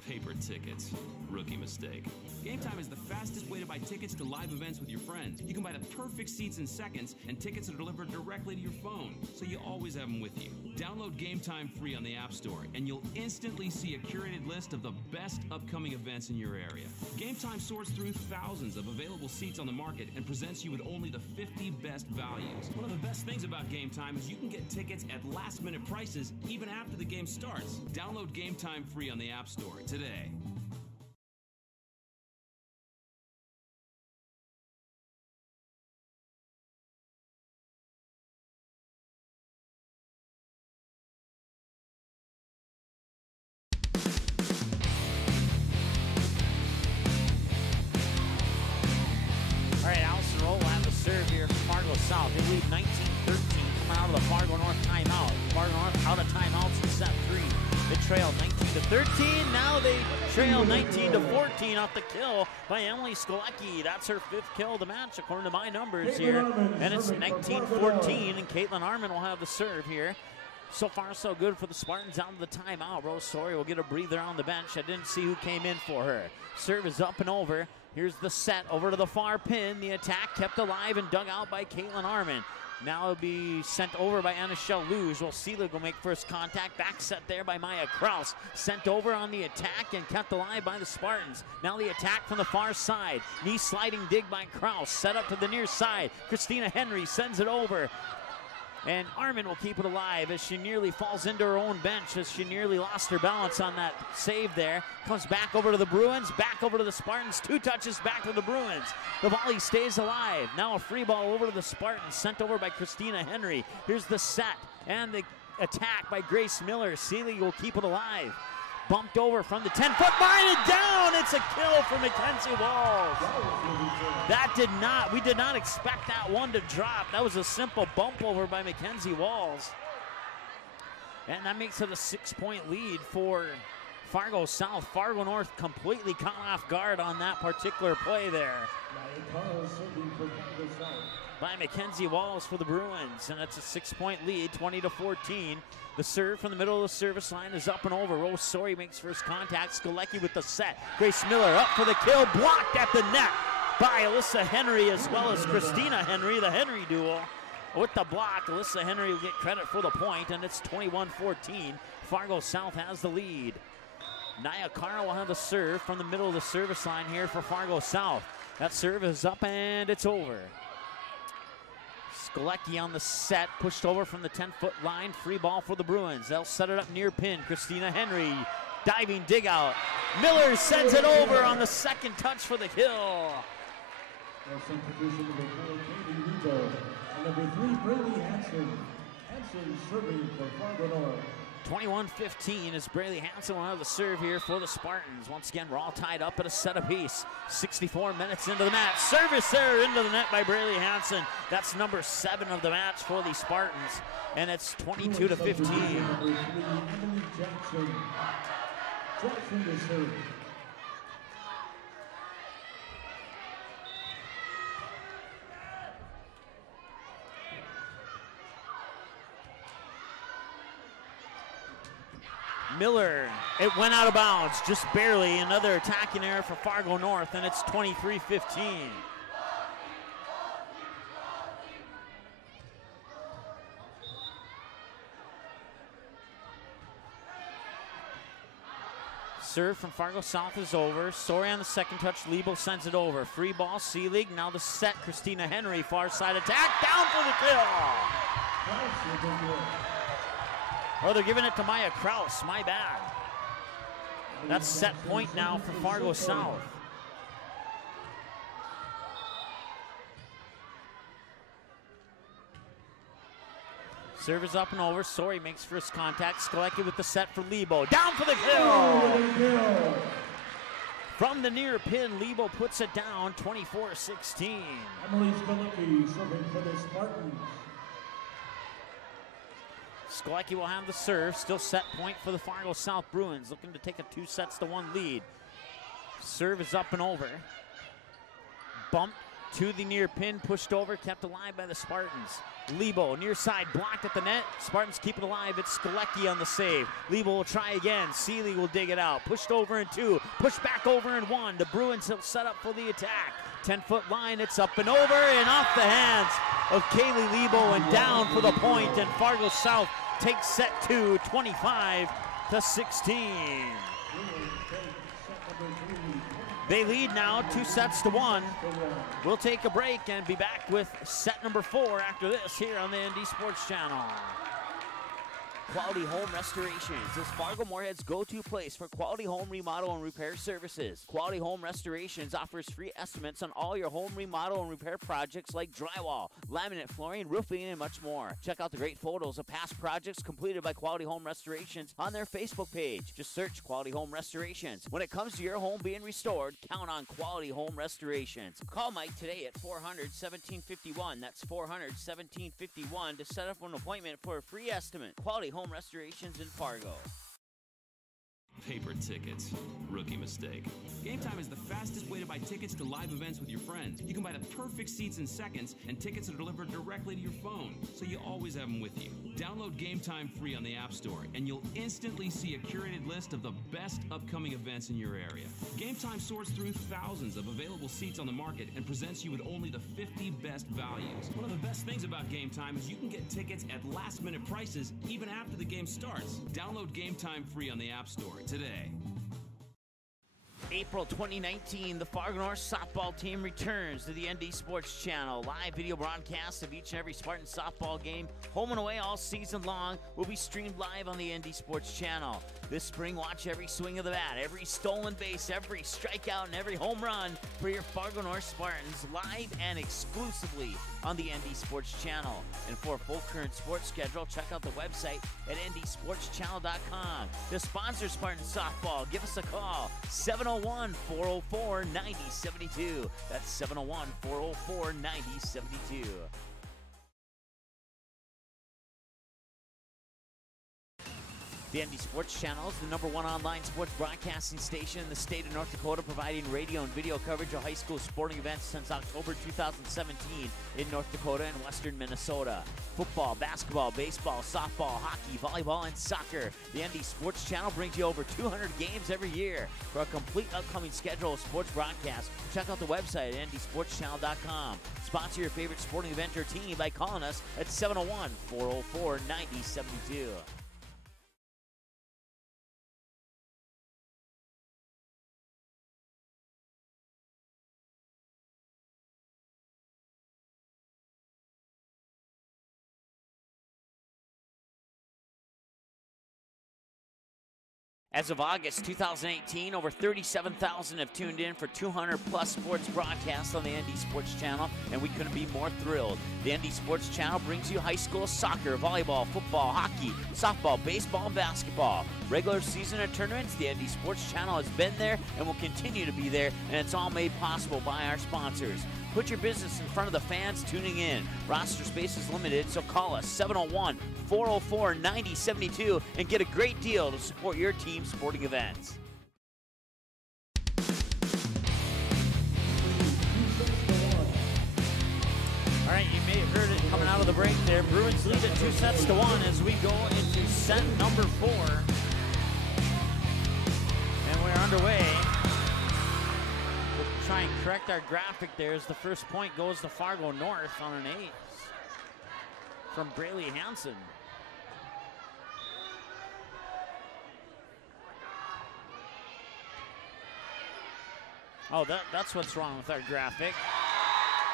Paper tickets. Rookie mistake. Game Time is the fastest way to buy tickets to live events with your friends. You can buy the perfect seats in seconds, and tickets are delivered directly to your phone, so you always have them with you. Download Game Time free on the App Store, and you'll instantly see a curated list of the best upcoming events in your area. Game Time sorts through thousands of available seats on the market and presents you with only the 50 best values. One of the best things about Game Time is you can get tickets at last-minute prices even after the game starts. Download Game Time free on the App Store today. All right, Allison Roll will have the serve here for Fargo South. They lead 19-13 coming out of the Fargo North timeout. Fargo North out of timeouts in set 3. They trail 19-13. Now they trail 19-14 off the kill by Emily Skolecki. That's her 5th kill of the match according to my numbers here. And it's 19-14, and Caitlin Arman will have the serve here. So far, so good for the Spartans out of the timeout. Rose Sori will get a breather on the bench. I didn't see who came in for her. Serve is up and over. Here's the set over to the far pin. The attack kept alive and dug out by Caitlin Arman. Now it'll be sent over by Anna-Shell Luge. Well, Seelig will make first contact. Back set there by Maya Kraus. Sent over on the attack and kept alive by the Spartans. Now the attack from the far side. Knee sliding dig by Kraus. Set up to the near side. Christina Henry sends it over. And Arman will keep it alive as she nearly falls into her own bench as she nearly lost her balance on that save there. Comes back over to the Bruins, back over to the Spartans. 2 touches back to the Bruins. The volley stays alive. Now a free ball over to the Spartans, sent over by Christina Henry. Here's the set and the attack by Grace Miller. Seelig will keep it alive. Bumped over from the 10-foot line and down. It's a kill for Mackenzie Walls. We did not expect that one to drop. That was a simple bump over by Mackenzie Walls. And that makes it a 6-point lead for Fargo South. Fargo North completely caught off guard on that particular play there by Mackenzie Walls for the Bruins, and that's a 6-point lead, 20-14. The serve from the middle of the service line is up and over. Rose Sori makes first contact. Skolecki with the set. Grace Miller up for the kill, blocked at the net by Alyssa Henry as well as Christina Henry, the Henry duo. With the block, Alyssa Henry will get credit for the point, and it's 21-14. Fargo South has the lead. Naya Carl will have the serve from the middle of the service line here for Fargo South. That serve is up and it's over. Skolecki on the set, pushed over from the 10-foot line. Free ball for the Bruins. They'll set it up near pin. Christina Henry, diving dig out. Miller sends it over on the second touch for the kill. Number 3, Braylee Hansen. Hansen serving for Fargo North. 21-15 as Braylee Hansen will have the serve here for the Spartans. Once again, we're all tied up at a set apiece. 64 minutes into the match. Service there into the net by Braylee Hansen. That's number 7 of the match for the Spartans. And it's 22-15. Jackson to serve. Miller, it went out of bounds, just barely. Another attacking error for Fargo North, and it's 23-15. serve from Fargo South is over. Story on the second touch. Lebo sends it over. Free ball, C-League. Now the set. Christina Henry, far side attack. Down for the kill. Oh, they're giving it to Maya Kraus. My bad. That's set point now for Fargo South. Serve is up and over. Sori makes first contact. Skolecki with the set for Lebo. Down for the kill! From the near pin, Lebo puts it down, 24-16. Emily Skolecki serving for the Spartans. Skolecki will have the serve. Still set point for the Fargo South Bruins, looking to take a 2-1 lead. Serve is up and over. Bumped to the near pin, pushed over, kept alive by the Spartans. Lebo, near side, blocked at the net. Spartans keep it alive. It's Skolecki on the save. Lebo will try again. Seeley will dig it out. Pushed over in 2, pushed back over in 1. The Bruins will set up for the attack. 10-foot line, it's up and over and off the hands of Kaylee Lebo and down for the point. And Fargo South takes set 2, 25-16. They lead now 2-1. We'll take a break and be back with set number 4 after this here on the ND Sports Channel. Quality Home Restorations is Fargo Moorhead's go-to place for quality home remodel and repair services. Quality Home Restorations offers free estimates on all your home remodel and repair projects like drywall, laminate flooring, roofing, and much more. Check out the great photos of past projects completed by Quality Home Restorations on their Facebook page. Just search Quality Home Restorations. When it comes to your home being restored, count on Quality Home Restorations. Call Mike today at 400-1751. That's 400-1751 to set up an appointment for a free estimate. Quality Home Restorations in Fargo. Paper tickets. Rookie mistake. Game Time is the fastest way to buy tickets to live events with your friends. You can buy the perfect seats in seconds, and tickets are delivered directly to your phone, so you always have them with you. Download Game Time free on the App Store, and you'll instantly see a curated list of the best upcoming events in your area. Game Time sorts through thousands of available seats on the market and presents you with only the 50 best values. One of the best things about Game Time is you can get tickets at last-minute prices even after the game starts. Download Game Time free on the App Store today. April 2019, the Fargo North softball team returns to the ND Sports Channel. Live video broadcasts of each and every Spartan softball game, home and away all season long, will be streamed live on the ND Sports Channel. This spring, watch every swing of the bat, every stolen base, every strikeout, and every home run for your Fargo North Spartans, live and exclusively on the ND Sports Channel. And for a full current sports schedule, check out the website at ndsportschannel.com. To sponsor Spartan softball, give us a call, 701-404-9072. That's 701-404-9072. The ND Sports Channel is the #1 online sports broadcasting station in the state of North Dakota, providing radio and video coverage of high school sporting events since October 2017 in North Dakota and western Minnesota. Football, basketball, baseball, softball, hockey, volleyball, and soccer. The ND Sports Channel brings you over 200 games every year. For a complete upcoming schedule of sports broadcasts, check out the website at ndsportschannel.com. Sponsor your favorite sporting event or team by calling us at 701-404-9072. As of August 2018, over 37,000 have tuned in for 200-plus sports broadcasts on the ND Sports Channel, and we couldn't be more thrilled. The ND Sports Channel brings you high school soccer, volleyball, football, hockey, softball, baseball, and basketball. Regular season and tournaments, the ND Sports Channel has been there and will continue to be there, and it's all made possible by our sponsors. Put your business in front of the fans tuning in. Roster space is limited, so call us 701-404-9072 and get a great deal to support your team's sporting events. All right, you may have heard it coming out of the break there. Bruins lead at 2-1 as we go into set number 4. And we're underway. Try and correct our graphic there as the first point goes to Fargo North on an ace from Braylee Hansen. Oh, that's what's wrong with our graphic.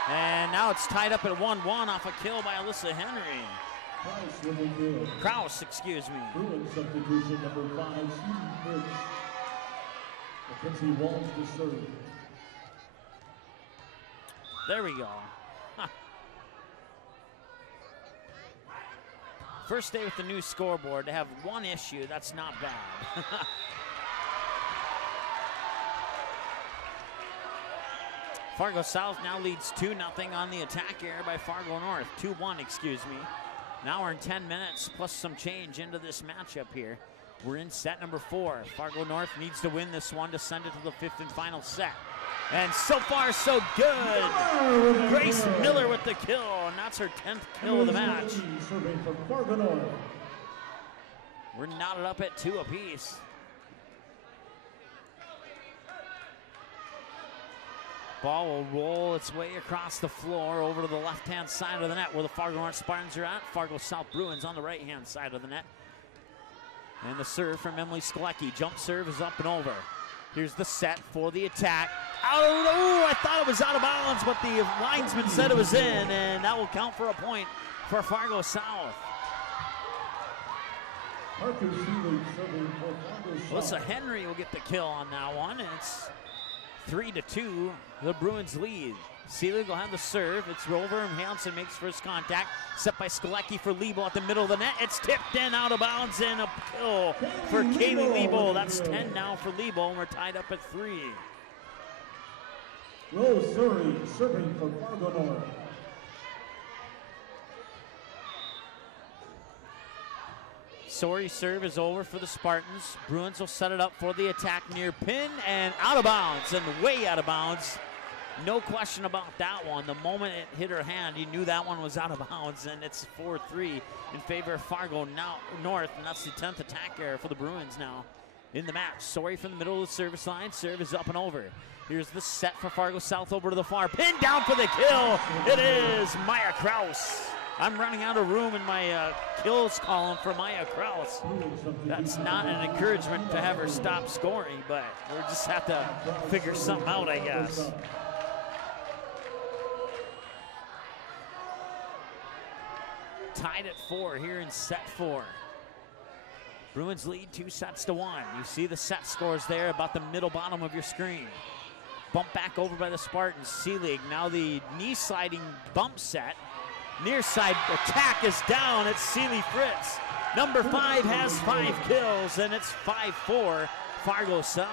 And now it's tied up at 1-1 off a kill by Alyssa Henry. Kraus, excuse me. Bruin substitution number 5, Susan Fritz. Mackenzie Walls to serve. There we go. Huh. First day with the new scoreboard. To have one issue, that's not bad. Fargo South now leads 2-0 on the attack here by Fargo North. 2-1, excuse me. Now we're in 10 minutes plus some change into this matchup here. We're in set number 4. Fargo North needs to win this one to send it to the 5th and final set. And so far, so good. Grace Miller with the kill, and that's her 10th kill of the match. We're knotted up at 2 apiece. Ball will roll its way across the floor over to the left-hand side of the net where the Fargo North Spartans are at. Fargo South Bruins on the right-hand side of the net. And the serve from Emily Sklecki. Jump serve is up and over. Here's the set for the attack. Oh, I thought it was out of bounds, but the linesman said it was in, and that will count for a point for Fargo South. Alyssa Henry will get the kill on that one. It's 3-2, the Bruins lead. Seelig will have the serve. It's over, and Hansen makes first contact. Set by Sklecki for Lebo at the middle of the net. It's tipped in, out of bounds, and a kill for Kaylee Lebo. That's 10 now for Lebo, and we're tied up at 3. Rose Surrey serving for Fargo North. Sorry serve is over for the Spartans. Bruins will set it up for the attack near pin and out of bounds, and way out of bounds. No question about that one. The moment it hit her hand, you knew that one was out of bounds, and it's 4-3 in favor of Fargo now North, and that's the 10th attack error for the Bruins now in the match. Sorry from the middle of the service line. Serve is up and over. Here's the set for Fargo South over to the far. Pin down for the kill. It is Maya Kraus. I'm running out of room in my kills column for Maya Kraus. That's not an encouragement to have her stop scoring, but we'll just have to figure something out, I guess. Tied at 4 here in set 4. Bruins lead 2-1. You see the set scores there about the middle bottom of your screen. Bump back over by the Spartans. Seelig, now the knee sliding bump set. Near side attack is down. It's Seely Fritz. Number 5 has 5 kills, and it's 5-4 Fargo South.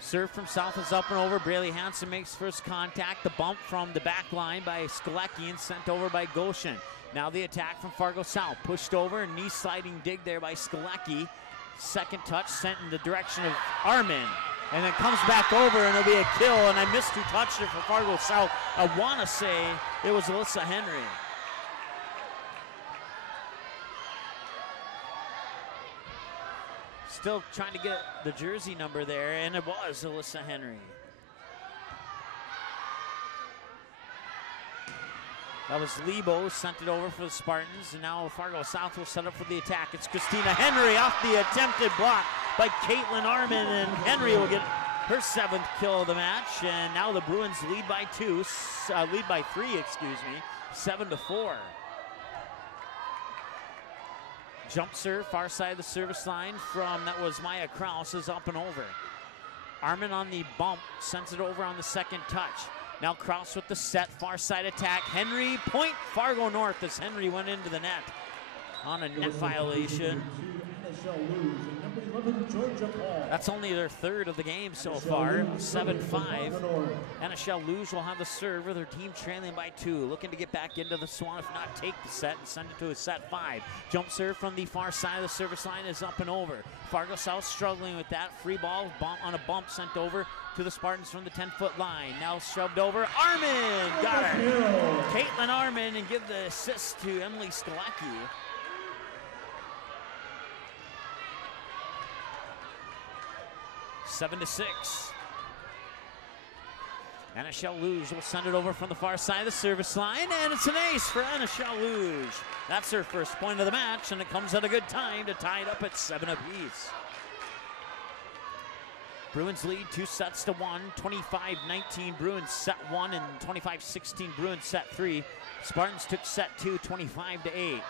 Serve from South is up and over. Braley Hansen makes first contact. The bump from the back line by Sklecki and sent over by Goshen. Now the attack from Fargo South. Pushed over, knee sliding dig there by Sklecki. Second touch sent in the direction of Armin. And then comes back over, and it'll be a kill. And I missed who touched it for Fargo South. I want to say it was Alyssa Henry. Still trying to get the jersey number there, and it was Alyssa Henry. That was Lebo, sent it over for the Spartans, and now Fargo South will set up for the attack. It's Christina Henry off the attempted block by Caitlin Armin, and Henry will get her 7th kill of the match, and now the Bruins lead by 3, 7-4. Jump serve, far side of the service line from, that was Maya Kraus, is up and over. Armin on the bump, sends it over on the second touch. Now Kraus with the set, far side attack. Henry, point Fargo North as Henry went into the net on a net violation. That's only their 3rd of the game so far, 7-5. Anashel Luge will have the serve with her team trailing by 2. Looking to get back into the Swan, if not take the set and send it to a set 5. Jump serve from the far side of the service line is up and over. Fargo South struggling with that. Free ball on a bump sent over to the Spartans from the 10-foot line. Now shoved over. Armin got her. Caitlin Armin, and give the assist to Emily Sklecki. Anishel Luge will send it over from the far side of the service line, and it's an ace for Anishel Luge. That's her first point of the match, and it comes at a good time to tie it up at 7 apiece. Bruins lead 2-1, 25-19. Bruins set 1 and 25-16. Bruins set 3. Spartans took set 2, 25-8.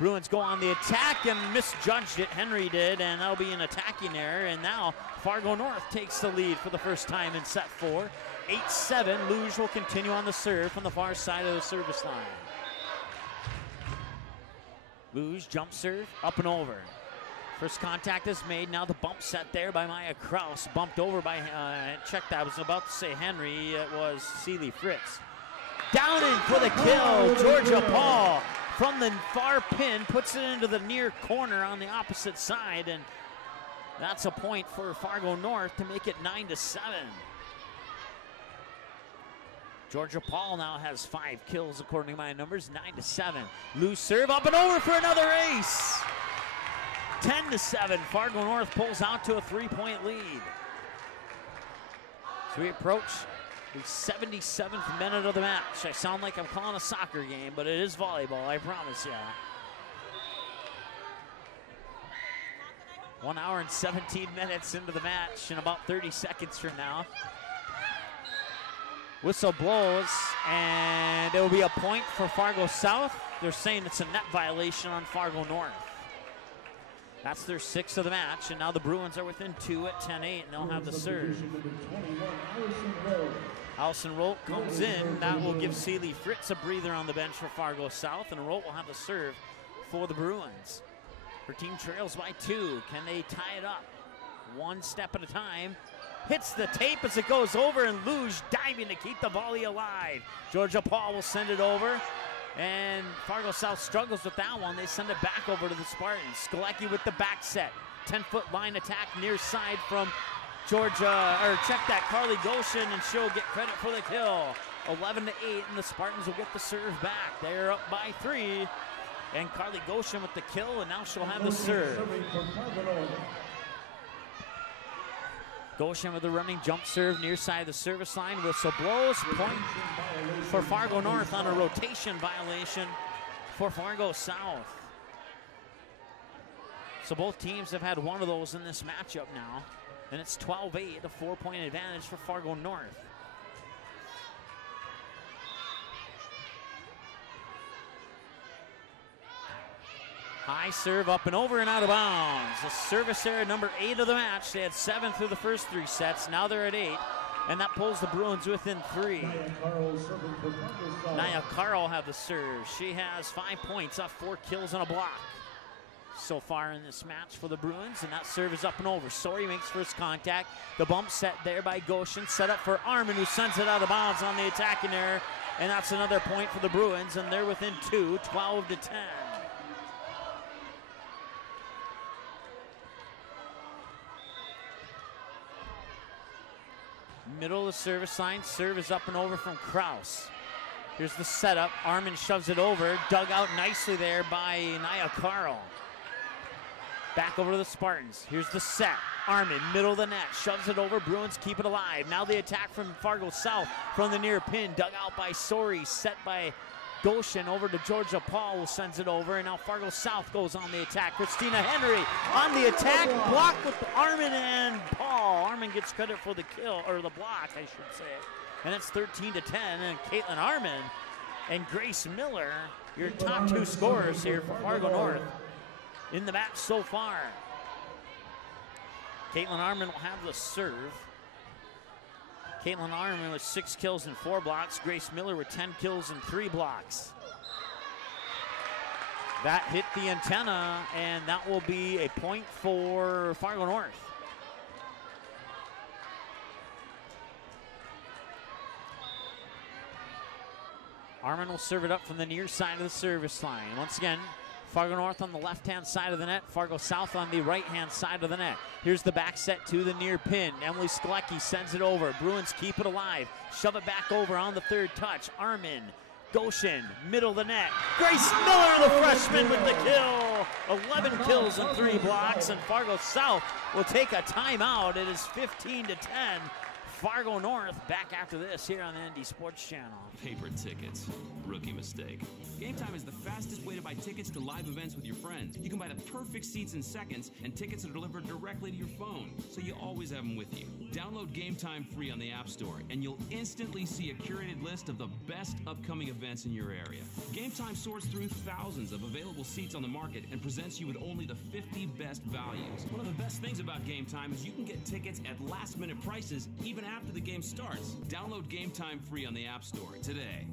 Bruins go on the attack and misjudged it. Henry did, and that'll be an attacking error. And now Fargo North takes the lead for the first time in set 4. 8-7. Luge will continue on the serve from the far side of the service line. Luge jump serve up and over. First contact is made. Now the bump set there by Maya Kraus. Bumped over by, checked. I was about to say Henry. It was Seeley Fritz. Down in for the kill. Georgia Paul from the far pin puts it into the near corner on the opposite side. And that's a point for Fargo North to make it 9-7. Georgia Paul now has 5 kills according to my numbers. 9-7. Loose serve up and over for another ace. 10-7, Fargo North pulls out to a 3-point lead. So we approach the 77th minute of the match. I sound like I'm calling a soccer game, but it is volleyball, I promise you. 1 hour and 17 minutes into the match in about 30 seconds from now. Whistle blows, and it will be a point for Fargo South. They're saying it's a net violation on Fargo North. That's their 6th of the match, and now the Bruins are within 2 at 10-8, and they'll have the serve. Allison Rolt comes in. That will give Seeley Fritz a breather on the bench for Fargo South, and Rolt will have the serve for the Bruins. Her team trails by 2. Can they tie it up? One step at a time. Hits the tape as it goes over, and Luge diving to keep the volley alive. Georgia Paul will send it over. And Fargo South struggles with that one. They send it back over to the Spartans. Skolecki with the back set. 10-foot line attack near side from Georgia, or check that, Carly Goshen, and she'll get credit for the kill. 11-8, and the Spartans will get the serve back. They're up by 3. And Carly Goshen with the kill, and now she'll have the serve. Goshen with a running jump serve near side of the service line. Whistle blows. Point for Fargo North on a rotation violation for Fargo South. So both teams have had one of those in this matchup now. And it's 12-8, a 4-point advantage for Fargo North. High serve up and over and out of bounds. The service error number 8 of the match. They had 7 through the first 3 sets. Now they're at 8. And that pulls the Bruins within 3. Naya Carl have the serve. She has 5 points off 4 kills and a block so far in this match for the Bruins. And that serve is up and over. Sori makes first contact. The bump set there by Goshen. Set up for Armin, who sends it out of bounds on the attacking error. And that's another point for the Bruins. And they're within 2, 12-10. Middle of the service line. Serve is up and over from Kraus. Here's the setup. Armin shoves it over. Dug out nicely there by Naya Carl. Back over to the Spartans. Here's the set. Armin, middle of the net. Shoves it over. Bruins keep it alive. Now the attack from Fargo South from the near pin. Dug out by Sori. Set by Goshen over to Georgia Paul, who sends it over. And now Fargo South goes on the attack. Christina Henry on the attack. Blocked with Armin and Paul. Armin gets credit for the kill, or the block, I should say. And it's 13-10. And Caitlin Armin and Grace Miller, your top 2 scorers here for Fargo North in the match so far. Caitlin Armin will have the serve. Caitlin Armin with 6 kills and 4 blocks. Grace Miller with 10 kills and 3 blocks. That hit the antenna, and that will be a point for Fargo North. Armin will serve it up from the near side of the service line. Once again, Fargo North on the left-hand side of the net, Fargo South on the right-hand side of the net. Here's the back set to the near pin. Emily Skolecki sends it over. Bruins keep it alive. Shove it back over on the 3rd touch. Armin, Goshen, middle of the net. Grace Miller, the freshman, with the kill. 11 kills and 3 blocks, and Fargo South will take a timeout. It is 15-10. Fargo North back after this here on the ND Sports Channel. Paper tickets. Rookie mistake. Game Time is the fastest way to buy tickets to live events with your friends. You can buy the perfect seats in seconds, and tickets are delivered directly to your phone, so you always have them with you. Download Game Time free on the App Store, and you'll instantly see a curated list of the best upcoming events in your area. Game Time sorts through thousands of available seats on the market and presents you with only the 50 best values. One of the best things about Game Time is you can get tickets at last-minute prices even after the game starts. Download Game Time free on the App Store today.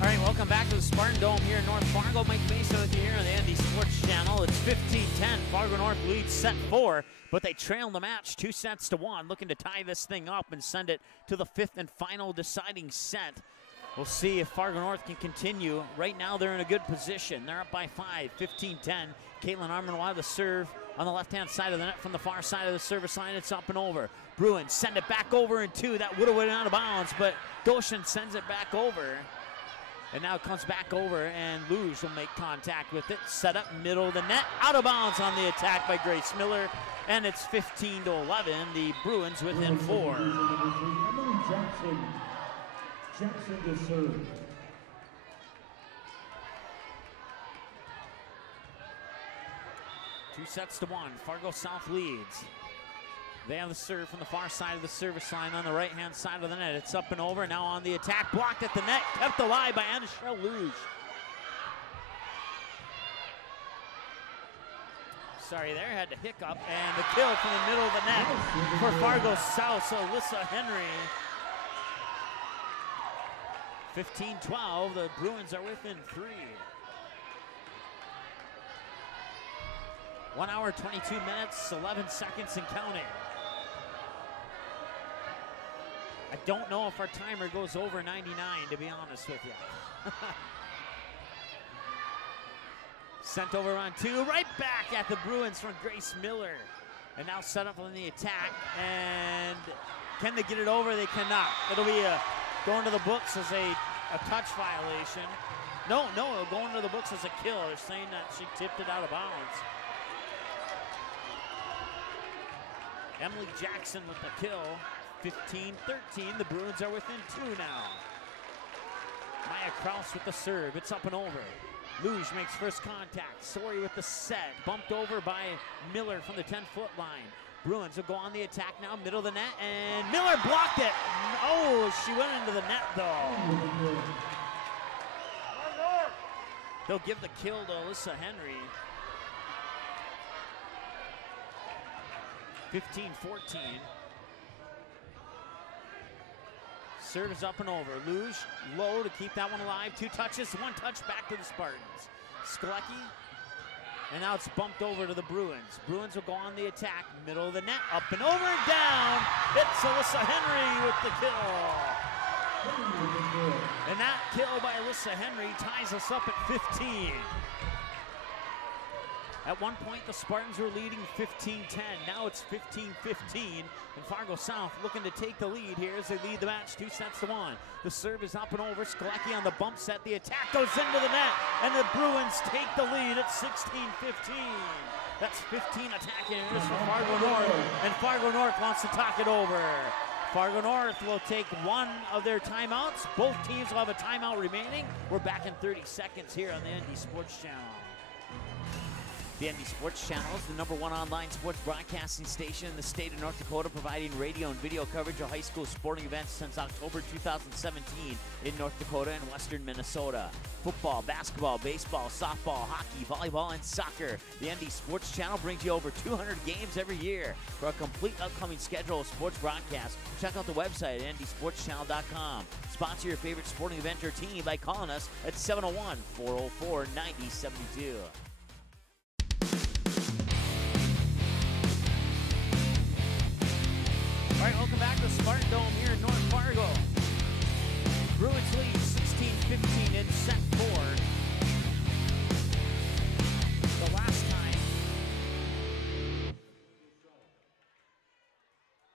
All right, welcome back to the Spartan Dome here in North Fargo. Mike Mason with you here on the ND Sports Channel. It's 15-10. Fargo North leads set 4, but they trail the match 2-1, looking to tie this thing up and send it to the 5th and final deciding set. We'll see if Fargo North can continue. Right now, they're in a good position. They're up by 5, 15-10. Caitlin Armanois, the serve on the left-hand side of the net from the far side of the service line. It's up and over. Bruins send it back over in 2. That would have went out of bounds, but Goshen sends it back over. And now it comes back over, and Luge will make contact with it. Set up middle of the net, out of bounds on the attack by Grace Miller. And it's 15-11, the Bruins within 4. Emily Jackson to serve. Two sets to 1, Fargo South leads. They have the serve from the far side of the service line on the right-hand side of the net. It's up and over, now on the attack, blocked at the net, kept alive by Anishel Luge. Sorry there, had to hiccup, and the kill from the middle of the net for Fargo South, so Alyssa Henry. 15-12, the Bruins are within 3. 1 hour, 22 minutes, 11 seconds and counting. I don't know if our timer goes over 99, to be honest with you. Sent over on 2, right back at the Bruins from Grace Miller. And now set up on the attack, and can they get it over? They cannot. It'll be going to the books as a touch violation. No, going to the books as a kill. They're saying that she tipped it out of bounds. Emily Jackson with the kill. 15-13, the Bruins are within 2 now. Maya Kraus with the serve, it's up and over. Luge makes first contact, Sori with the set, bumped over by Miller from the 10-foot line. Bruins will go on the attack now, middle of the net, and Miller blocked it. Oh, she went into the net though. They'll give the kill to Alyssa Henry. 15-14. Serve is up and over. Luge low to keep that one alive. 2 touches, 1 touch back to the Spartans. Sklecki, and now it's bumped over to the Bruins. Bruins will go on the attack, middle of the net, up and over and down. It's Alyssa Henry with the kill. And that kill by Alyssa Henry ties us up at 15. At one point, the Spartans were leading 15-10. Now it's 15-15, and Fargo South looking to take the lead here as they lead the match 2-1. The serve is up and over. Sklecki on the bump set. The attack goes into the net, and the Bruins take the lead at 16-15. That's 15 attacking errors for Fargo North, and Fargo North wants to talk it over. Fargo North will take one of their timeouts. Both teams will have a timeout remaining. We're back in 30 seconds here on the ND Sports Channel. The ND Sports Channel is the #1 online sports broadcasting station in the state of North Dakota, providing radio and video coverage of high school sporting events since October 2017 in North Dakota and western Minnesota. Football, basketball, baseball, softball, hockey, volleyball, and soccer. The ND Sports Channel brings you over 200 games every year. For a complete upcoming schedule of sports broadcasts, check out the website at ndsportschannel.com. Sponsor your favorite sporting event or team by calling us at 701-404-9072. All right, welcome back to the Spartan Dome here in North Fargo. Bruins lead 16-15 in set 4. The last time.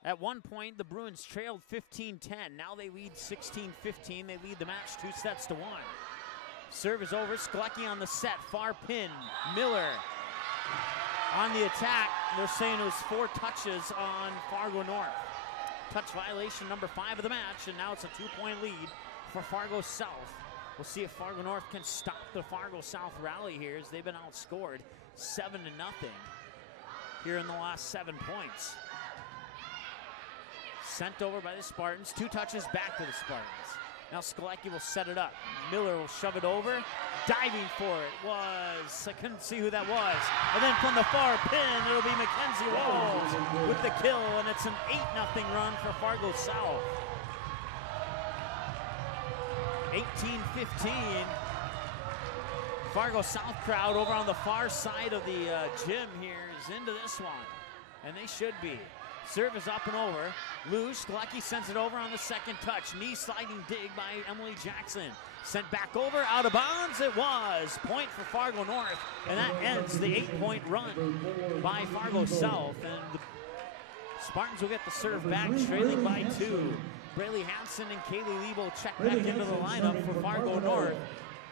At one point, the Bruins trailed 15-10. Now they lead 16-15. They lead the match 2-1. Serve is over. Sklecki on the set. Far pin. Miller on the attack. They're saying it was 4 touches on Fargo North. Touch violation number 5 of the match, and now it's a 2-point lead for Fargo South. We'll see if Fargo North can stop the Fargo South rally here, as they've been outscored 7-0 here in the last 7 points. Sent over by the Spartans. 2 touches back to the Spartans. Now Sklecki will set it up. Miller will shove it over. Diving for it was, I couldn't see who that was. And then from the far pin, it'll be Mackenzie Walls with the kill, and it's an 8-0 run for Fargo South. 18-15. Fargo South crowd over on the far side of the gym here is into this one, and they should be. Serve is up and over. Luge, Sklecki sends it over on the second touch. Knee sliding dig by Emily Jackson. Sent back over, out of bounds. It was. Point for Fargo North, and that ends the 8-point run by Fargo South. And the Spartans will get the serve back, trailing by 2. Braylee Hansen and Kaylee Lebo check back into the lineup for Fargo North.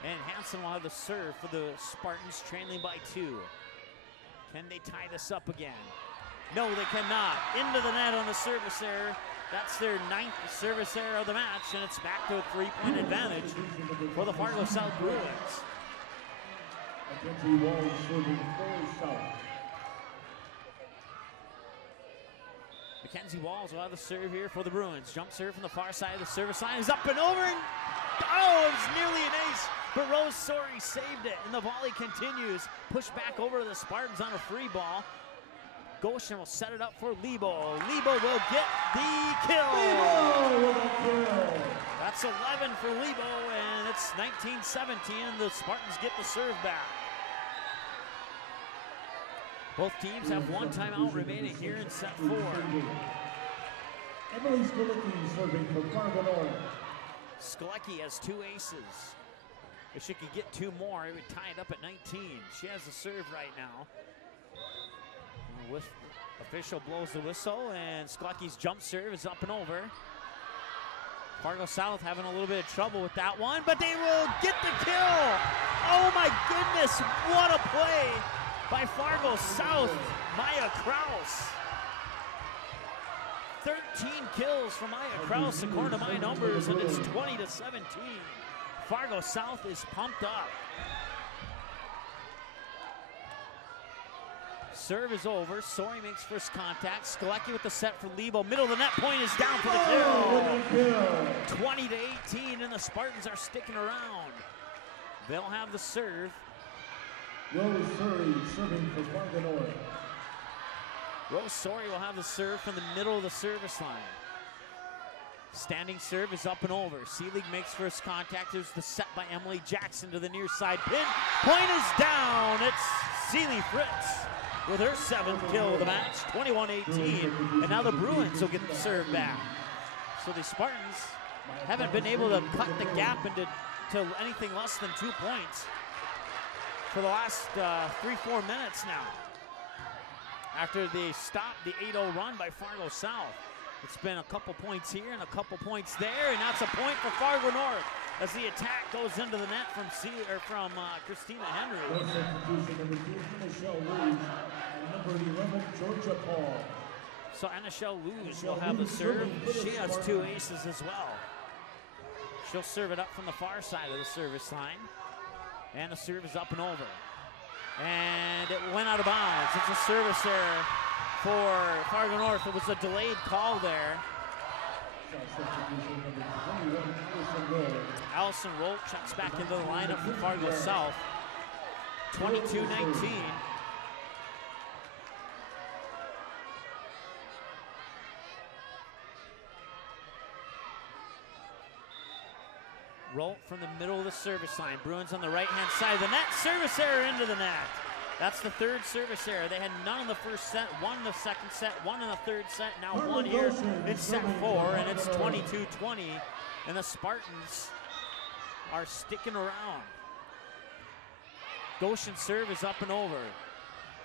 And Hansen will have the serve for the Spartans, trailing by 2. Can they tie this up again? No, they cannot. Into the net on the service error. That's their 9th service error of the match, and it's back to a 3-point advantage for the Fargo South Bruins. Mackenzie Walls will have the serve here for the Bruins. Jump serve from the far side of the service line is up and over, and oh, it was nearly an ace, but Rose Sori saved it, and the volley continues. Push back over to the Spartans on a free ball. Goshen will set it up for Lebo. Lebo will get the kill. That's 11 for Lebo, and it's 19-17, and the Spartans get the serve back. Both teams have 1 timeout remaining here in set 4. Emily Sklecki serving for Fargo North. Sklecki has 2 aces. If she could get 2 more, it would tie it up at 19. She has the serve right now. Official blows the whistle, and Sklecki's jump serve is up and over. Fargo South having a little bit of trouble with that one, but they will get the kill. Oh my goodness, what a play by Fargo South, Maya Kraus. 13 kills for Maya Kraus according to my numbers, and it's 20-17. Fargo South is pumped up. Serve is over. Sori makes first contact. Sklecki with the set for Lebo. Middle of the net, point is down for the kill. 20-18, and the Spartans are sticking around. They'll have the serve. Rose Sori serving for Fargo North. Rose Sori will have the serve from the middle of the service line. Standing serve is up and over. Seelig makes first contact. There's the set by Emily Jackson to the near side pin. Point is down. It's Seely Fritz with her 7th kill of the match, 21-18. And now the Bruins will get the serve back. So the Spartans haven't been able to cut the gap into anything less than 2 points for the last 3-4 minutes now. After they stopped the 8-0 run by Fargo South. It's been a couple points here and a couple points there, and that's a point for Fargo North as the attack goes into the net from Christina Henry. So Anishelle Luge will have the serve. She has 2 aces as well. She'll serve it up from the far side of the service line, and the serve is up and over. And it went out of bounds. It's a service error for Fargo North. It was a delayed call there. Allison Rolt checks back into the lineup for Fargo South. 22-19. Rolt from the middle of the service line. Bruins on the right-hand side of the net. Service error into the net. That's the 3rd service error. They had none in the first set, 1 in the second set, 1 in the third set, now 1 here in set 4, and it's 22-20, and the Spartans are sticking around. Goshen serve is up and over.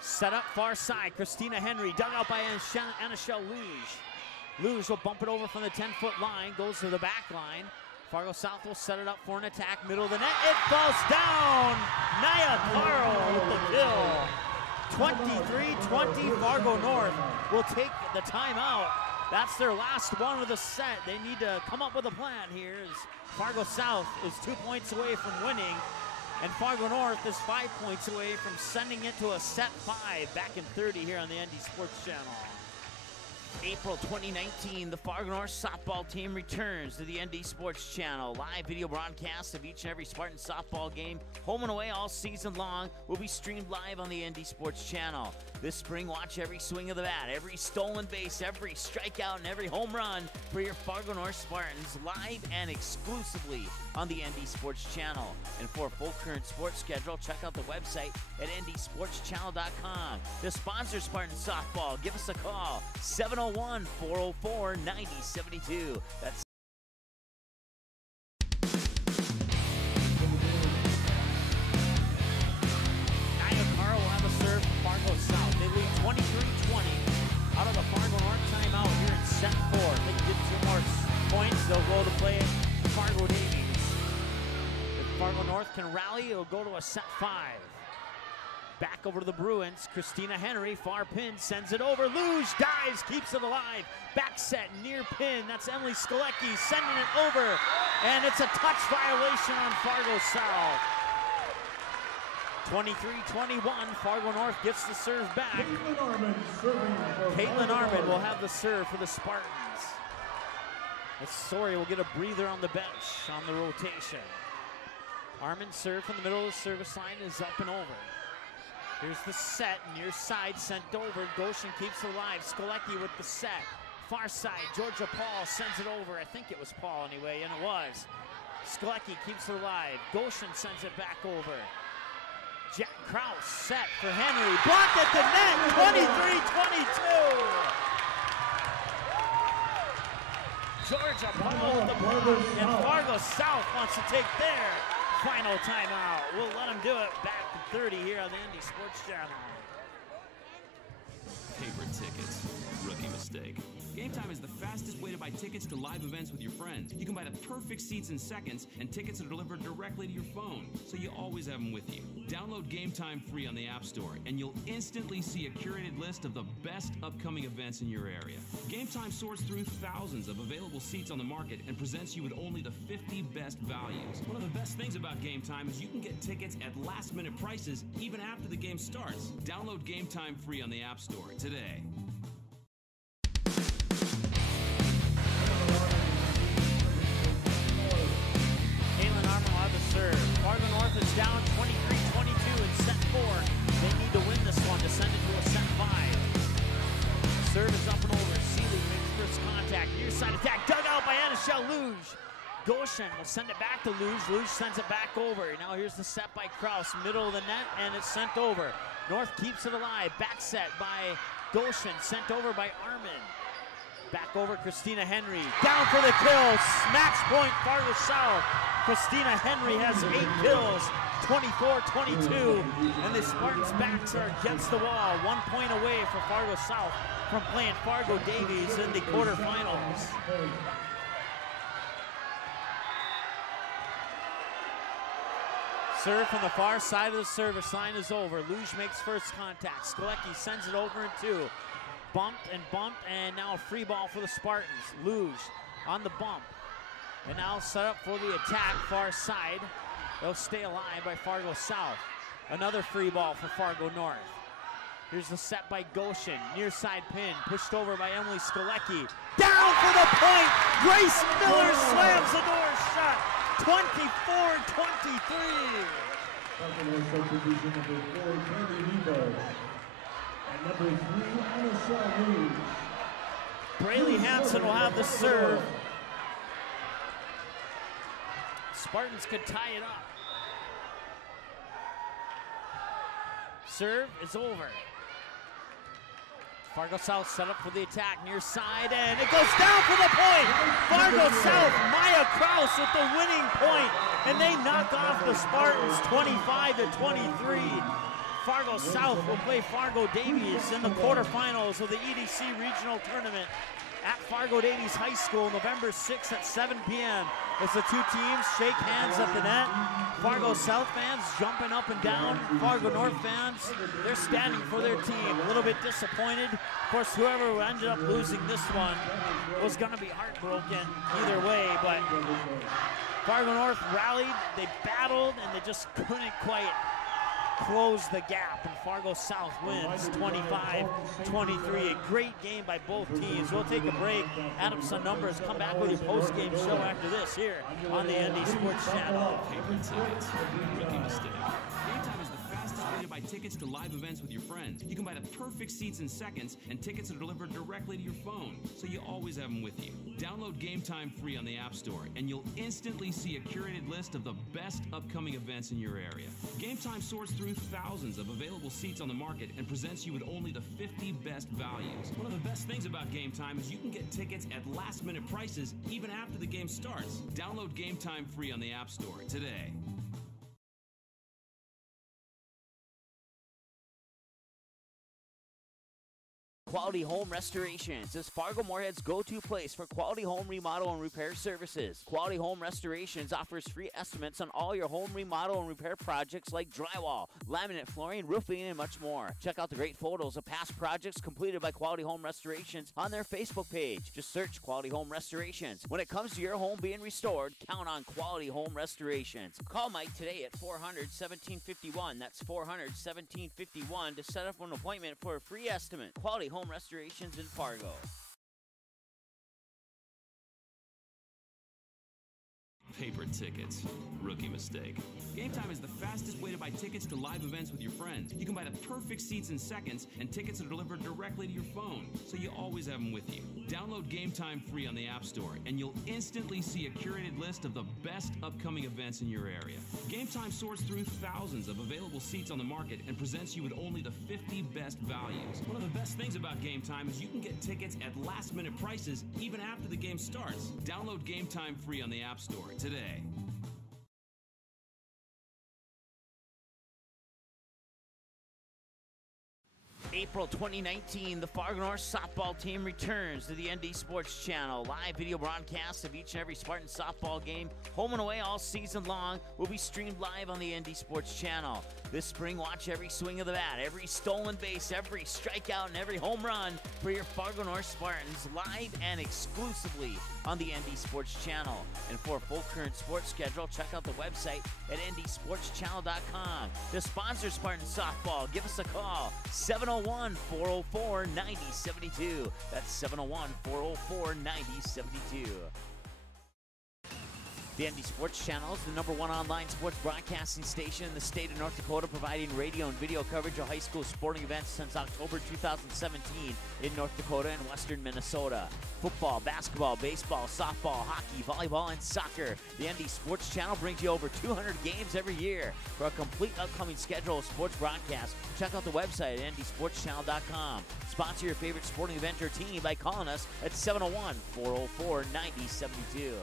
Set up far side, Christina Henry, dug out by Anishelle Luge. Luge will bump it over from the 10-foot line, goes to the back line. Fargo South will set it up for an attack, middle of the net. It falls down. Naya Carl with the kill. 23-20, Fargo North will take the timeout. That's their last one of the set. They need to come up with a plan here, as Fargo South is 2 points away from winning, and Fargo North is 5 points away from sending it to a set 5 back in 30 here on the ND Sports Channel. April 2019, the Fargo North softball team returns to the ND Sports Channel. Live video broadcasts of each and every Spartan softball game, home and away all season long, will be streamed live on the ND Sports Channel. This spring, watch every swing of the bat, every stolen base, every strikeout, and every home run for your Fargo North Spartans, live and exclusively on the ND Sports Channel. And for a full current sports schedule, check out the website at ndsportschannel.com. To sponsor Spartan softball, give us a call, 701-404-9072. That's Naya Carl will have a serve from Fargo South. They lead 23-20 out of the Fargo North timeout here in set 4. If they can get 2 more points, they'll go to play Fargo Davies. If Fargo North can rally, it'll go to a set 5. Back over to the Bruins. Christina Henry, far pin, sends it over. Luge dives, keeps it alive. Back set, near pin. That's Emily Skolecki sending it over. And it's a touch violation on Fargo South. 23-21, Fargo North gets the serve back. Caitlin Armand will have the serve for the Spartans. Sori will get a breather on the bench on the rotation. Armand serve from the middle of the service line is up and over. Here's the set, near side, sent over. Goshen keeps it alive. Skolecki with the set. Far side, Georgia Paul sends it over. I think it was Paul anyway, and it was. Skolecki keeps it alive. Goshen sends it back over. Jack Krause set for Henry. Blocked at the net, 23-22. Georgia Paul with the block, and Fargo South wants to take their final timeout. We'll let them do it back to 30 here on the ND Sports Channel. Paper tickets. Rookie mistake. Game Time is the fastest way to buy tickets to live events with your friends. You can buy the perfect seats in seconds, and tickets are delivered directly to your phone, so you always have them with you. Download Game Time free on the App Store, and you'll instantly see a curated list of the best upcoming events in your area. Game Time sorts through thousands of available seats on the market and presents you with only the 50 best values. One of the best things about Game Time is you can get tickets at last-minute prices even after the game starts. Download Game Time free on the App Store today. Serve. Fargo North is down 23-22 in set 4. They need to win this one to send it to a set 5. Serve is up and over. Seeley makes first contact. Near side attack. Dug out by Anishelle Luge. Goshen will send it back to Luge. Luge sends it back over. Now here's the set by Krause. Middle of the net, and it's sent over. North keeps it alive. Back set by Goshen. Sent over by Armand. Back over Christina Henry. Down for the kill. Match point Fargo South. Christina Henry has 8 kills, 24-22, and the Spartans' backs are against the wall. 1 point away for Fargo South from playing Fargo Davies in the quarterfinals. Serve from the far side of the service line is over. Luge makes first contact. Skolecki sends it over in 2. Bumped, and now a free ball for the Spartans. Luge on the bump. And now set up for the attack, far side. They'll stay alive by Fargo South. Another free ball for Fargo North. Here's the set by Goshen. Near side pin, pushed over by Emily Skolecki. Down for the point! Grace Miller slams the door shut. 24-23. Fargo North subdivision number 4, Candy Nebo. And number 3, Anishelle Luge. Braylee Hansen will have the serve. Spartans could tie it up. Serve is over. Fargo South set up for the attack, near side, and it goes down for the point. Fargo South, Maya Krause with the winning point, and they knock off the Spartans 25-23. Fargo South will play Fargo Davies in the quarterfinals of the EDC Regional Tournament at Fargo Davies High School, November 6th at 7 p.m. As the two teams shake hands at the net. Fargo South fans jumping up and down. Fargo North fans, they're standing for their team. A little bit disappointed. Of course, whoever ended up losing this one was going to be heartbroken either way, but Fargo North rallied, they battled, and they just couldn't quite close the gap, and Fargo South wins 25-23. A great game by both teams. We'll take a break, add up some numbers, come back with your post-game show after this here on the ND Sports Channel. Paper tickets, rookie mistake. Game time is the fastest way to buy tickets to live events with your friends. You can buy the perfect seats in seconds, and tickets are delivered directly to your phone, so you always have them with you. Download Game Time free on the App Store, and you'll instantly see a curated list of the best upcoming events in your area. Game Time sorts through thousands of available seats on the market and presents you with only the 50 best values. One of the best things about Game Time is you can get tickets at last-minute prices even after the game starts. Download Game Time free on the App Store today. Quality Home Restorations is Fargo Moorhead's go-to place for quality home remodel and repair services. Quality Home Restorations offers free estimates on all your home remodel and repair projects like drywall, laminate flooring, roofing, and much more. Check out the great photos of past projects completed by Quality Home Restorations on their Facebook page. Just search Quality Home Restorations. When it comes to your home being restored, count on Quality Home Restorations. Call Mike today at 400-1751. That's 400-1751 to set up an appointment for a free estimate. Quality Home Restorations in Fargo. Paper tickets, rookie mistake. Game Time is the fastest way to buy tickets to live events with your friends. You can buy the perfect seats in seconds, and tickets are delivered directly to your phone, so you always have them with you. Download Game Time free on the App Store, and you'll instantly see a curated list of the best upcoming events in your area. Game Time sorts through thousands of available seats on the market and presents you with only the 50 best values. One of the best things about Game Time is you can get tickets at last-minute prices even after the game starts. Download Game Time free on the App Store today. April 2019, the Fargo North softball team returns to the ND Sports Channel. Live video broadcasts of each and every Spartan softball game, home and away all season long, will be streamed live on the ND Sports Channel. This spring, watch every swing of the bat, every stolen base, every strikeout, and every home run for your Fargo North Spartans live and exclusively on the ND Sports Channel. And for a full current sports schedule, check out the website at ndsportschannel.com. To sponsor Spartan softball, give us a call, 701-404-9072. That's 701-404-9072. The ND Sports Channel is the #1 online sports broadcasting station in the state of North Dakota, providing radio and video coverage of high school sporting events since October 2017 in North Dakota and western Minnesota. Football, basketball, baseball, softball, hockey, volleyball, and soccer. The ND Sports Channel brings you over 200 games every year. For a complete upcoming schedule of sports broadcasts, check out the website at ndsportschannel.com. Sponsor your favorite sporting event or team by calling us at 701-404-9072.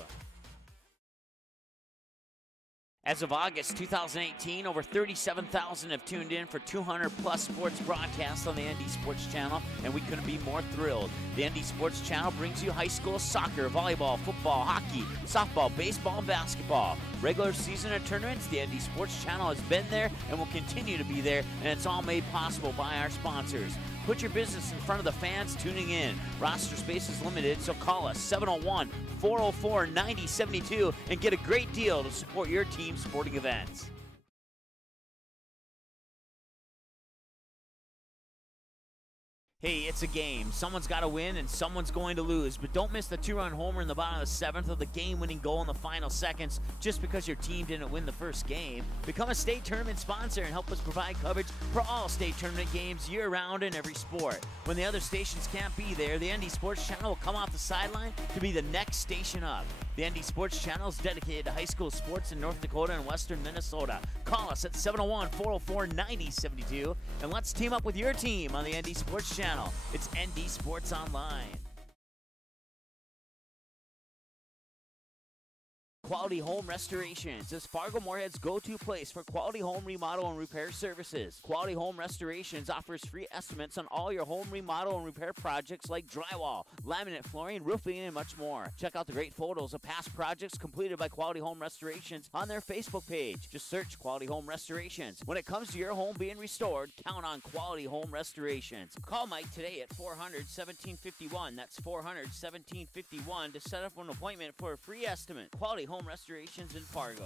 As of August 2018, over 37,000 have tuned in for 200-plus sports broadcasts on the ND Sports Channel, and we couldn't be more thrilled. The ND Sports Channel brings you high school soccer, volleyball, football, hockey, softball, baseball, and basketball. Regular season and tournaments, the ND Sports Channel has been there and will continue to be there, and it's all made possible by our sponsors. Put your business in front of the fans tuning in. Roster space is limited, so call us 701-404-9072 and get a great deal to support your team's sporting events. Hey, it's a game. Someone's got to win and someone's going to lose. But don't miss the two-run homer in the bottom of the 7th or the game-winning goal in the final seconds just because your team didn't win the first game. Become a state tournament sponsor and help us provide coverage for all state tournament games year-round in every sport. When the other stations can't be there, the ND Sports Channel will come off the sideline to be the next station up. The ND Sports Channel is dedicated to high school sports in North Dakota and western Minnesota. Call us at 701-404-9072 and let's team up with your team on the ND Sports Channel. It's ND Sports Online. Quality Home Restorations is Fargo Moorhead's go-to place for quality home remodel and repair services. Quality Home Restorations offers free estimates on all your home remodel and repair projects like drywall, laminate flooring, roofing, and much more. Check out the great photos of past projects completed by Quality Home Restorations on their Facebook page. Just search Quality Home Restorations. When it comes to your home being restored, count on Quality Home Restorations. Call Mike today at 400-1751. That's 400-1751 to set up an appointment for a free estimate. Quality Home Restorations in Fargo.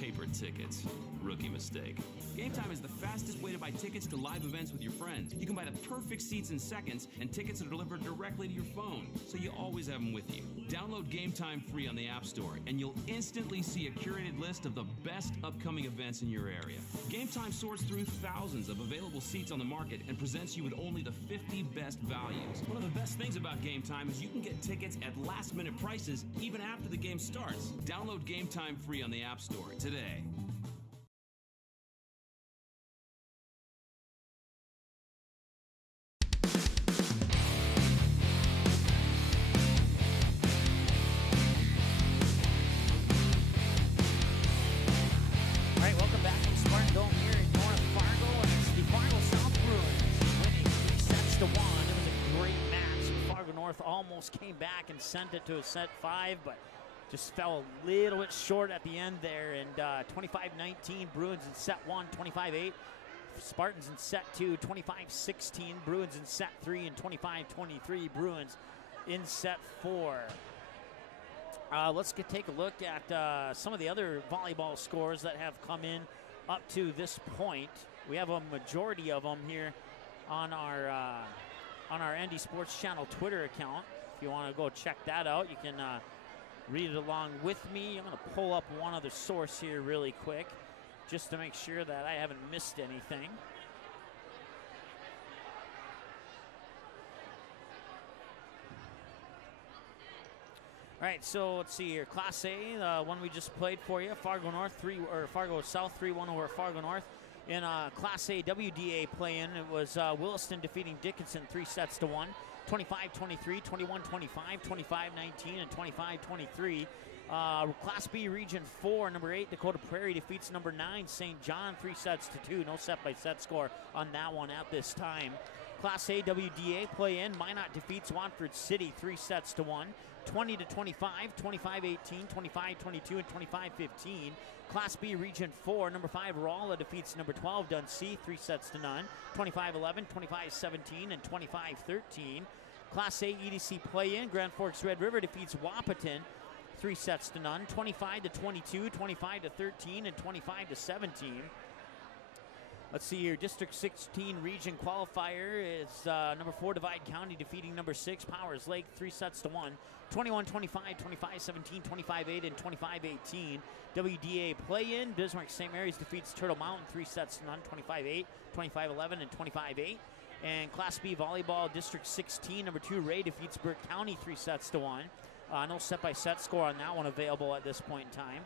Paper tickets. Rookie mistake. Game Time is the fastest way to buy tickets to live events with your friends. You can buy the perfect seats in seconds, and tickets are delivered directly to your phone, so you always have them with you. Download Game Time free on the App Store, and you'll instantly see a curated list of the best upcoming events in your area. Game Time sorts through thousands of available seats on the market and presents you with only the 50 best values. One of the best things about Game Time is you can get tickets at last-minute prices even after the game starts. Download Game Time free on the App Store today. Almost came back and sent it to a set 5, but just fell a little bit short at the end there. And 25-19 Bruins in set 1, 25-8 Spartans in set 2, 25-16 Bruins in set 3, and 25-23 Bruins in set 4. Let's take a look at some of the other volleyball scores that have come in up to this point. We have a majority of them here on our ND Sports Channel Twitter account. If you want to go check that out, you can read it along with me. I'm going to pull up one other source here really quick just to make sure that I haven't missed anything. All right, so let's see here. Class A, the one we just played for you, Fargo South 3-1 over Fargo North. In Class A WDA play-in, it was Williston defeating Dickinson 3-1, 25-23, 21-25, 25-19, and 25-23. Class B Region 4, number 8, Dakota Prairie defeats number 9, St. John 3-2. No set-by-set score on that one at this time. Class A WDA play-in, Minot defeats Watford City 3-1, 20-25, 25-18, 25-22, and 25-15. Class B Region 4, number 5, Rolla defeats number 12, Dunsea, 3-0, 25-11, 25-17, and 25-13. Class A EDC play-in, Grand Forks Red River defeats Wahpeton, 3-0, 25-22, 25-13, and 25-17. Let's see here, District 16 Region Qualifier is number 4, Divide County defeating number 6, Powers Lake, 3-1, 21-25, 25-17, 25-8, and 25-18. WDA play-in, Bismarck St. Mary's defeats Turtle Mountain, 3-0, 25-8, 25-11, and 25-8. And Class B Volleyball, District 16, number 2, Ray defeats Burke County, 3-1. No set-by-set score on that one available at this point in time.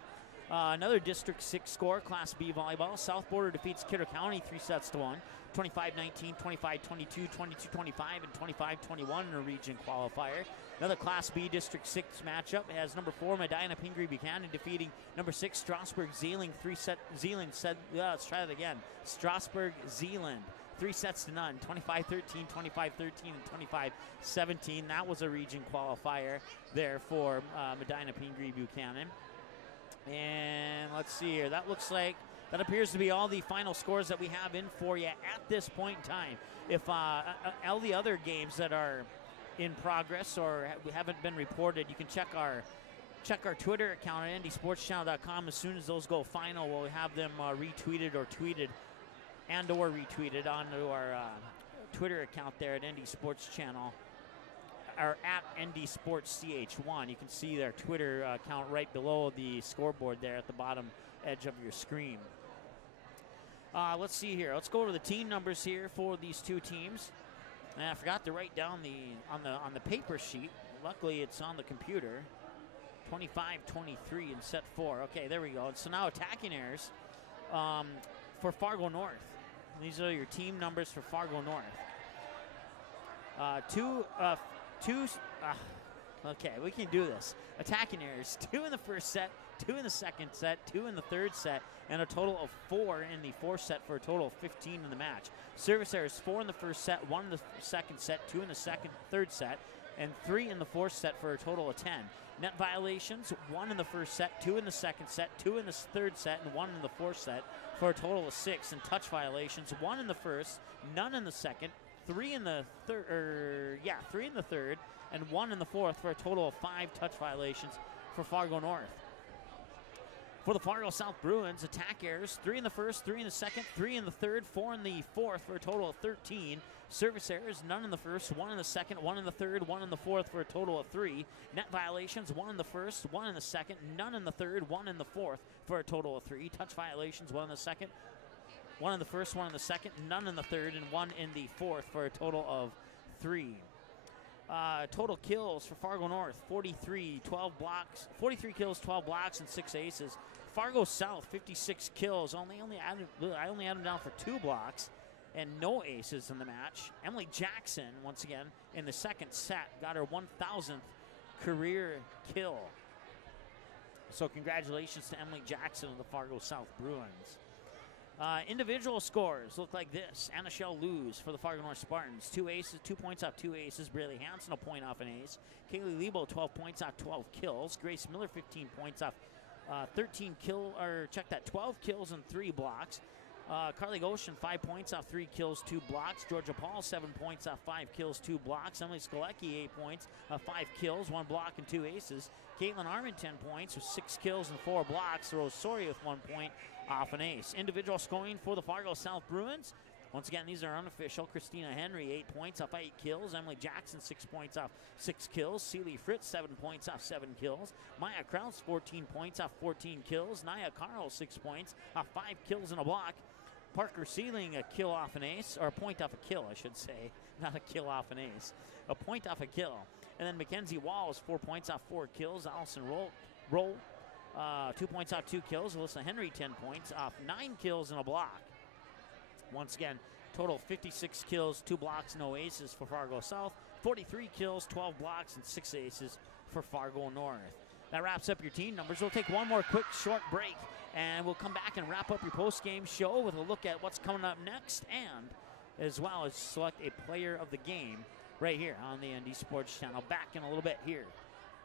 Another District 6 score, Class B Volleyball. South Border defeats Kidder County 3-1, 25-19, 25-22, 22-25, and 25-21 in a region qualifier. Another Class B District 6 matchup has number 4 Medina Pingree Buchanan defeating number 6 Strasburg Zeeland Strasburg Zeeland 3-0, 25-13, 25-13, and 25-17. That was a region qualifier there for Medina Pingree Buchanan. And let's see here. That looks like that appears to be all the final scores that we have in for you at this point in time. If all the other games that are in progress or haven't been reported, you can check our Twitter account at ndsportschannel.com. As soon as those go final, we'll have them retweeted or tweeted or retweeted onto our Twitter account there at ND Sports Channel, or at ND Sports CH1. You can see their Twitter account right below the scoreboard there at the bottom edge of your screen. Let's see here. Let's go to the team numbers here for these two teams. And I forgot to write down on the paper sheet. Luckily, it's on the computer. 25-23 in set 4. Okay, there we go. And so now attacking errors for Fargo North. These are your team numbers for Fargo North. Okay, we can do this. Attacking errors, 2 in the first set, 2 in the second set, 2 in the third set, and a total of 4 in the fourth set for a total of 15 in the match. Service errors, 4 in the first set, 1 in the second set, 2 in the third set, and 3 in the fourth set for a total of 10. Net violations, 1 in the first set, 2 in the second set, 2 in the third set, and 1 in the fourth set for a total of 6. And touch violations, 1 in the first, none in the second, 3 in the third, and 1 in the fourth for a total of 5 touch violations for Fargo North. For the Fargo South Bruins, attack errors, 3 in the first, 3 in the second, 3 in the third, 4 in the fourth for a total of 13. Service errors, none in the first, 1 in the second, 1 in the third, 1 in the fourth for a total of 3. Net violations, 1 in the first, 1 in the second, none in the third, 1 in the fourth for a total of 3. Touch violations, 1 in the second, 1 in the first, 1 in the second, none in the third, and 1 in the fourth for a total of 3. Total kills for Fargo North, 43 kills, 12 blocks, and 6 aces. Fargo South, 56 kills. I only had them down for 2 blocks and no aces in the match. Emily Jackson, once again, in the second set, got her 1,000th career kill. So congratulations to Emily Jackson of the Fargo South Bruins. Individual scores look like this. Anna Shell Luz for the Fargo North Spartans. 2 aces, 2 points off 2 aces. Braylee Hansen, a point off an ace. Kaylee Lebo, 12 points off 12 kills. Grace Miller, 15 points off 12 kills and 3 blocks. Carly Goshen, 5 points off 3 kills, 2 blocks. Georgia Paul, 7 points off 5 kills, 2 blocks. Emily Skolecki, 8 points off 5 kills, 1 block, and 2 aces. Caitlin Armin, 10 points with 6 kills and 4 blocks. Rose Soria with 1 point off an ace. Individual scoring for the Fargo South Bruins. Once again, these are unofficial. Christina Henry, 8 points off 8 kills. Emily Jackson, 6 points off 6 kills. Celie Fritz, 7 points off 7 kills. Maya Kraus, 14 points off 14 kills. Nia Carl, 6 points off 5 kills and a block. Parker Sealing, a kill off an ace, or a point off a kill, I should say. Not a kill off an ace. A point off a kill. And then Mackenzie Walls, 4 points off 4 kills. Allison Roll, 2 points off 2 kills. Alyssa Henry, 10 points off 9 kills and a block. Once again, total 56 kills, 2 blocks, no aces for Fargo South. 43 kills, 12 blocks, and 6 aces for Fargo North. That wraps up your team numbers. We'll take one more quick short break, and we'll come back and wrap up your post-game show with a look at what's coming up next, and as well as select a player of the game right here on the ND Sports Channel. Back in a little bit here.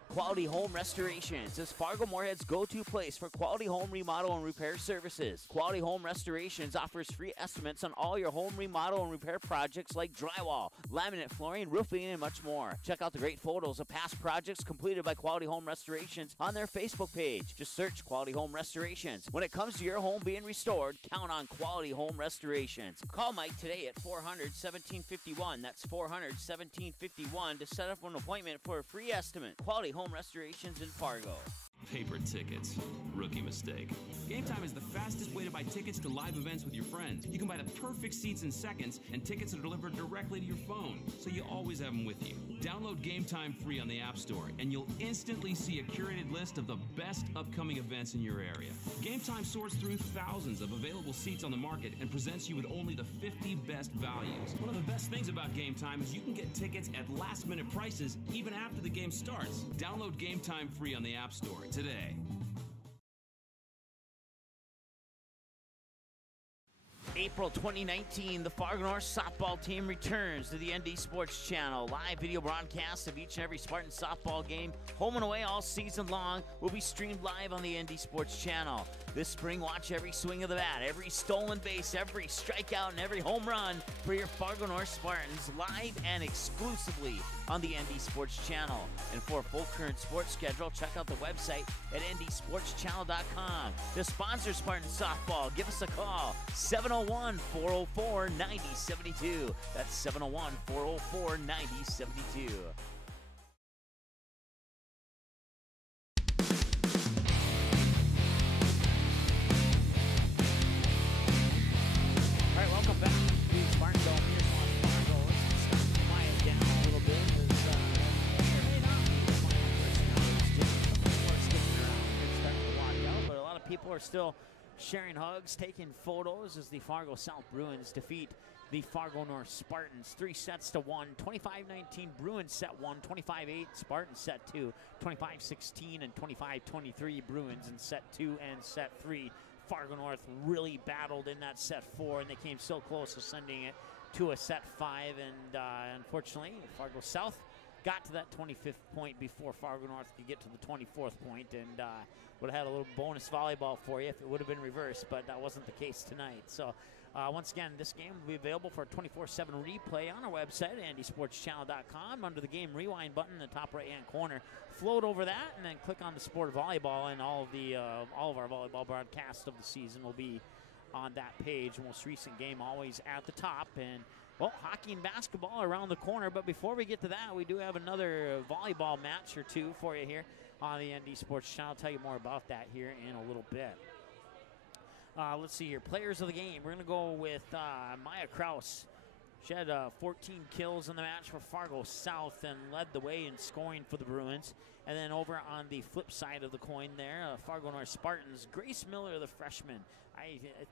Quality Home Restorations is Fargo Moorhead's go-to place for quality home remodel and repair services. Quality Home Restorations offers free estimates on all your home remodel and repair projects like drywall, laminate flooring, roofing, and much more. Check out the great photos of past projects completed by Quality Home Restorations on their Facebook page. Just search Quality Home Restorations. When it comes to your home being restored, count on Quality Home Restorations. Call Mike today at 400-1751. That's 400-1751 to set up an appointment for a free estimate. Quality Home Restorations in Fargo. Paper tickets. Rookie mistake. Game Time is the fastest way to buy tickets to live events with your friends. You can buy the perfect seats in seconds, and tickets are delivered directly to your phone, so you always have them with you. Download Game Time free on the App Store, and you'll instantly see a curated list of the best upcoming events in your area. Game Time sorts through thousands of available seats on the market and presents you with only the 50 best values. One of the best things about Game Time is you can get tickets at last-minute prices even after the game starts. Download Game Time free on the App Store today. April 2019, the Fargo North softball team returns to the ND Sports Channel. Live video broadcasts of each and every Spartan softball game, home and away all season long, will be streamed live on the ND Sports Channel. This spring, watch every swing of the bat, every stolen base, every strikeout, and every home run for your Fargo North Spartans live and exclusively on the ND Sports Channel. And for a full current sports schedule, check out the website at ndsportschannel.com. To sponsor Spartan softball, give us a call, 701-404-9072. That's 701-404-9072. All right, welcome back to Spartan Dome here in Fargo. Let's just quiet down a little bit because there may not be the final personalities. Some people are sticking around and starting to walk out, but a lot of people are still sharing hugs, taking photos as the Fargo South Bruins defeat the Fargo North Spartans 3-1. 25-19 Bruins set 1, 25-8 Spartans set 2, 25-16 and 25-23 Bruins in set 2 and set 3. Fargo North really battled in that set 4, and they came so close to sending it to a set 5, and unfortunately Fargo South got to that 25th point before Fargo North could get to the 24th point, and would have had a little bonus volleyball for you if it would have been reversed, but that wasn't the case tonight. So once again, this game will be available for a 24/7 replay on our website, NBCSportsChannel.com. Under the game rewind button in the top right-hand corner, float over that, and then click on the sport of volleyball, and all of our volleyball broadcasts of the season will be on that page. Most recent game always at the top, and well, hockey and basketball around the corner. But before we get to that, we do have another volleyball match or two for you here on the ND Sports Channel. I'll tell you more about that here in a little bit. Let's see here. Players of the game. We're going to go with Maya Kraus. She had 14 kills in the match for Fargo South and led the way in scoring for the Bruins. And then over on the flip side of the coin there, Fargo North Spartans, Grace Miller, the freshman.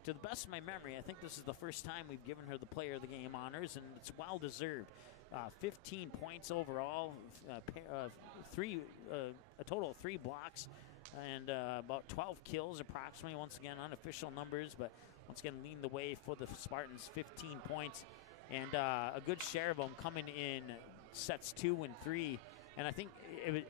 To the best of my memory, I think this is the first time we've given her the player of the game honors, and it's well deserved. 15 points overall, a total of 3 blocks, and about 12 kills approximately. Once again, unofficial numbers, but once again leading the way for the Spartans, 15 points, and a good share of them coming in sets 2 and 3. And I think,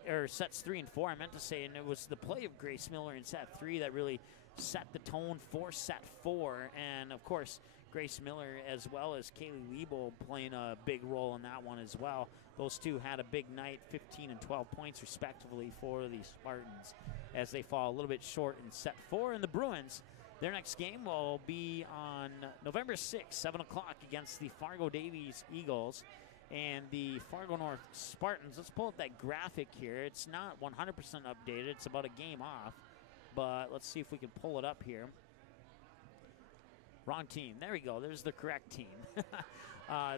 or sets 3 and 4, I meant to say, and it was the play of Grace Miller in set 3 that really set the tone for set 4. And of course, Grace Miller as well as Kaylee Liebo playing a big role in that one as well. Those two had a big night, 15 and 12 points respectively for the Spartans, as they fall a little bit short in set 4. And the Bruins, their next game will be on November 6th, 7 o'clock against the Fargo Davies Eagles. And the Fargo North Spartans, let's pull up that graphic here. It's not 100% updated. It's about a game off. But let's see if we can pull it up here. Wrong team. There we go. There's the correct team.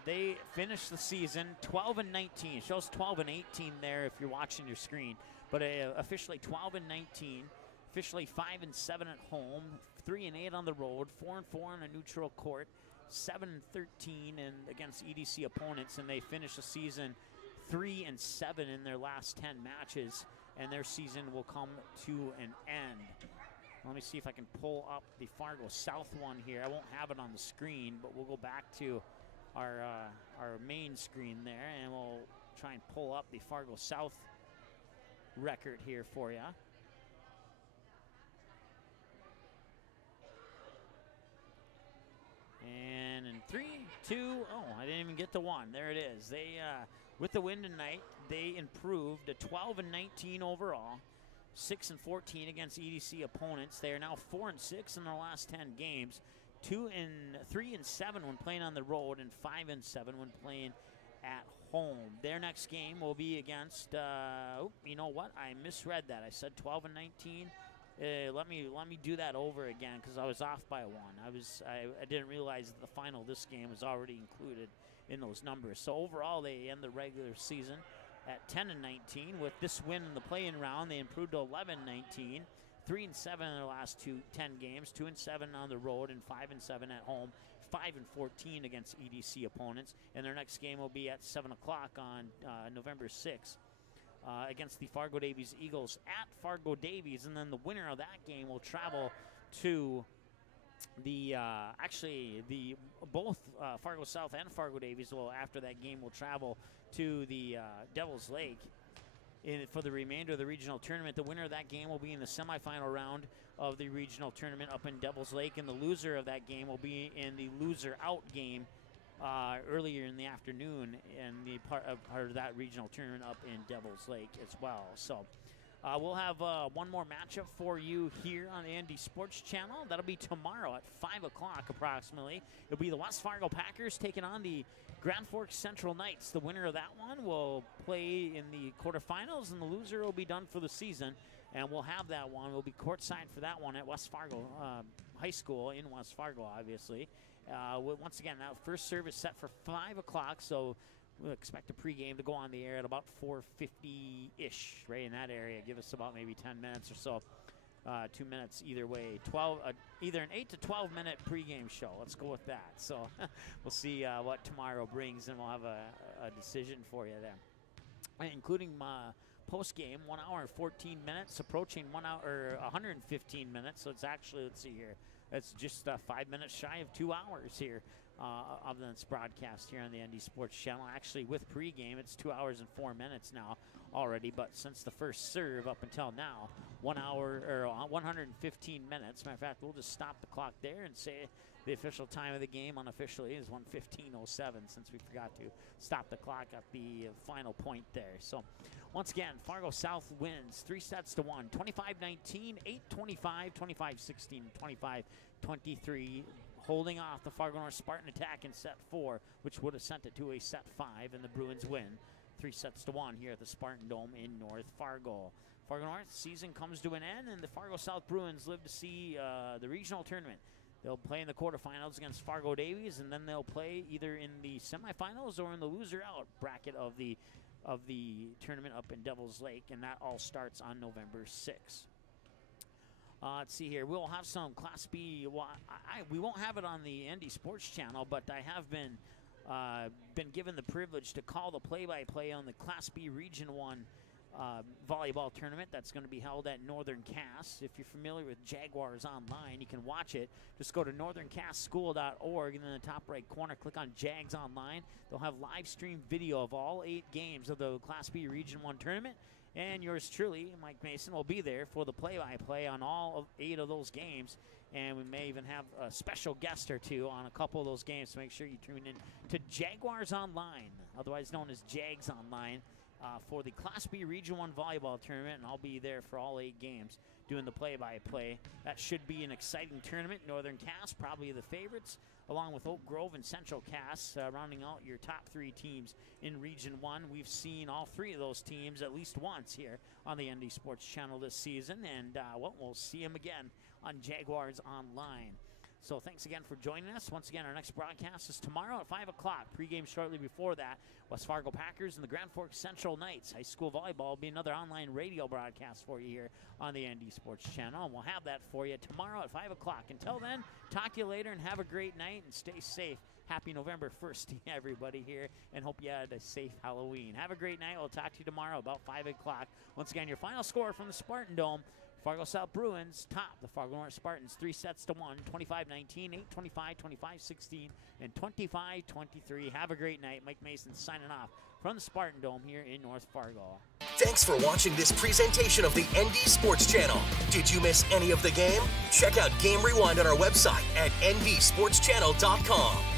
They finished the season 12 and 19. It shows 12 and 18 there if you're watching your screen. But officially 12 and 19. Officially 5 and 7 at home. 3 and 8 on the road. 4 and 4 on a neutral court. 7 and 13 and against EDC opponents, and they finished the season 3 and 7 in their last 10 matches, and their season will come to an end. Let me see if I can pull up the Fargo South one here. I won't have it on the screen, but we'll go back to our main screen there, and we'll try and pull up the Fargo South record here for you. And in 3, 2, I didn't even get to 1. There it is. They, with the win tonight, they improved to 12 and 19 overall, 6 and 14 against EDC opponents. They are now 4 and 6 in their last 10 games, 3 and 7 when playing on the road, and 5 and 7 when playing at home. Their next game will be against. You know what? I misread that. I said 12 and 19. Let me do that over again because I was off by 1. I didn't realize that the final of this game was already included in those numbers. So overall, they end the regular season at 10 and 19. With this win in the play-in round, they improved to 11 and 19, 3 and 7 in their last 10 games, 2 and 7 on the road, and 5 and 7 at home, 5 and 14 against EDC opponents. And their next game will be at 7 o'clock on November 6th. Against the Fargo Davies Eagles at Fargo Davies, and then the winner of that game will travel to the both Fargo South and Fargo Davies will, after that game, will travel to the Devil's Lake for the remainder of the regional tournament. The winner of that game will be in the semifinal round of the regional tournament up in Devil's Lake, and the loser of that game will be in the loser out game earlier in the afternoon, and the part of that regional tournament up in Devil's Lake as well. So we'll have one more matchup for you here on the ND Sports Channel. That'll be tomorrow at 5 o'clock approximately. It'll be the West Fargo Packers taking on the Grand Forks Central Knights. The winner of that one will play in the quarterfinals, and the loser will be done for the season. And we'll have that one. We'll be courtside for that one at West Fargo High School in West Fargo, obviously. Once again, that first service set for 5 o'clock, so we'll expect a pregame to go on the air at about 4:50-ish, right in that area. Give us about maybe 10 minutes or so 2 minutes either way. Either an 8 to 12 minute pregame show. Let's go with that. So we'll see what tomorrow brings, and we'll have a decision for you there, including post-game, 1 hour and 14 minutes, approaching 1 hour or 115 minutes. So it's actually, let's see here, it's just 5 minutes shy of 2 hours here of this broadcast here on the ND Sports Channel. Actually, with pregame, it's 2 hours and 4 minutes now already. But since the first serve up until now, 1 hour or 115 minutes. Matter of fact, we'll just stop the clock there and say the official time of the game unofficially is 1:15:07, since we forgot to stop the clock at the final point there. So once again, Fargo South wins 3-1, 25-19, 8-25, 25-16, 25-23, holding off the Fargo North Spartan attack in set 4, which would have sent it to a set 5, and the Bruins win 3-1 here at the Spartan Dome in North Fargo. Fargo North season comes to an end, and the Fargo South Bruins live to see the regional tournament. They'll play in the quarterfinals against Fargo Davies, and then they'll play either in the semifinals or in the loser-out bracket of the tournament up in Devil's Lake, and that all starts on November 6th. Let's see here. We'll have some Class B. Well, we won't have it on the ND Sports Channel, but I have been given the privilege to call the play-by-play on the Class B Region 1 volleyball tournament that's going to be held at Northern Cass. If you're familiar with Jaguars Online, you can watch it. Just go to northerncasschool.org, and in the top right corner, click on Jags Online. They'll have live stream video of all 8 games of the Class B Region 1 tournament. And yours truly, Mike Mason, will be there for the play-by-play on all of 8 of those games. And we may even have a special guest or two on a couple of those games, so make sure you tune in to Jaguars Online, otherwise known as Jags Online, for the Class B Region 1 volleyball tournament. And I'll be there for all 8 games doing the play-by-play. That should be an exciting tournament. Northern Cass, probably the favorites, along with Oak Grove and Central Cass, rounding out your top 3 teams in Region 1. We've seen all 3 of those teams at least once here on the ND Sports Channel this season, and we'll see them again on Jaguars Online. So thanks again for joining us. Once again, our next broadcast is tomorrow at 5 o'clock. Pre-game shortly before that, West Fargo Packers and the Grand Forks Central Knights. High school volleyball will be another online radio broadcast for you here on the ND Sports Channel. And we'll have that for you tomorrow at 5 o'clock. Until then, talk to you later and have a great night and stay safe. Happy November 1st to everybody here, and hope you had a safe Halloween. Have a great night. We'll talk to you tomorrow about 5 o'clock. Once again, your final score from the Spartan Dome. Fargo South Bruins top the Fargo North Spartans 3-1, 25-19, 8-25, 25-16, and 25-23. Have a great night. Mike Mason signing off from the Spartan Dome here in North Fargo. Thanks for watching this presentation of the ND Sports Channel. Did you miss any of the game? Check out Game Rewind on our website at ndsportschannel.com.